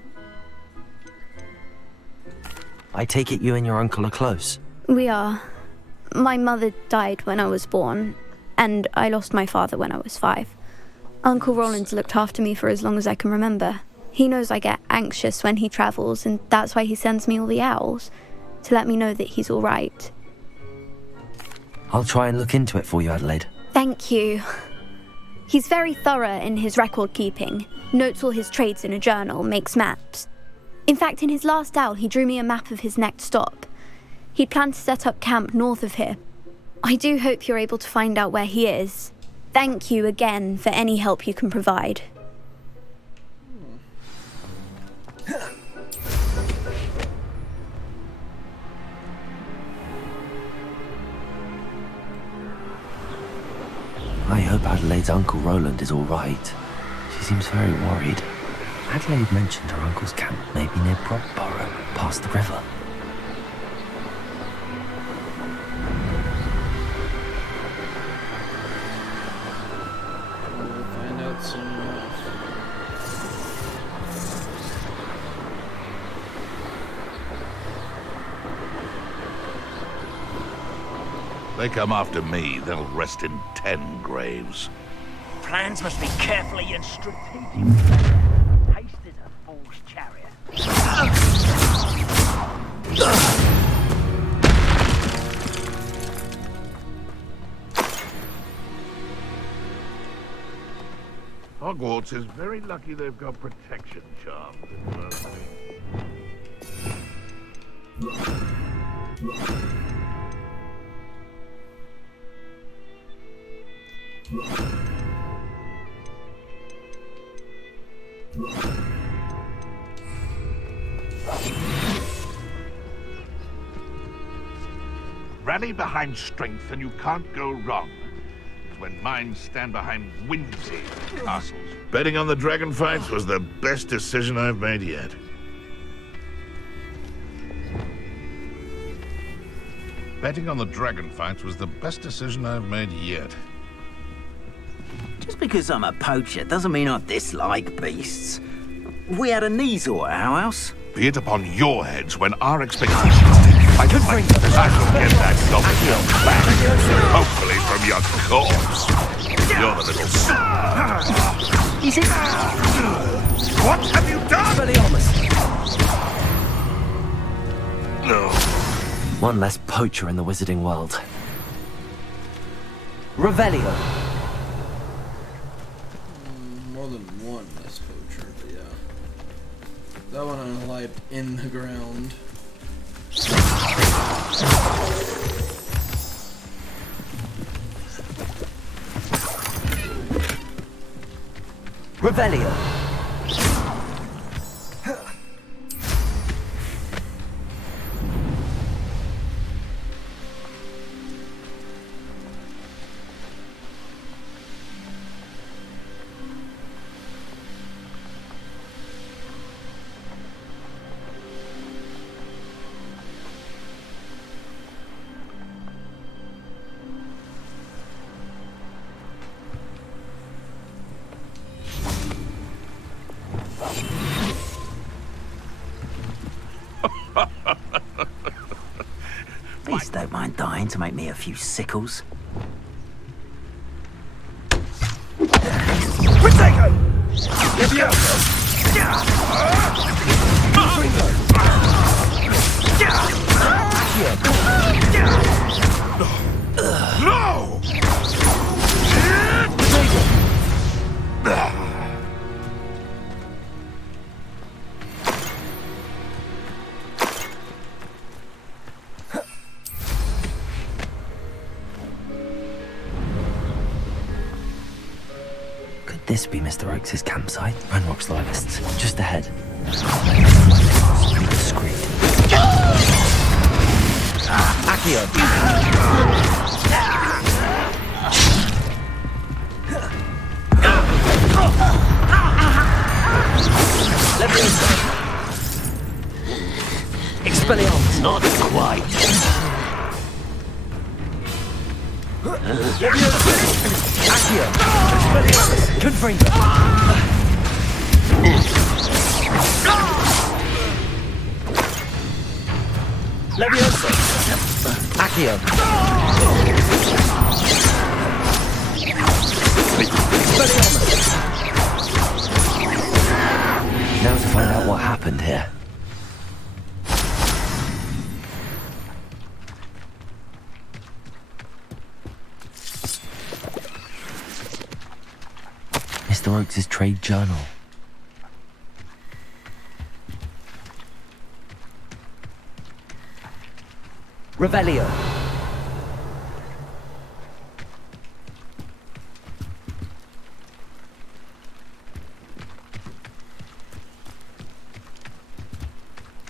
I take it you and your uncle are close. We are. My mother died when I was born, and I lost my father when I was 5. Uncle Roland's looked after me for as long as I can remember. He knows I get anxious when he travels, and that's why he sends me all the owls, to let me know that he's all right. I'll try and look into it for you, Adelaide. Thank you. He's very thorough in his record keeping, notes all his trades in a journal, makes maps. In fact, in his last owl, he drew me a map of his next stop. He'd planned to set up camp north of here. I do hope you're able to find out where he is. Thank you again for any help you can provide. I hope Adelaide's Uncle Roland is all right. She seems very worried. Adelaide mentioned her uncle's camp may be near Broadborough, past the river. We'll find out soon enough. They come after me, they'll rest in 10 graves. Plans must be carefully and strategically. Haste is a fool's chariot. Hogwarts is very lucky they've got protection charms in Rally behind strength and you can't go wrong. It's when minds stand behind whimsy and castles. Betting on the dragon fights was the best decision I've made yet. Betting on the dragon fights was the best decision I've made yet. Just because I'm a poacher doesn't mean I dislike beasts. We had a Kneazor at our house. Be it upon your heads when our expectations take you. I shall get that goblin back, hopefully from your corpse. You're the little Is it? What have you done? No. One less poacher in the wizarding world. Revelio. More than one less poacher, but yeah. That one on a light in the ground. Revelio. Beasts don't mind dying to make me a few sickles. Protego! No! Could this be Mr. Oakes' campsite? Ranrock's loyalists, just ahead. Be discreet. Accio! Expelliarmus. Not quite. Accio! Expelliarmus! Confringo! Leviosa. Accio! Expelliarmus. happened here. Mr. Oakes' trade journal. Revelio.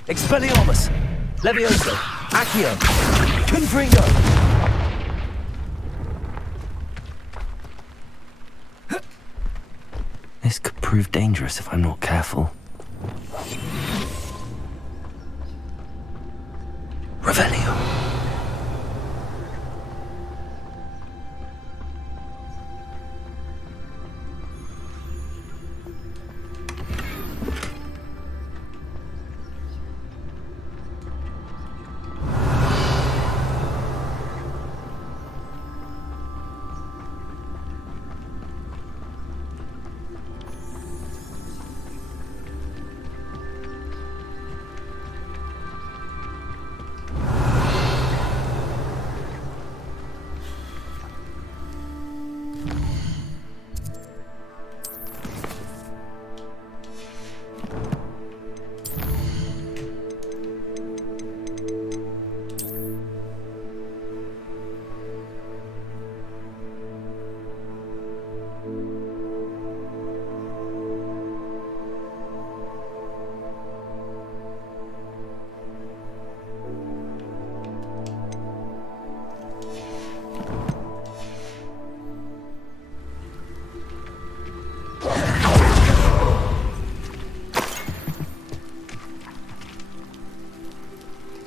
Expelliarmus. Levioso. Accio. Confringo. This could prove dangerous if I'm not careful. Revelio.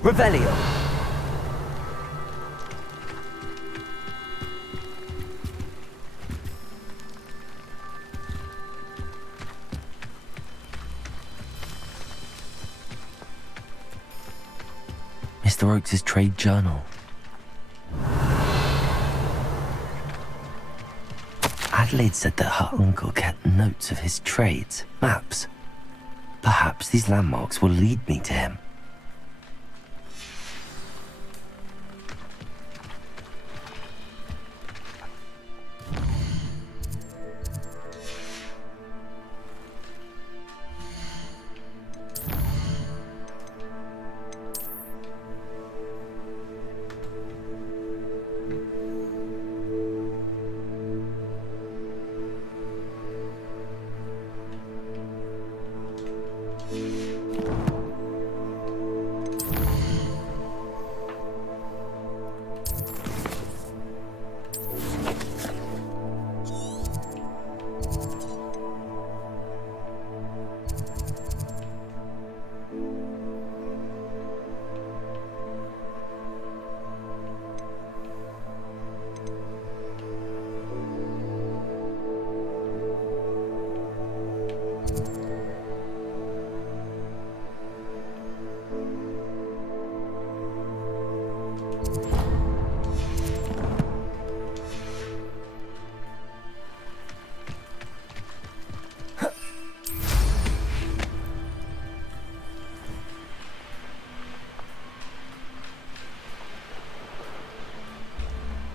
Revelio. Mr. Oakes' trade journal. Adelaide said that her uncle kept notes of his trades, maps. Perhaps these landmarks will lead me to him.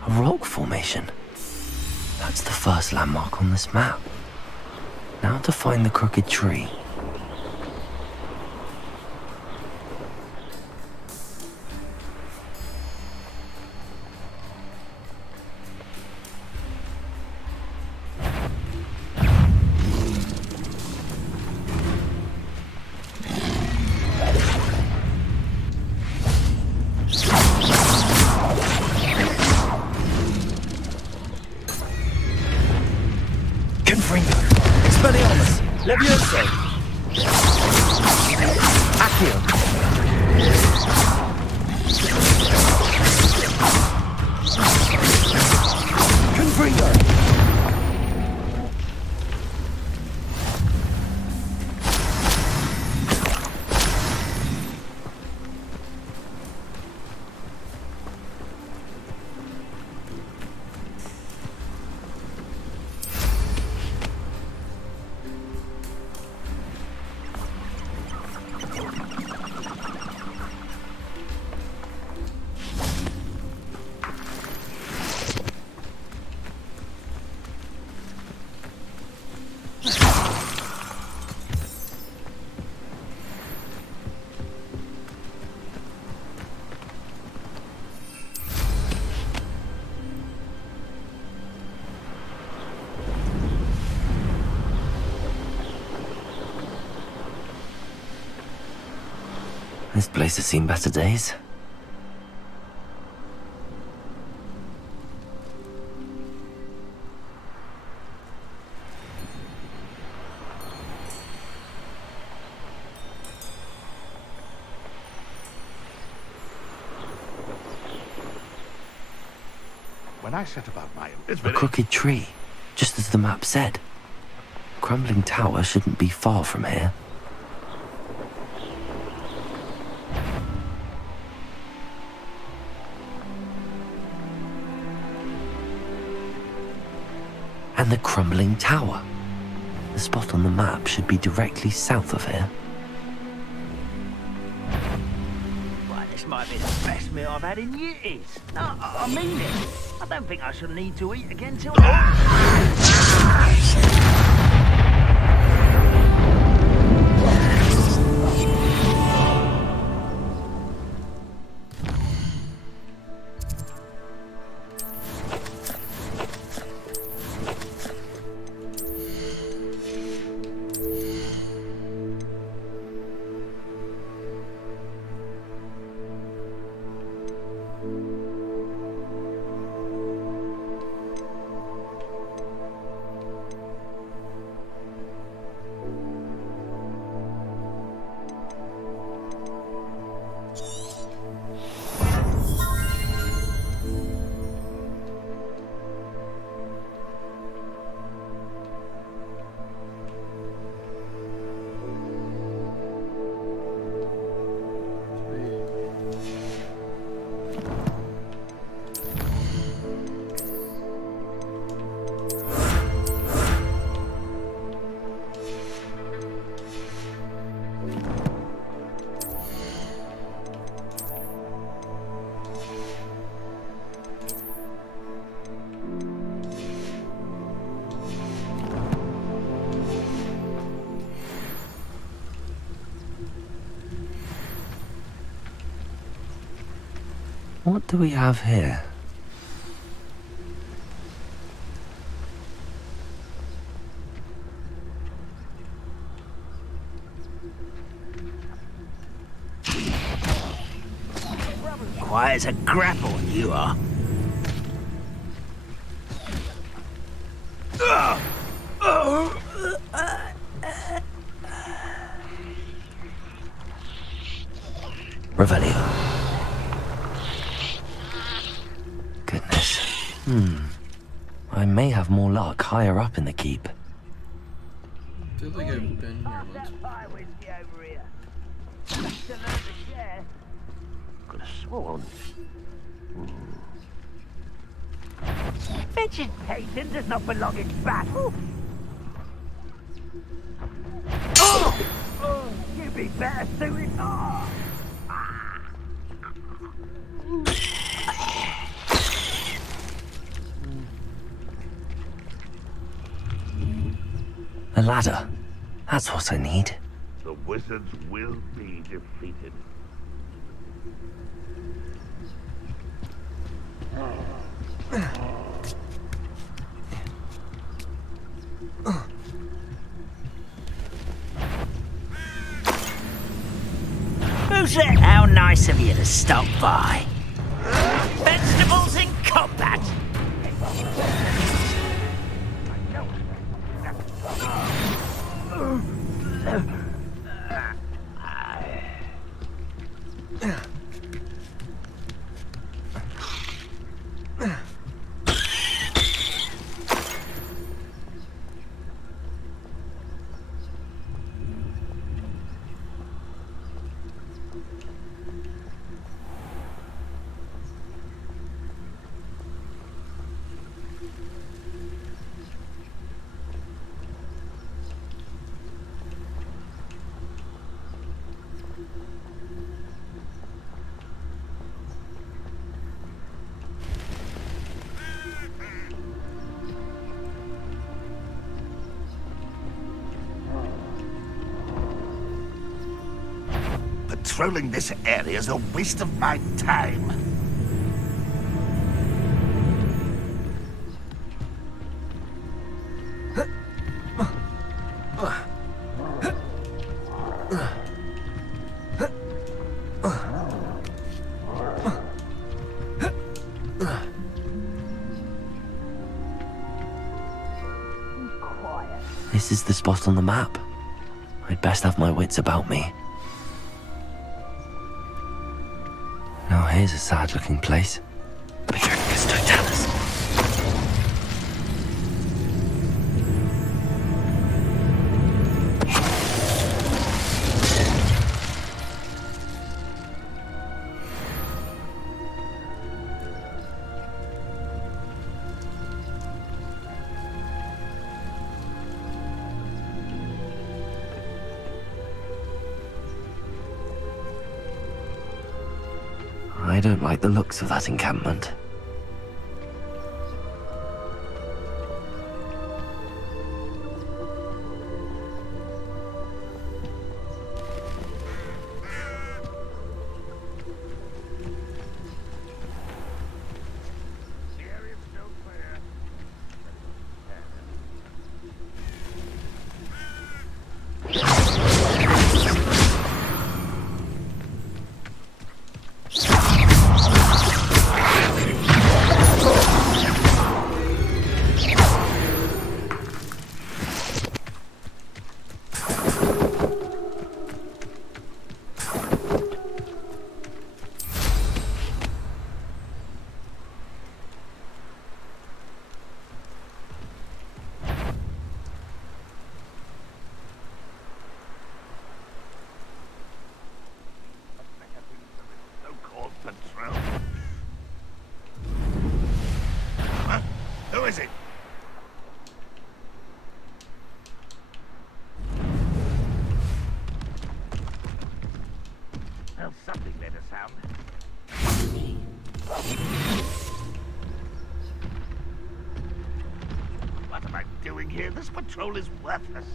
A rock formation. That's the first landmark on this map. Now to find the crooked tree. Expelliarmus! Levioso! Accio! Confringo! This place has seen better days. When I set about my... A crooked tree, just as the map said. Crumbling tower shouldn't be far from here. And the crumbling tower. The spot on the map should be directly south of here. Right, this might be the best meal I've had in years. No, I mean it. I don't think I shall need to eat again till... What do we have here? Quiet as a grapple, you are. Revelio. Goodness. I may have more luck higher up in the keep. I feel like I've been here once. Could have sworn. Vegetation does not belong in battle. Oh, you'd be better suited. A ladder. That's what I need. The wizards will be defeated. Who's that? How nice of you to stop by. Vegetables in combat. Patrolling this area is a waste of my time. spot on the map. I'd best have my wits about me. Now here's a sad-looking place. Petrificus totalis. I don't like the looks of that encampment. Who is it? Well, something made a sound. What am I doing here? This patrol is worthless.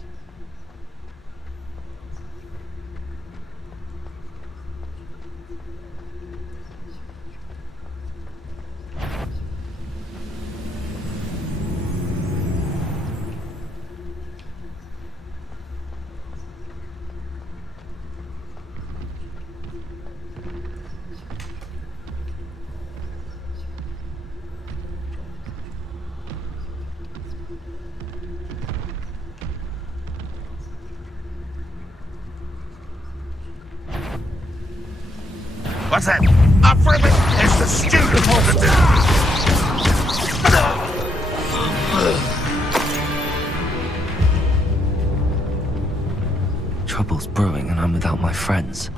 What's that? Up for a bit. It's the student Trouble's brewing and I'm without my friends.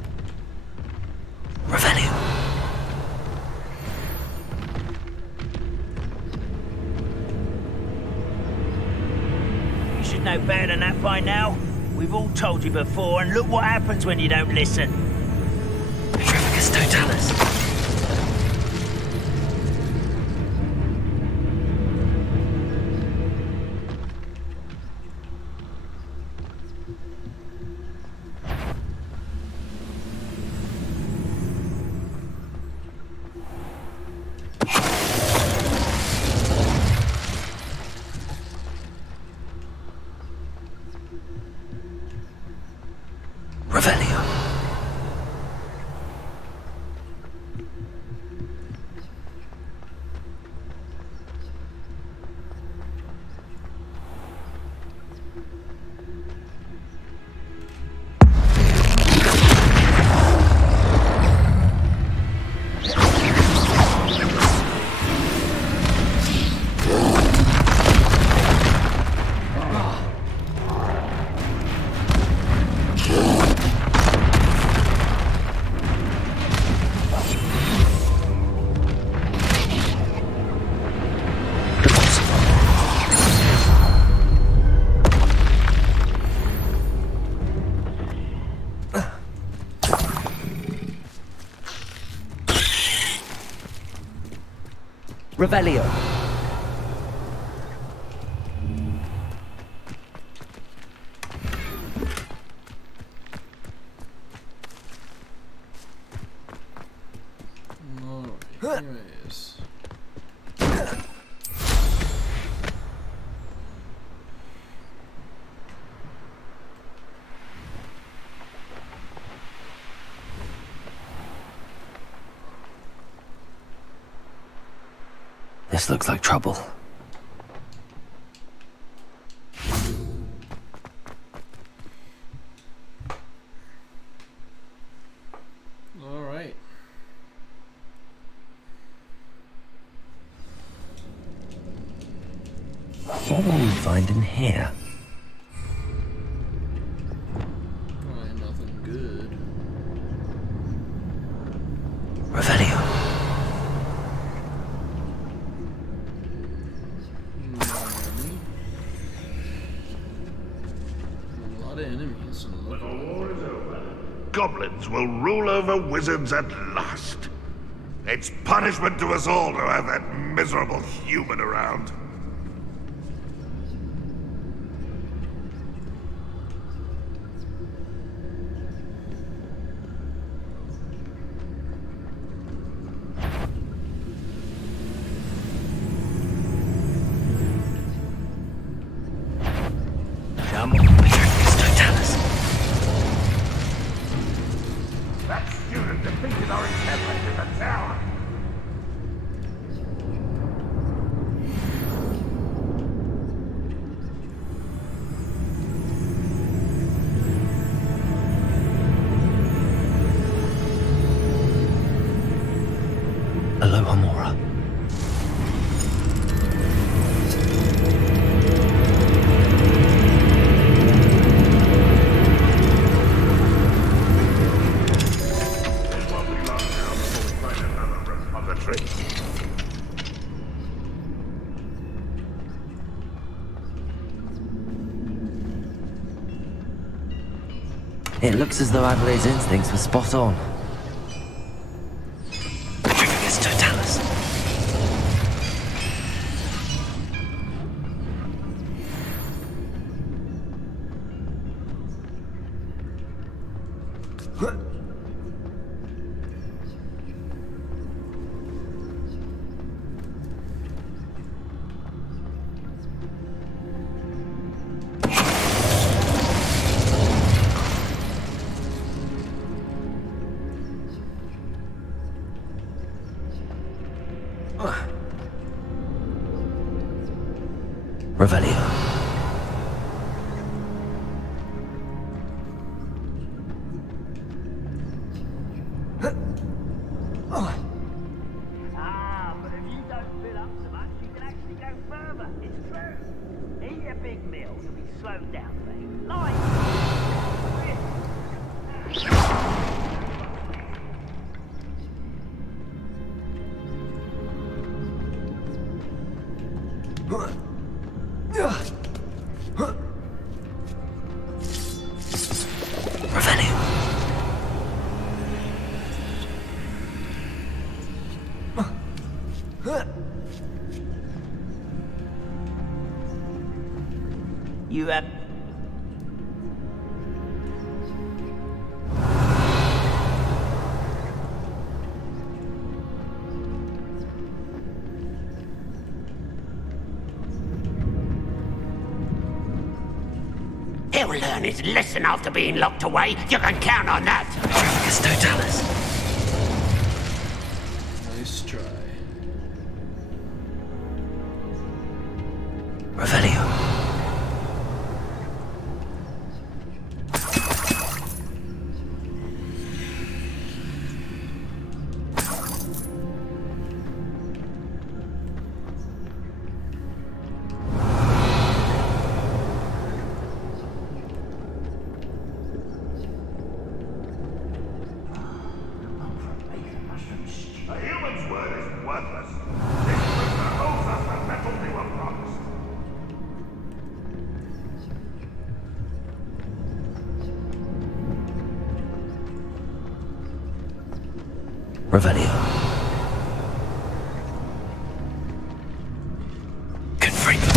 Revelio. You should know better than that by now. We've all told you before, and look what happens when you don't listen. Petrificus totalis. Revelio. Revelio. Alright, anyways. This looks like trouble. What will we find in here? Probably nothing good. Revelio. A lot of enemies. When the war is over, goblins will rule over wizards at last. It's punishment to us all to have that miserable human around. Come on. That student defeated our encampment in the tower. Aloha Mora. It looks as though Adelaide's instincts were spot on. Petrificus totalis. Revelio. Ah, but if you don't fill up so much, you can actually go further. It's true. Eat a big meal, you'll be slowed down, mate. Like. Revelio. You have. He'll learn his lesson after being locked away. You can count on that. Petrificus totalis. Nice try. Revelio. A human's word is worthless. This prisoner owes us the metal they were promised. Revelio. Confringo.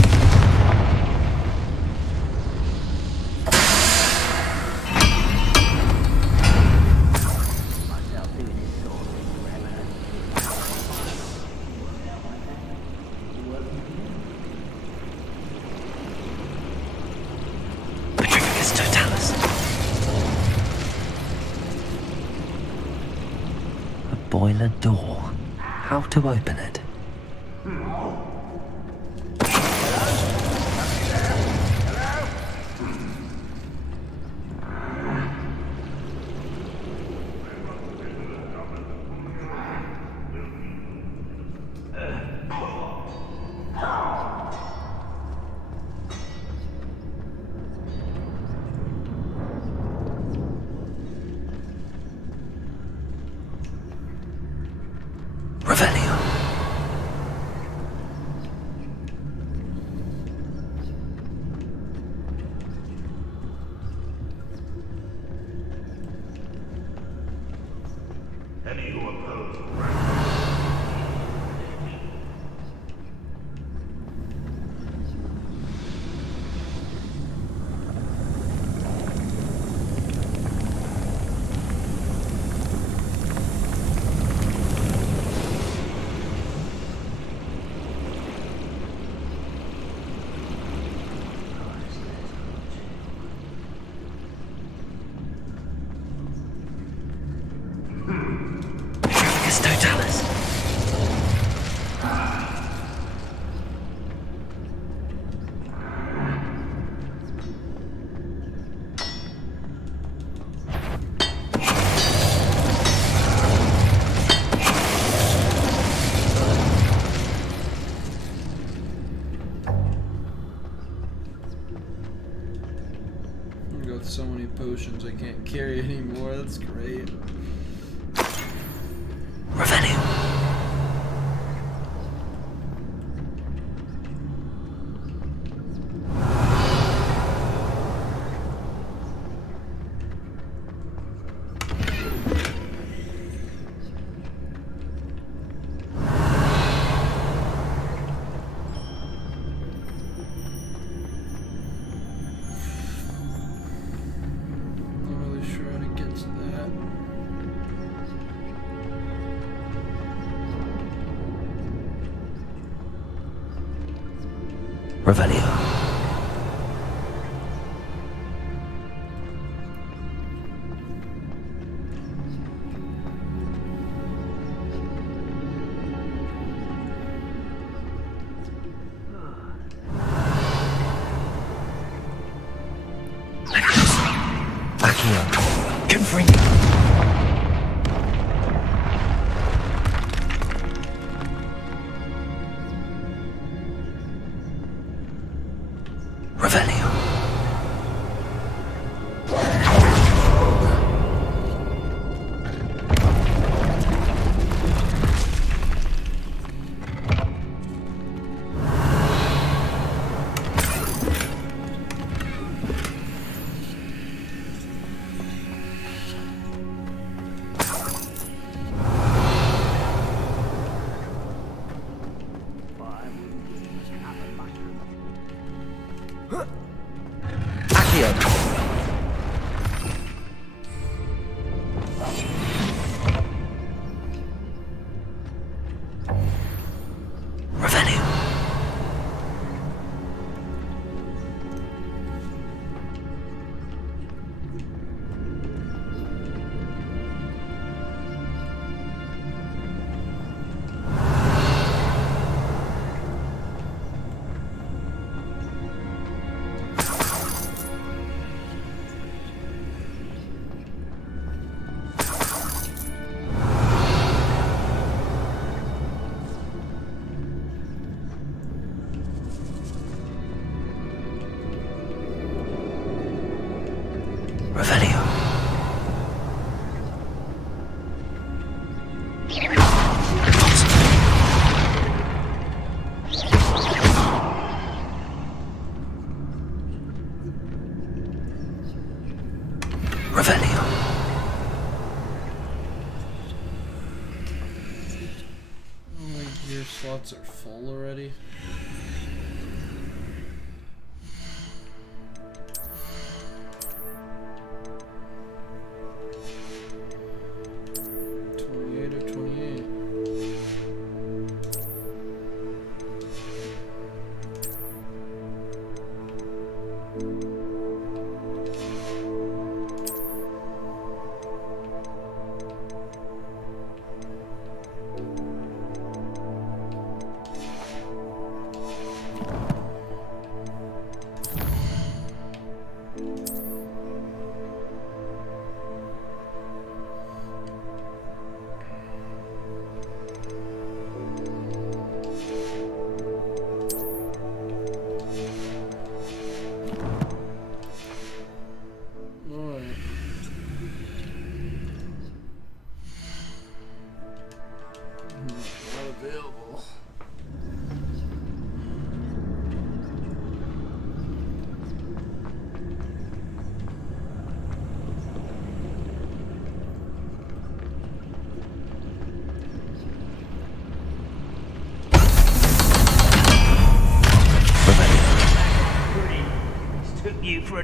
Petrificus totalis. A boiler door. How to open it? So many potions I can't carry anymore. That's great. Revelio. Revelio. Accio. Confringo. Revelio. Revelio. Revelio. Oh, my gear slots are full already.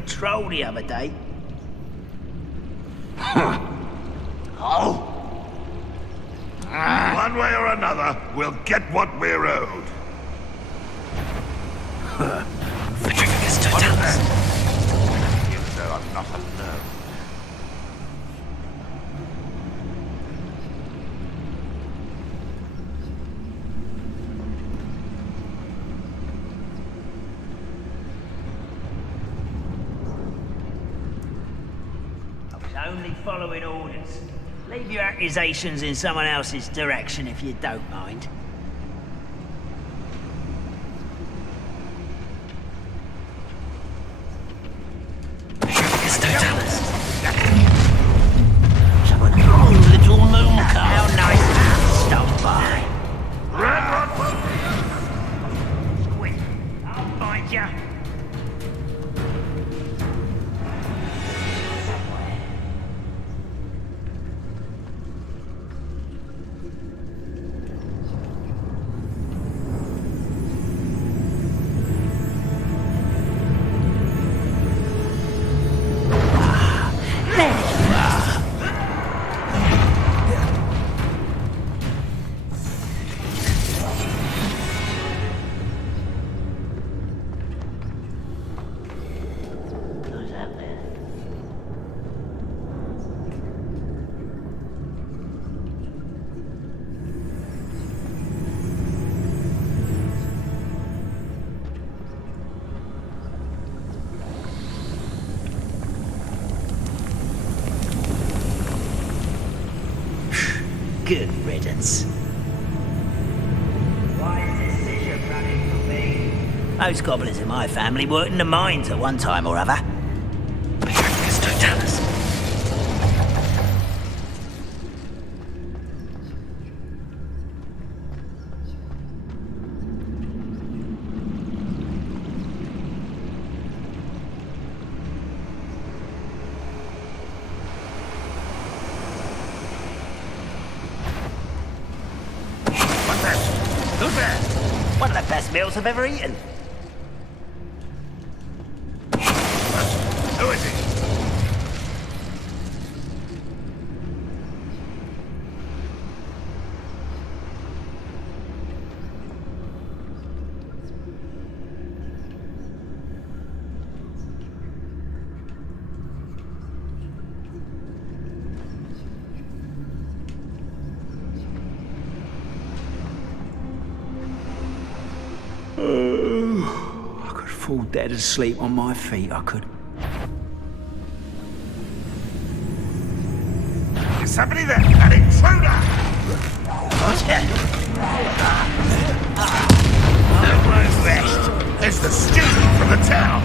troll the other day. Oh! One way or another, we'll get what we're owed. You know I'm not alone. I was only following orders. Leave your accusations in someone else's direction if you don't mind. Little moon cow. How nice to stop by. Wait, I'll find ya. Good riddance. Why is this decision running from me? Most goblins in my family worked in the mines at one time or other. One of the best meals I've ever eaten. Who is it? I could fall dead asleep on my feet, I could. Is somebody there? An intruder! I won't rest. It's the student from the town!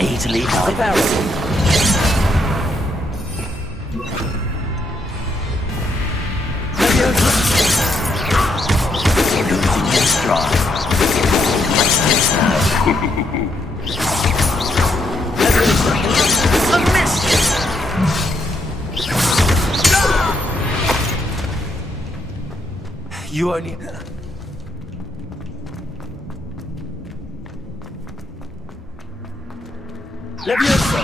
Easily live out. You only... Levioso!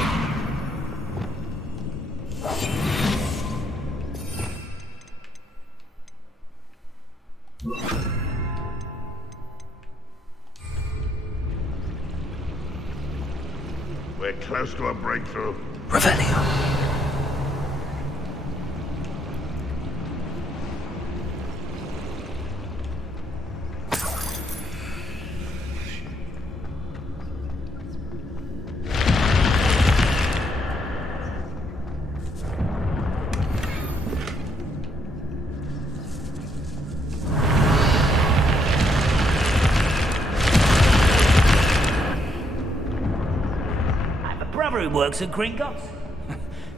We're close to a breakthrough. Revelio. Brother who works at Gringotts.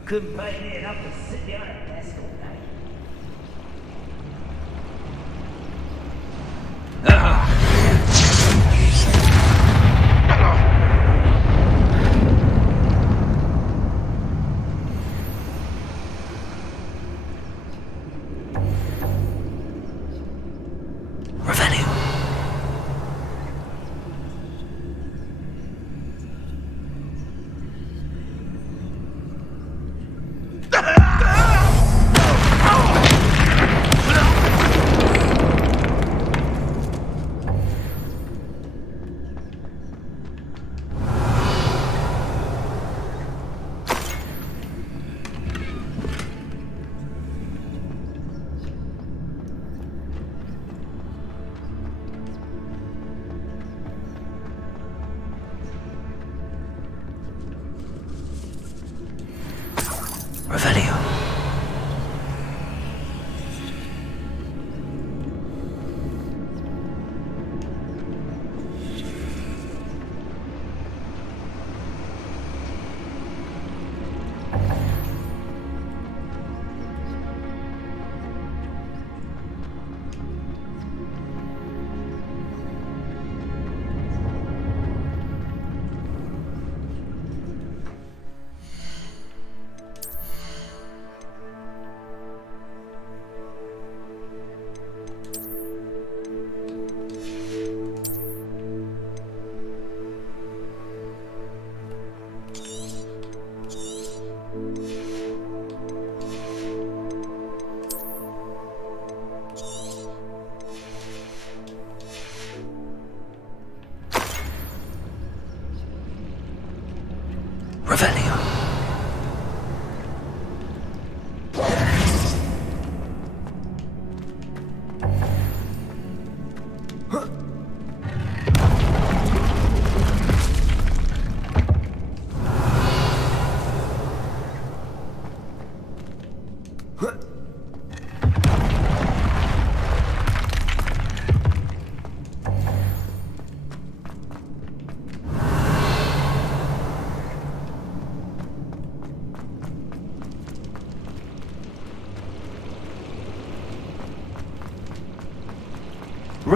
Couldn't pay me enough to sit behind a desk all day. Revelio.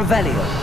Revelio.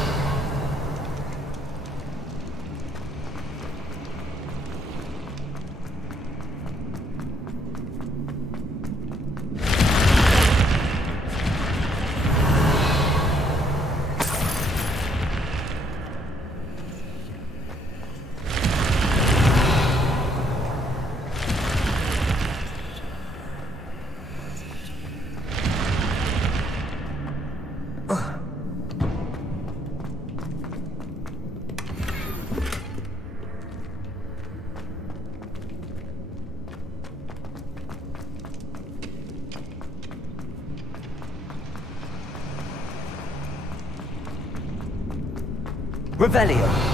Revelio.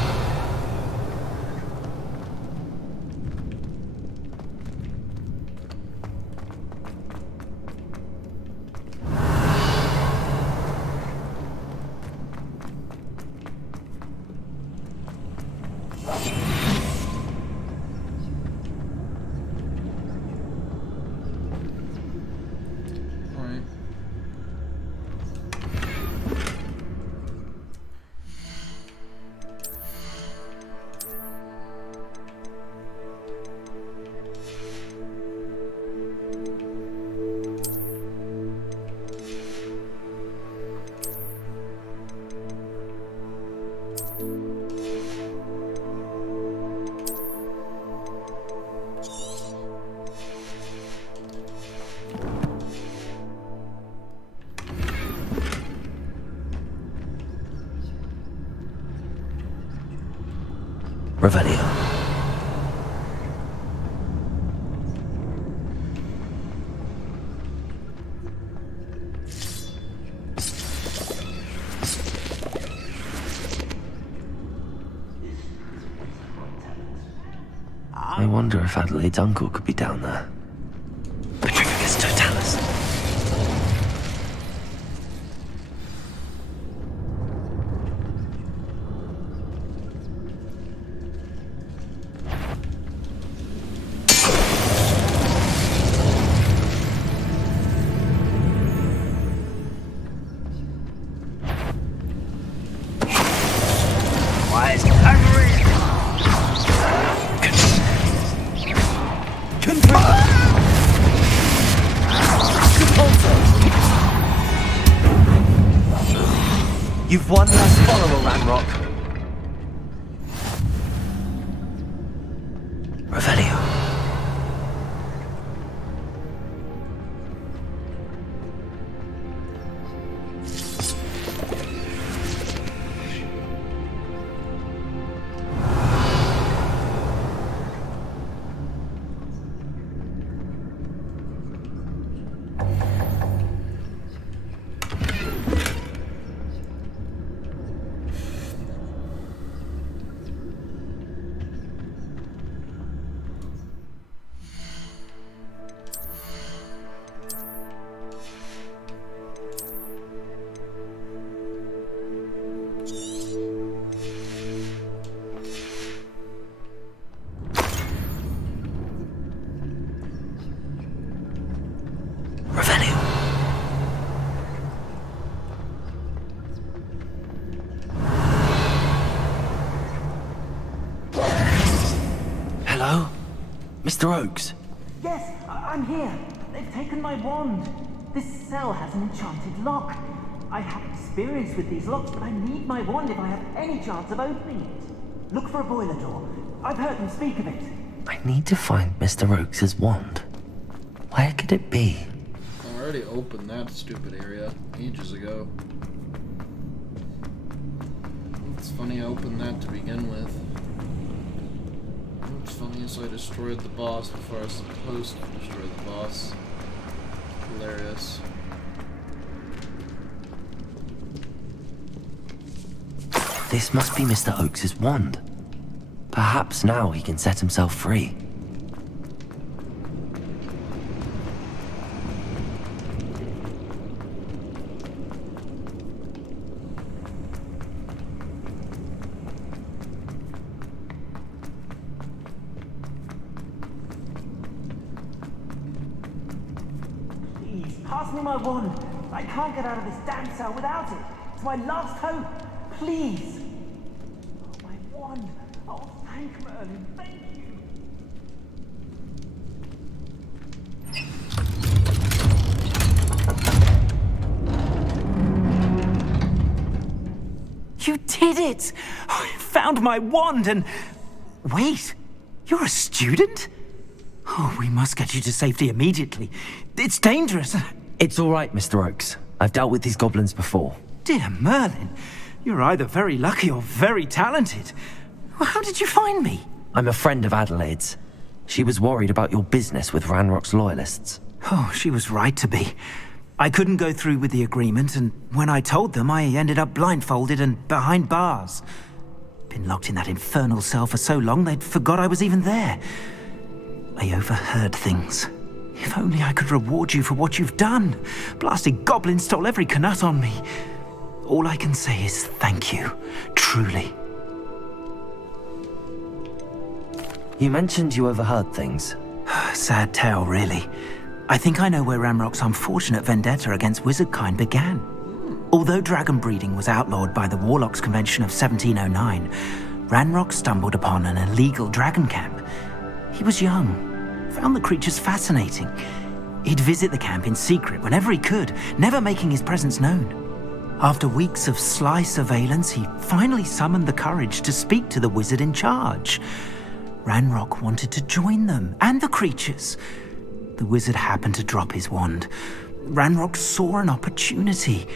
I wonder if Adelaide's uncle could be down there. Petrificus totalis. You've one less follower, Ranrock. Revelio. Hello? Mr. Oakes? Yes, I'm here. They've taken my wand. This cell has an enchanted lock. I have experience with these locks, but I need my wand if I have any chance of opening it. Look for a boiler door. I've heard them speak of it. I need to find Mr. Oakes' wand. Where could it be? I already opened that stupid area ages ago. It's funny I opened that to begin with. What's funny is I destroyed the boss before I was supposed to destroy the boss. Hilarious. This must be Mr. Oakes' wand. Perhaps now he can set himself free. Please, pass me my wand. I can't get out of this damn cell without it. It's my last hope. Please. Oh, my wand. Oh, thank Merlin. Thank you. You did it! I found my wand and... Wait, you're a student? Oh, we must get you to safety immediately. It's dangerous. It's all right, Mr. Oakes. I've dealt with these goblins before. Dear Merlin, you're either very lucky or very talented. Well, how did you find me? I'm a friend of Adelaide's. She was worried about your business with Ranrock's loyalists. Oh, she was right to be. I couldn't go through with the agreement, and when I told them, I ended up blindfolded and behind bars. Been locked in that infernal cell for so long, they'd forgot I was even there. I overheard things. If only I could reward you for what you've done. Blasted goblin stole every canut on me. All I can say is thank you, truly. You mentioned you overheard things. Sad tale, really. I think I know where Ranrock's unfortunate vendetta against wizardkind began. Although dragon breeding was outlawed by the Warlocks Convention of 1709, Ranrock stumbled upon an illegal dragon camp. He was young, found the creatures fascinating. He'd visit the camp in secret whenever he could, never making his presence known. After weeks of sly surveillance, he finally summoned the courage to speak to the wizard in charge. Ranrock wanted to join them and the creatures. The wizard happened to drop his wand. Ranrock saw an opportunity.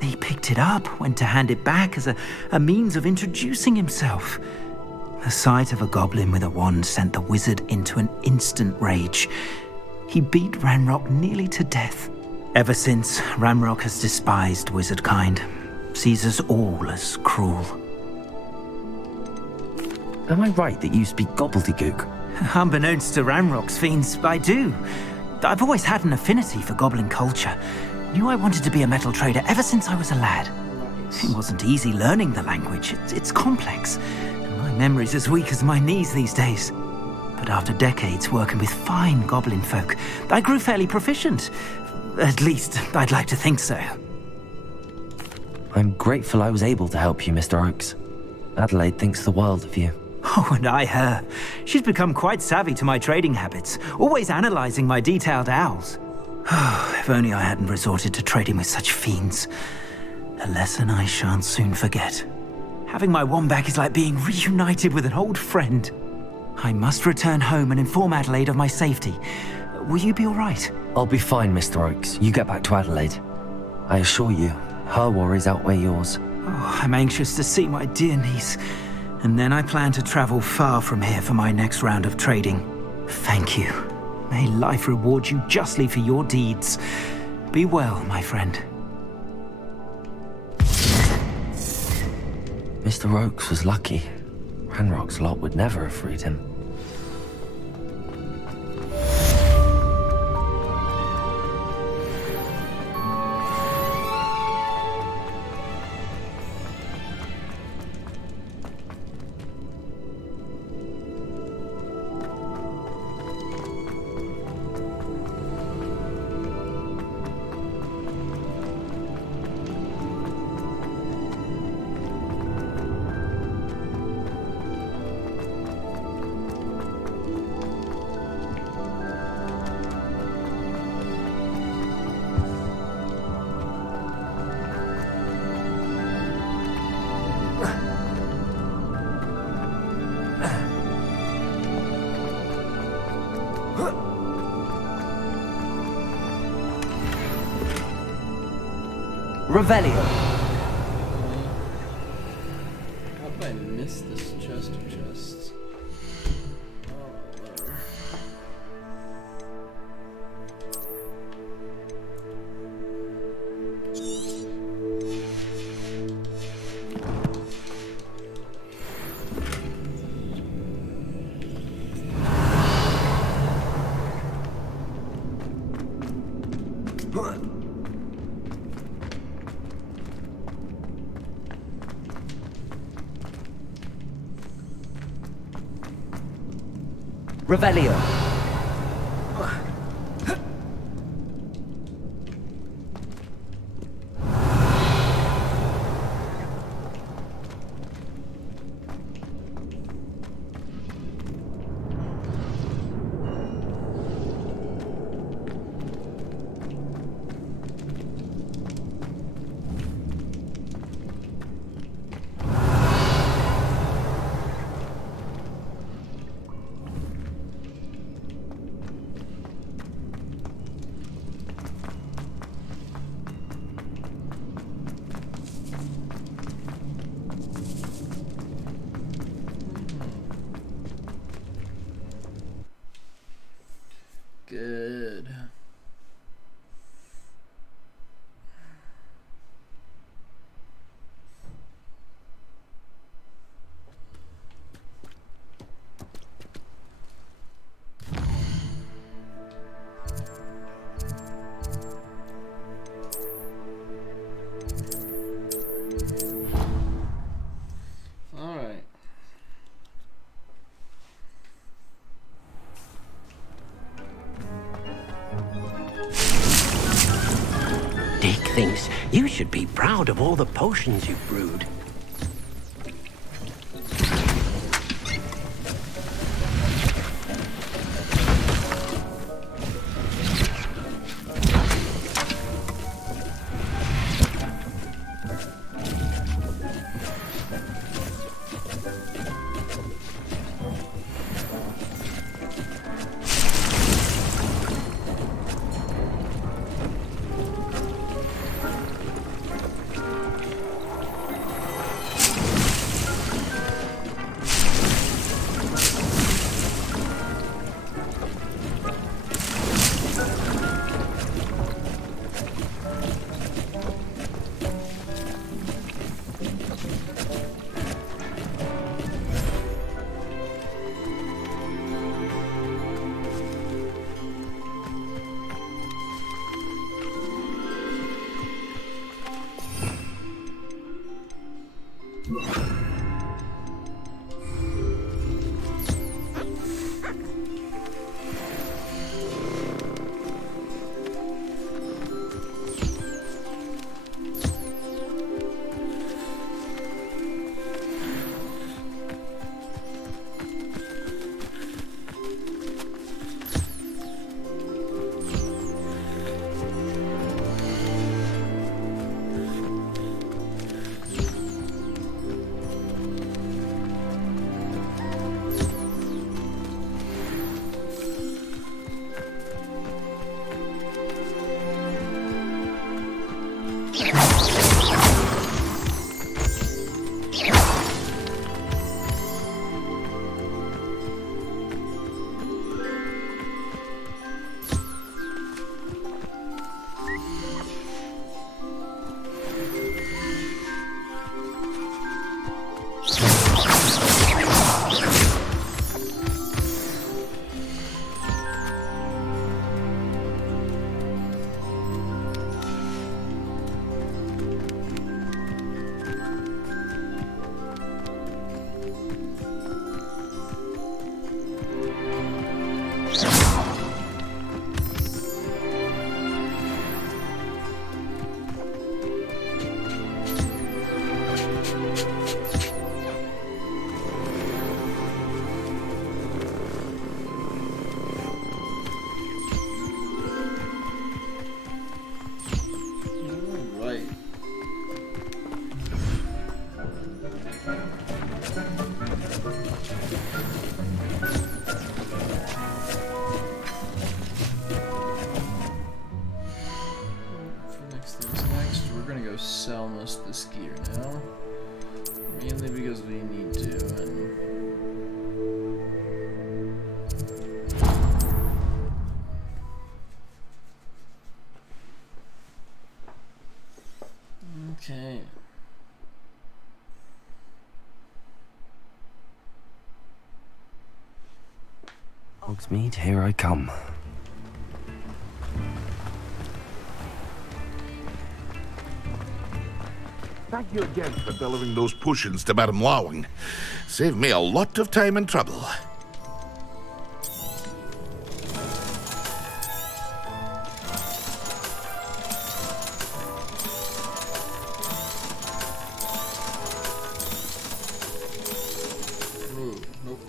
He picked it up, went to hand it back as a means of introducing himself. The sight of a goblin with a wand sent the wizard into an instant rage. He beat Ranrock nearly to death. Ever since, Ranrock has despised wizardkind, sees us all as cruel. Am I right that you speak gobbledygook? Unbeknownst to Ranrock's fiends, I do. I've always had an affinity for goblin culture. Knew I wanted to be a metal trader ever since I was a lad. It wasn't easy learning the language. It's complex. And my memory's as weak as my knees these days. But after decades working with fine goblin folk, I grew fairly proficient. At least, I'd like to think so. I'm grateful I was able to help you, Mr. Oakes. Adelaide thinks the world of you. Oh, and I her. She's become quite savvy to my trading habits, always analysing my detailed owls. If only I hadn't resorted to trading with such fiends. A lesson I shan't soon forget. Having my wombat is like being reunited with an old friend. I must return home and inform Adelaide of my safety. Will you be all right? I'll be fine, Mr. Oakes. You get back to Adelaide. I assure you, her worries outweigh yours. Oh, I'm anxious to see my dear niece. And then I plan to travel far from here for my next round of trading. Thank you. May life reward you justly for your deeds. Be well, my friend. Mr. Oakes was lucky. Ranrock's lot would never have freed him. Revelio. How did I miss this chest of chests? Oh, whatever. Revelio. Good. All right. Dick thinks you should be proud of all the potions you've brewed. Next, we're gonna go sell most of this gear now. Mainly because we need to, and... Okay. Hogsmeade, here I come. Thank you again for delivering those potions to Madame Lawing. Saved me a lot of time and trouble. Ooh, nope.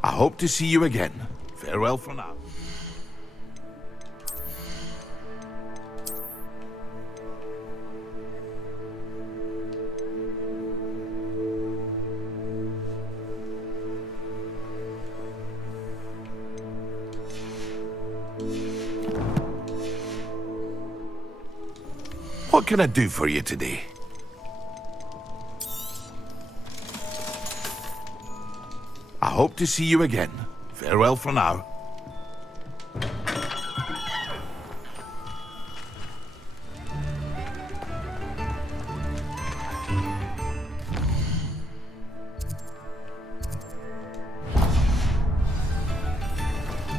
I hope to see you again. Farewell for now. What can I do for you today? I hope to see you again. Farewell for now.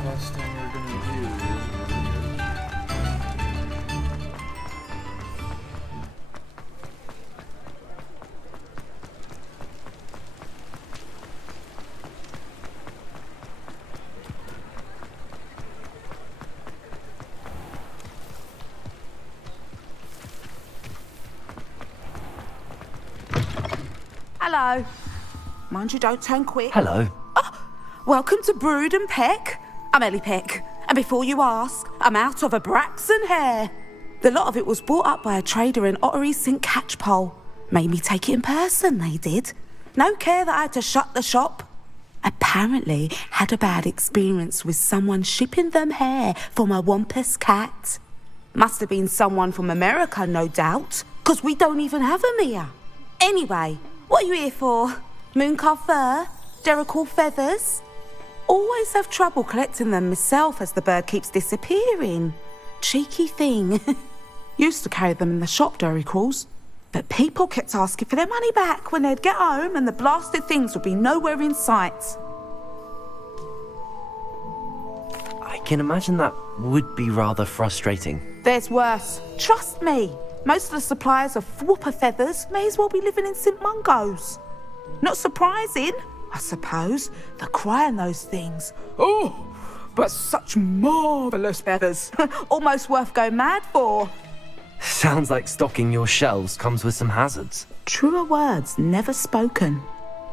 Last thing we're gonna do. Hello. Mind you don't turn quick. Hello. Welcome to Brood and Peck. I'm Ellie Peck. And before you ask, I'm out of a Braxton hair. The lot of it was bought up by a trader in Ottery St. Catchpole. Made me take it in person, they did. No care that I had to shut the shop. Apparently had a bad experience with someone shipping them hair for my Wampus cat. Must have been someone from America, no doubt, 'cause we don't even have them here. Anyway, what are you here for? Mooncarved fur? Derrickle feathers? Always have trouble collecting them myself as the bird keeps disappearing. Cheeky thing. Used to carry them in the shop, Derricles. But people kept asking for their money back when they'd get home and the blasted things would be nowhere in sight. I can imagine that would be rather frustrating. There's worse. Trust me. Most of the suppliers of whooper feathers may as well be living in St. Mungo's. Not surprising, I suppose, the cry on those things. Oh, but such marvellous feathers. Almost worth going mad for. Sounds like stocking your shelves comes with some hazards. Truer words never spoken.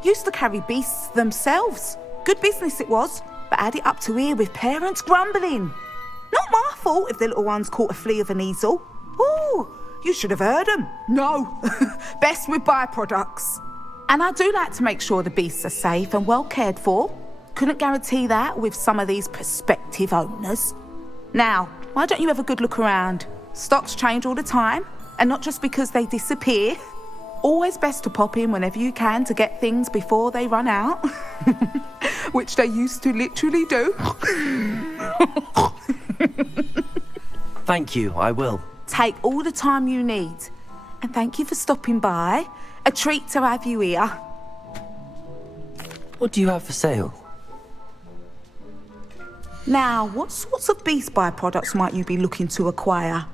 Used to carry beasts themselves. Good business it was, but had it up to here with parents grumbling. Not my fault if the little ones caught a flea of an easel. Ooh, you should have heard them. No, best with byproducts. And I do like to make sure the beasts are safe and well cared for. Couldn't guarantee that with some of these prospective owners. Now, why don't you have a good look around? Stocks change all the time, and not just because they disappear. Always best to pop in whenever you can to get things before they run out. Which they used to literally do. Thank you, I will. Take all the time you need. And thank you for stopping by. A treat to have you here. What do you have for sale? Now, what sorts of beast byproducts might you be looking to acquire?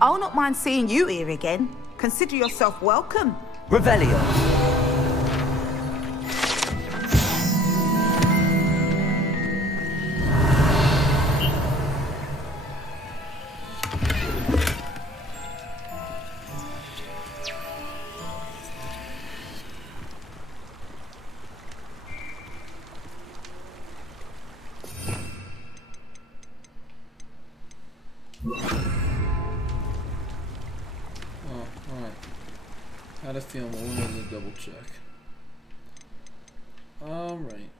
I'll not mind seeing you here again. Consider yourself welcome. Revelio. had a feeling we'll need to double check. Alright.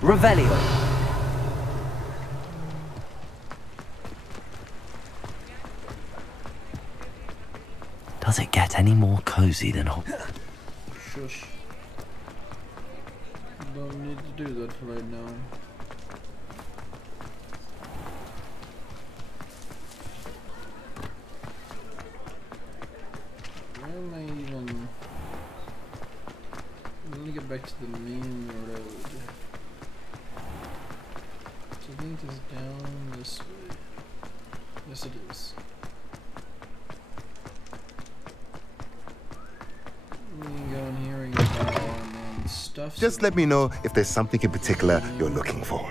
Revelio. Does it get any more cozy than Shush. Don't need to do that right now. Where am I even? Let me get back to the main road. So I think it's down this way. Yes, it is. We can go in here and get our stuff. Just let me know if there's something in particular you're looking for.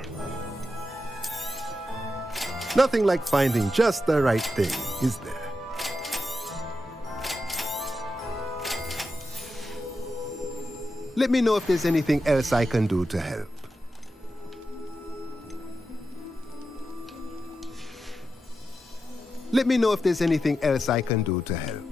Nothing like finding just the right thing, is there? Let me know if there's anything else I can do to help. Let me know if there's anything else I can do to help.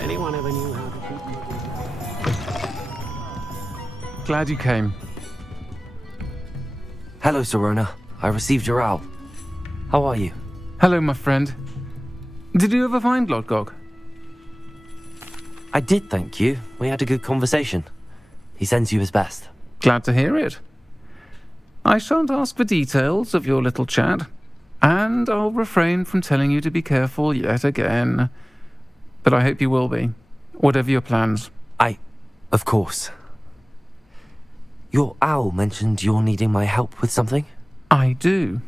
Anyone ever knew how to keep Glad you came. Hello, Serona. I received your owl. How are you? Hello, my friend. Did you ever find Lodgok? I did, thank you. We had a good conversation. He sends you his best. Glad to hear it. I shan't ask for details of your little chat, and I'll refrain from telling you to be careful yet again. But I hope you will be, whatever your plans. Of course. Your owl mentioned you're needing my help with something? I do.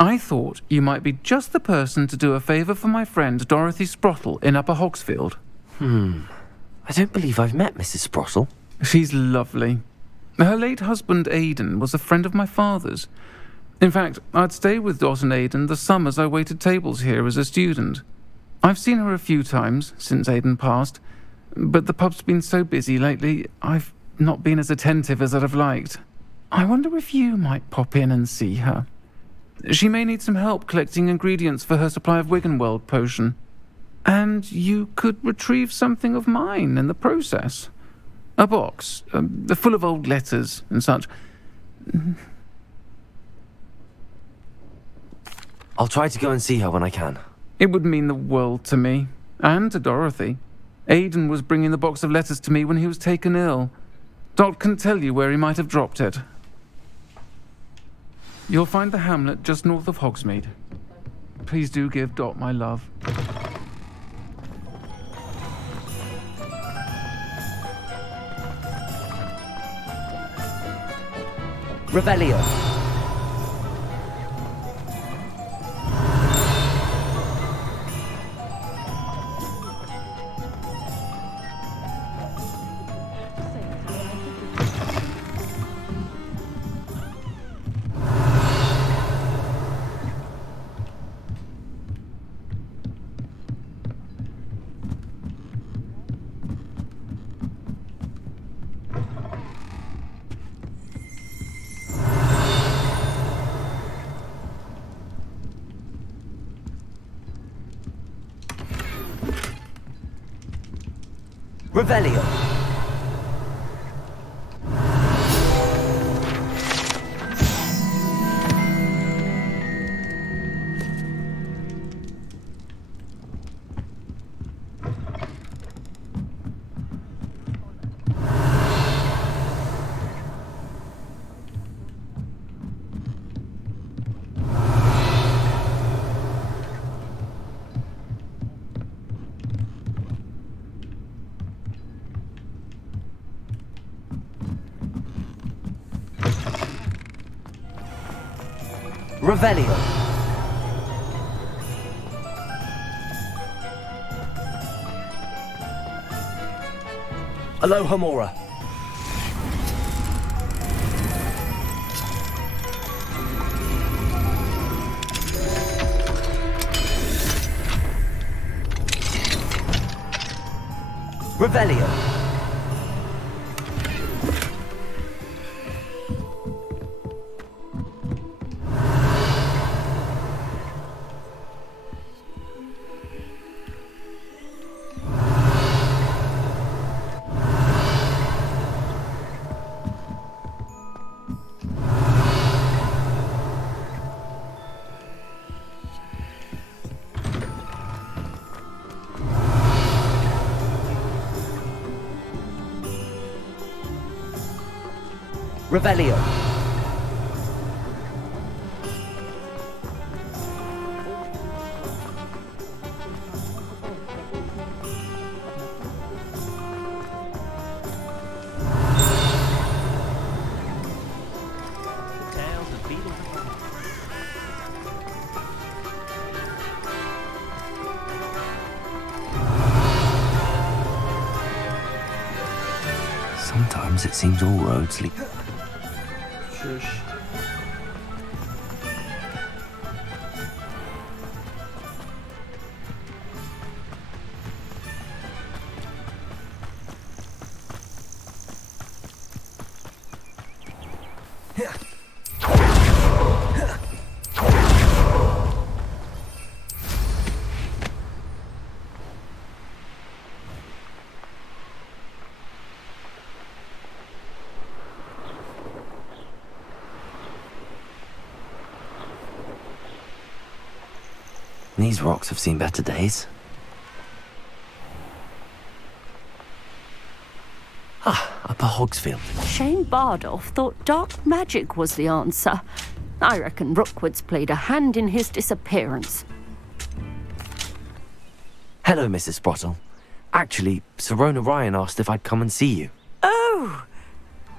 I thought you might be just the person to do a favour for my friend Dorothy Sprottle in Upper Hogsfield. I don't believe I've met Mrs. Sprottle. She's lovely. Her late husband Aidan was a friend of my father's. In fact, I'd stay with Dot and Aidan the summers I waited tables here as a student. I've seen her a few times since Aidan passed, but the pub's been so busy lately, I've not been as attentive as I'd have liked. I wonder if you might pop in and see her. She may need some help collecting ingredients for her supply of Wiggenweld potion. And you could retrieve something of mine in the process. A box, full of old letters and such. I'll try to go and see her when I can. It would mean the world to me, and to Dorothy. Aidan was bringing the box of letters to me when he was taken ill. Dot can tell you where he might have dropped it. You'll find the hamlet just north of Hogsmeade. Please do give Dot my love. Revelio. Revelio. Revelio. Alohomora. Revelio. Revelio. Sometimes it seems all roads lead. Shush. These rocks have seen better days. Upper Hogsfield. Shane Bardolph thought dark magic was the answer. I reckon Rookwood's played a hand in his disappearance. Hello, Mrs. Sprottle. Actually, Sirona Ryan asked if I'd come and see you. Oh,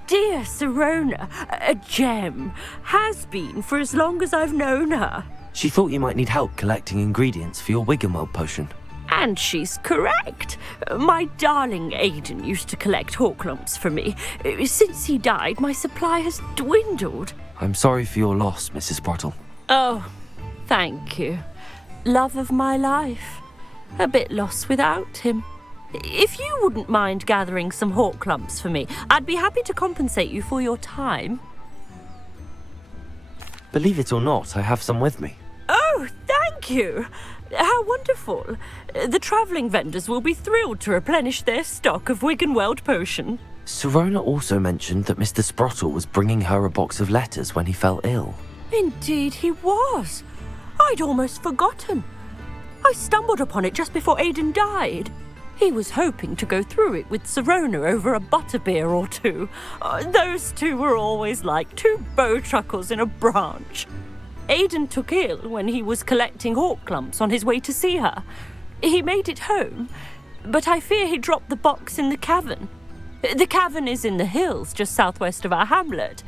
dear Sirona, a gem. Has been for as long as I've known her. She thought you might need help collecting ingredients for your Wiggenweld potion. And she's correct. My darling Aidan used to collect hawklumps for me. Since he died, my supply has dwindled. I'm sorry for your loss, Mrs. Sprottle. Oh, thank you. Love of my life. A bit lost without him. If you wouldn't mind gathering some hawklumps for me, I'd be happy to compensate you for your time. Believe it or not, I have some with me. Oh, thank you. How wonderful. The travelling vendors will be thrilled to replenish their stock of Wiggenweld potion. Sirona also mentioned that Mr. Sprottle was bringing her a box of letters when he fell ill. Indeed he was. I'd almost forgotten. I stumbled upon it just before Aidan died. He was hoping to go through it with Sirona over a butterbeer or two. Those two were always like two bowtruckles in a branch. Aidan took ill when he was collecting hawklumps on his way to see her. He made it home, but I fear he dropped the box in the cavern. The cavern is in the hills just southwest of our hamlet.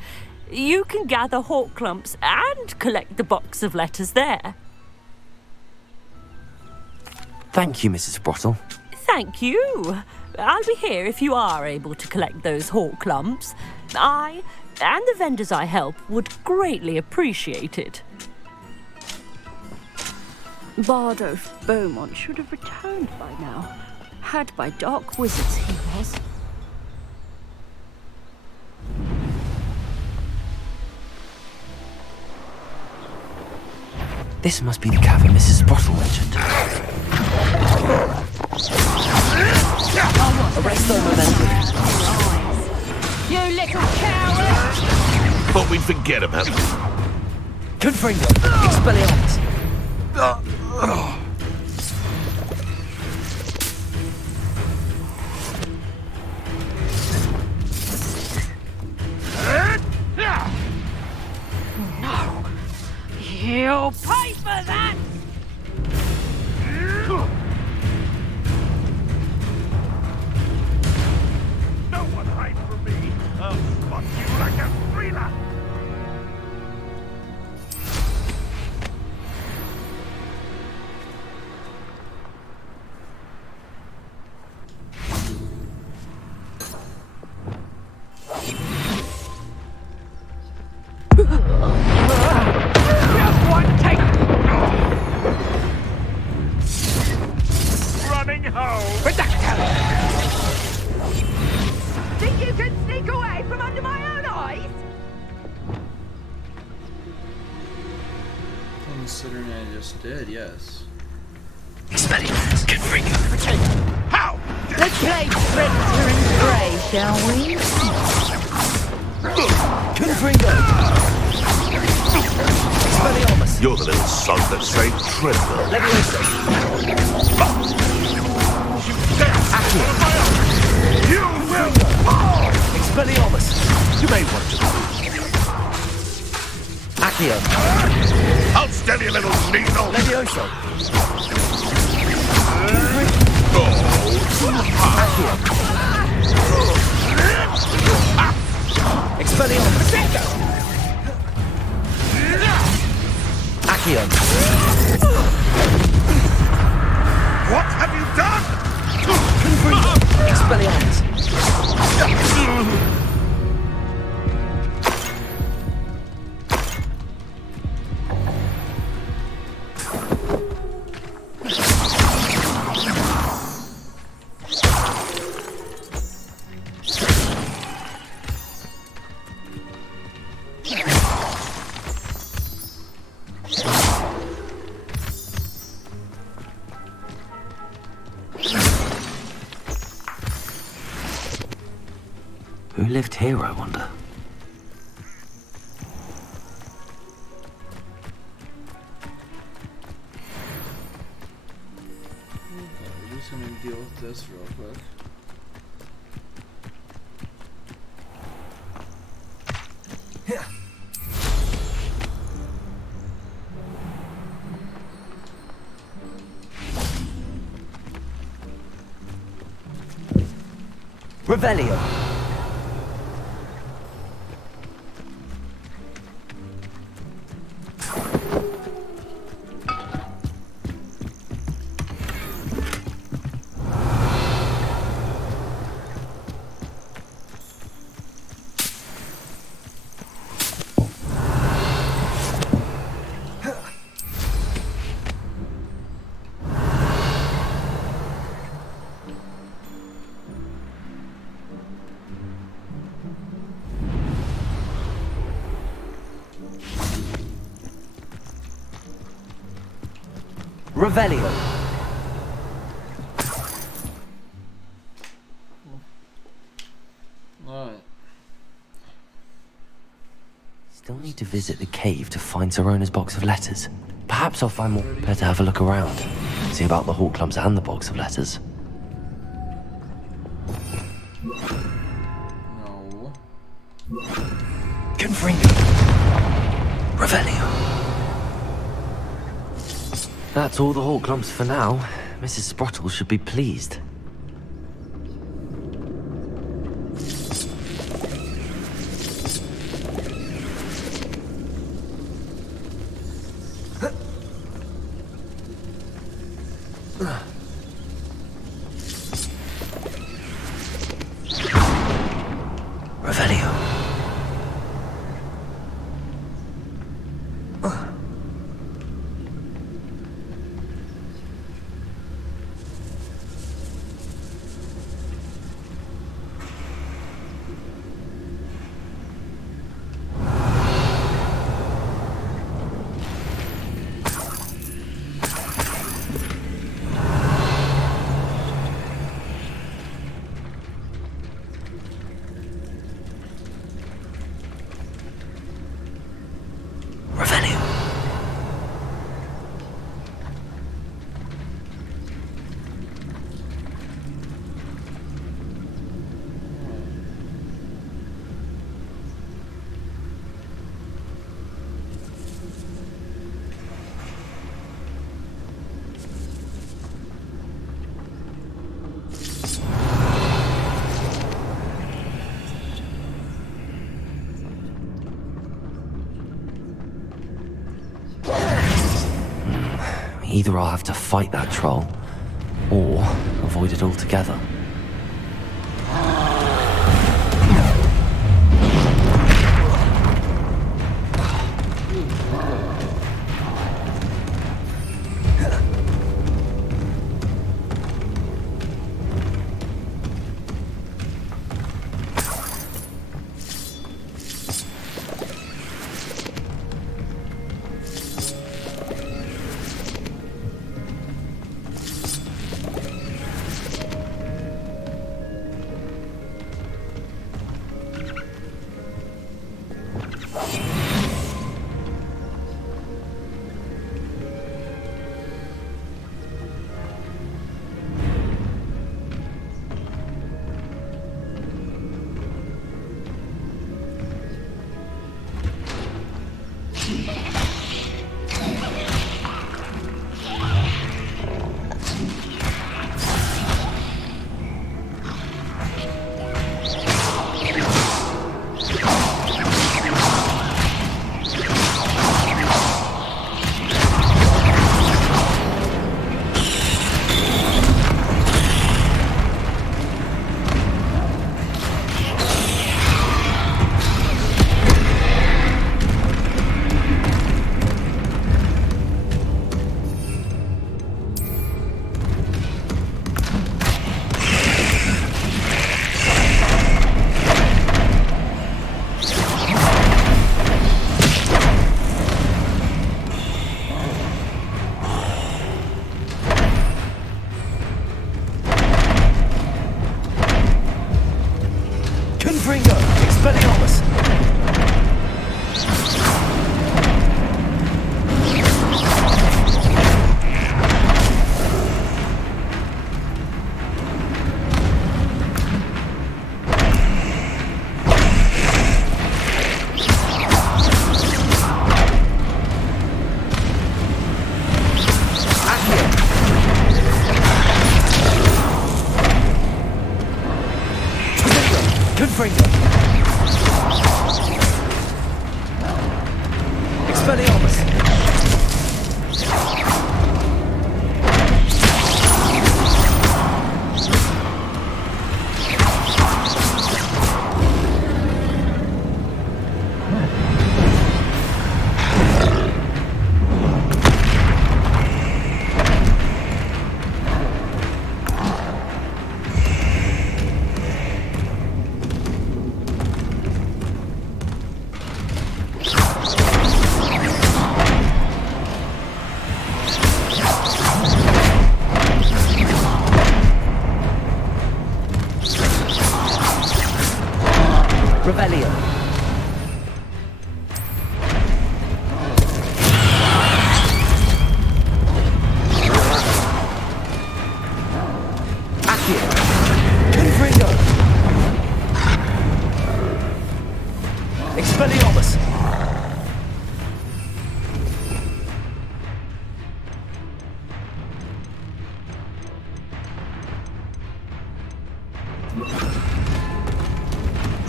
You can gather hawk clumps and collect the box of letters there. Thank you, Mrs. Sprottle. Thank you. I'll be here if you are able to collect those hawk clumps. I and the vendors I help would greatly appreciate it. Bardolph Beaumont should have returned by now. Had by dark wizards he was. This must be the cavern Mrs. Sprottle mentioned. Arrest the momentum. You little coward! Thought we'd forget about it. Confringo. Expelliarmus. No! You'll pay for that! No one hide from me. I'll spot you like a thriller. Just one take! Running home. Think you can sneak away from under my own eyes? Considering I just did, yes. Expelliarmus. Confringo. How? Let's play Predator and Prey, shall we? Confringo. Expelliarmus. You're the little son that saved Trevor. Leviosa. Accio. You will fall! Expelliarmus. You may want to. Accio. I'll steady a little needle. Levioso. Oh. Expelliarmus. Accio. What have you done? Expelliarmus. Who lived here, I wonder? We're just gonna deal with this real quick. Revelio. Revelio. Alright. Still need to visit the cave to find Sirona's box of letters. Perhaps I'll find more. Better have a look around. See about the hawk clumps and the box of letters. No. Confringo. Revelio. That's all the hawk clumps for now. Mrs. Sprottle should be pleased. Revelio. Either I'll have to fight that troll, or avoid it altogether.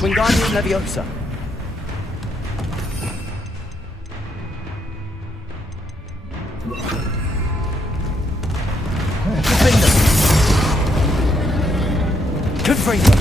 Wingardium Leviosa. Defender. Confringo.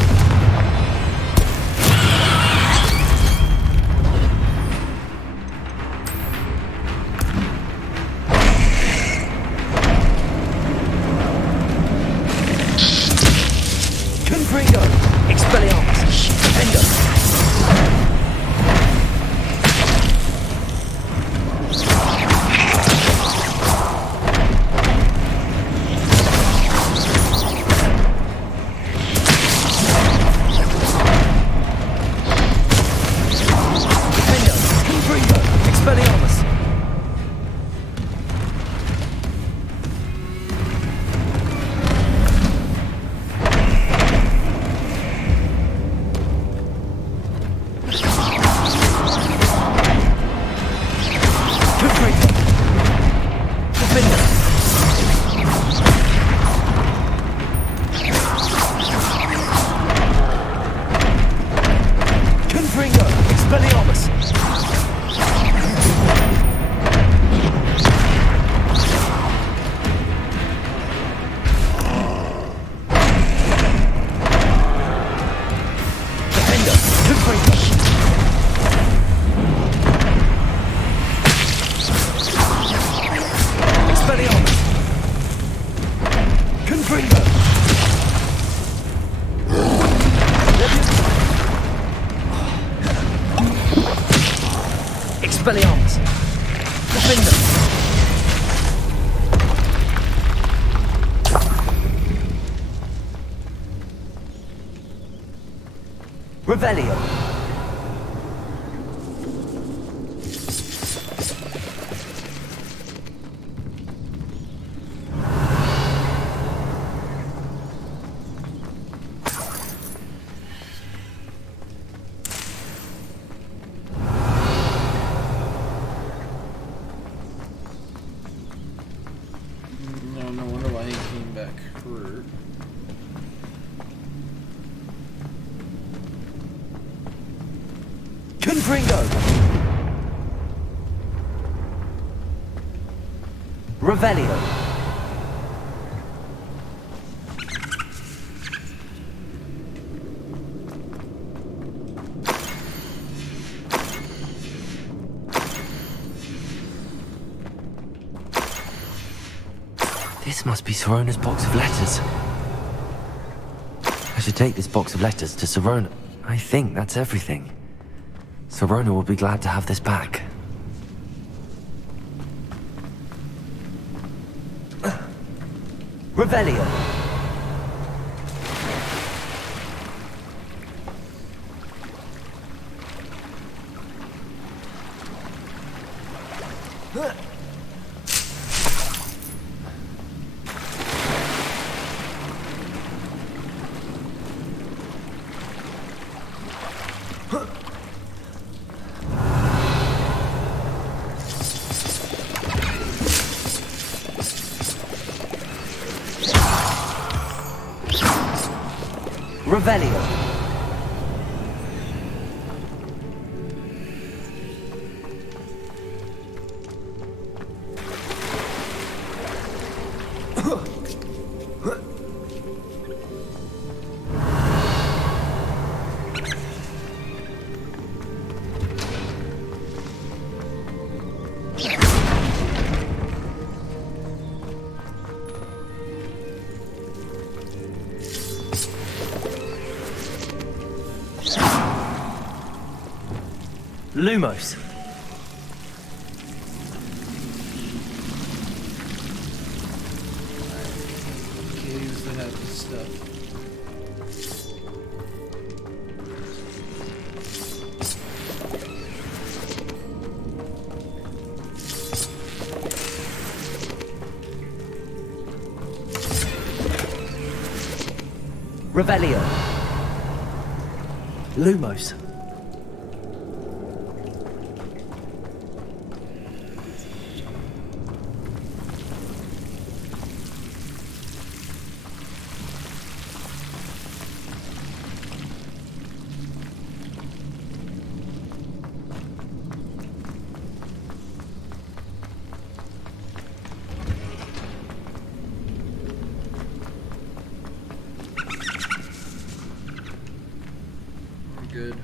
Expelliarmus! Defender! Revelio! No wonder why he came back hurt. Confringo! Revelio! This must be Sirona's box of letters. I should take this box of letters to Sirona. I think that's everything. Sirona will be glad to have this back. Revelio! Revelio! Lumos. Caves that have this stuff. Revelio. Lumos. Good.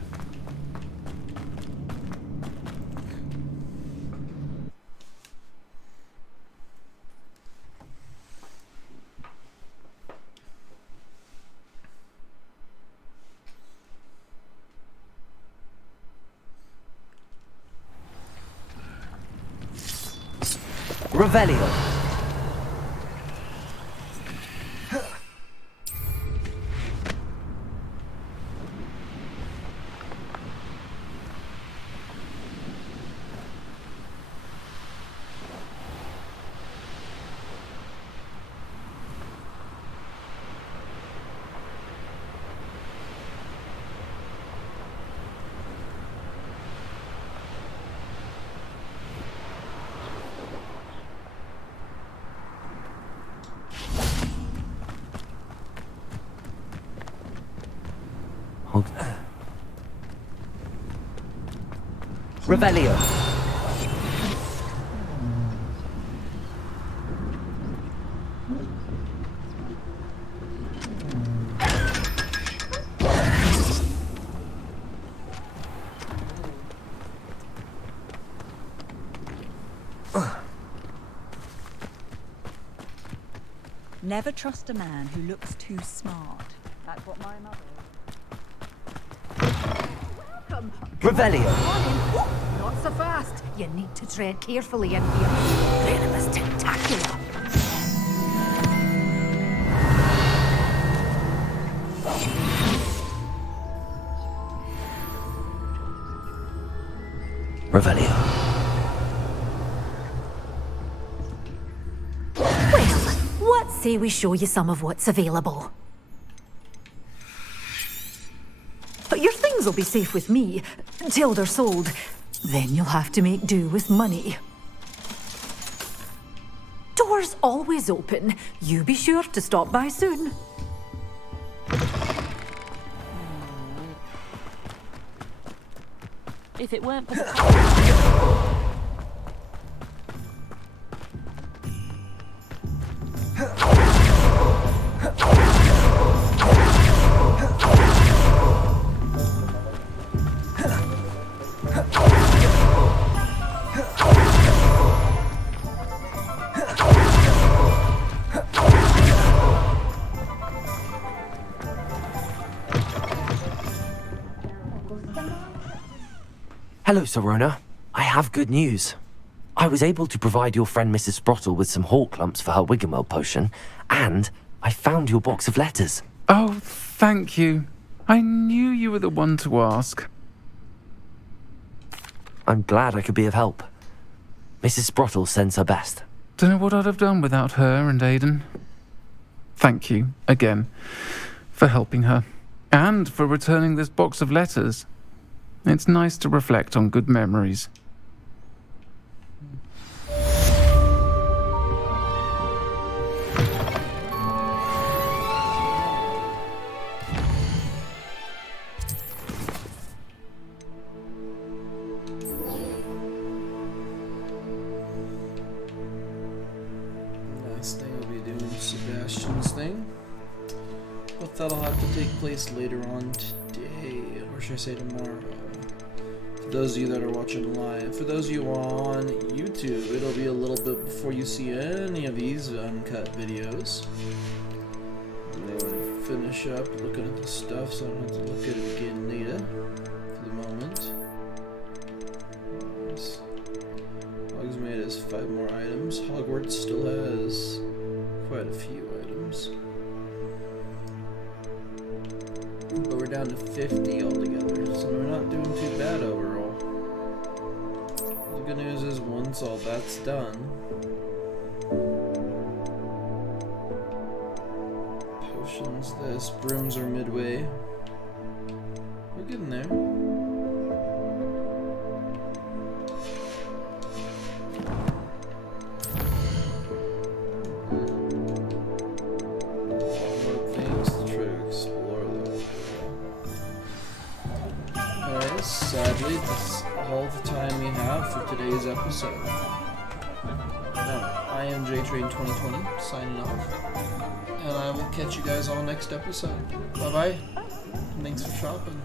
Revelio. Revelio. Never trust a man who looks too smart. That's what my mother is. Welcome. Revelio. Not so so fast. You need to tread carefully in here. Venomous tentacula. Revelio. Well, what say we show you some of what's available? But your things will be safe with me till they're sold. Then you'll have to make do with money. Doors always open. You be sure to stop by soon. If it weren't for the... Hello, Sorona. I have good news. I was able to provide your friend Mrs. Sprottle with some hawk lumps for her Wiggenwell potion, and I found your box of letters. Oh, thank you. I knew you were the one to ask. I'm glad I could be of help. Mrs. Sprottle sends her best. Don't know what I'd have done without her and Aidan. Thank you, again, for helping her, and for returning this box of letters. It's nice to reflect on good memories. Last thing will be doing Sebastian's thing. But that'll have to take place later on today, or should I say tomorrow. For those of you that are watching live, for those of you on YouTube, it'll be a little bit before you see any of these uncut videos. And they want to finish up looking at the stuff, so I don't have to look at it again later for the moment. Hogsmeade has 5 more items. Hogwarts still has quite a few items. But we're down to 50 altogether, so we're not doing too bad overall. The good news is once all that's done, potions, this, brooms are midway. We're getting there. Sadly, that's all the time we have for today's episode. Now, I am JTrain2020, signing off, and I will catch you guys all next episode. Bye-bye, thanks for shopping.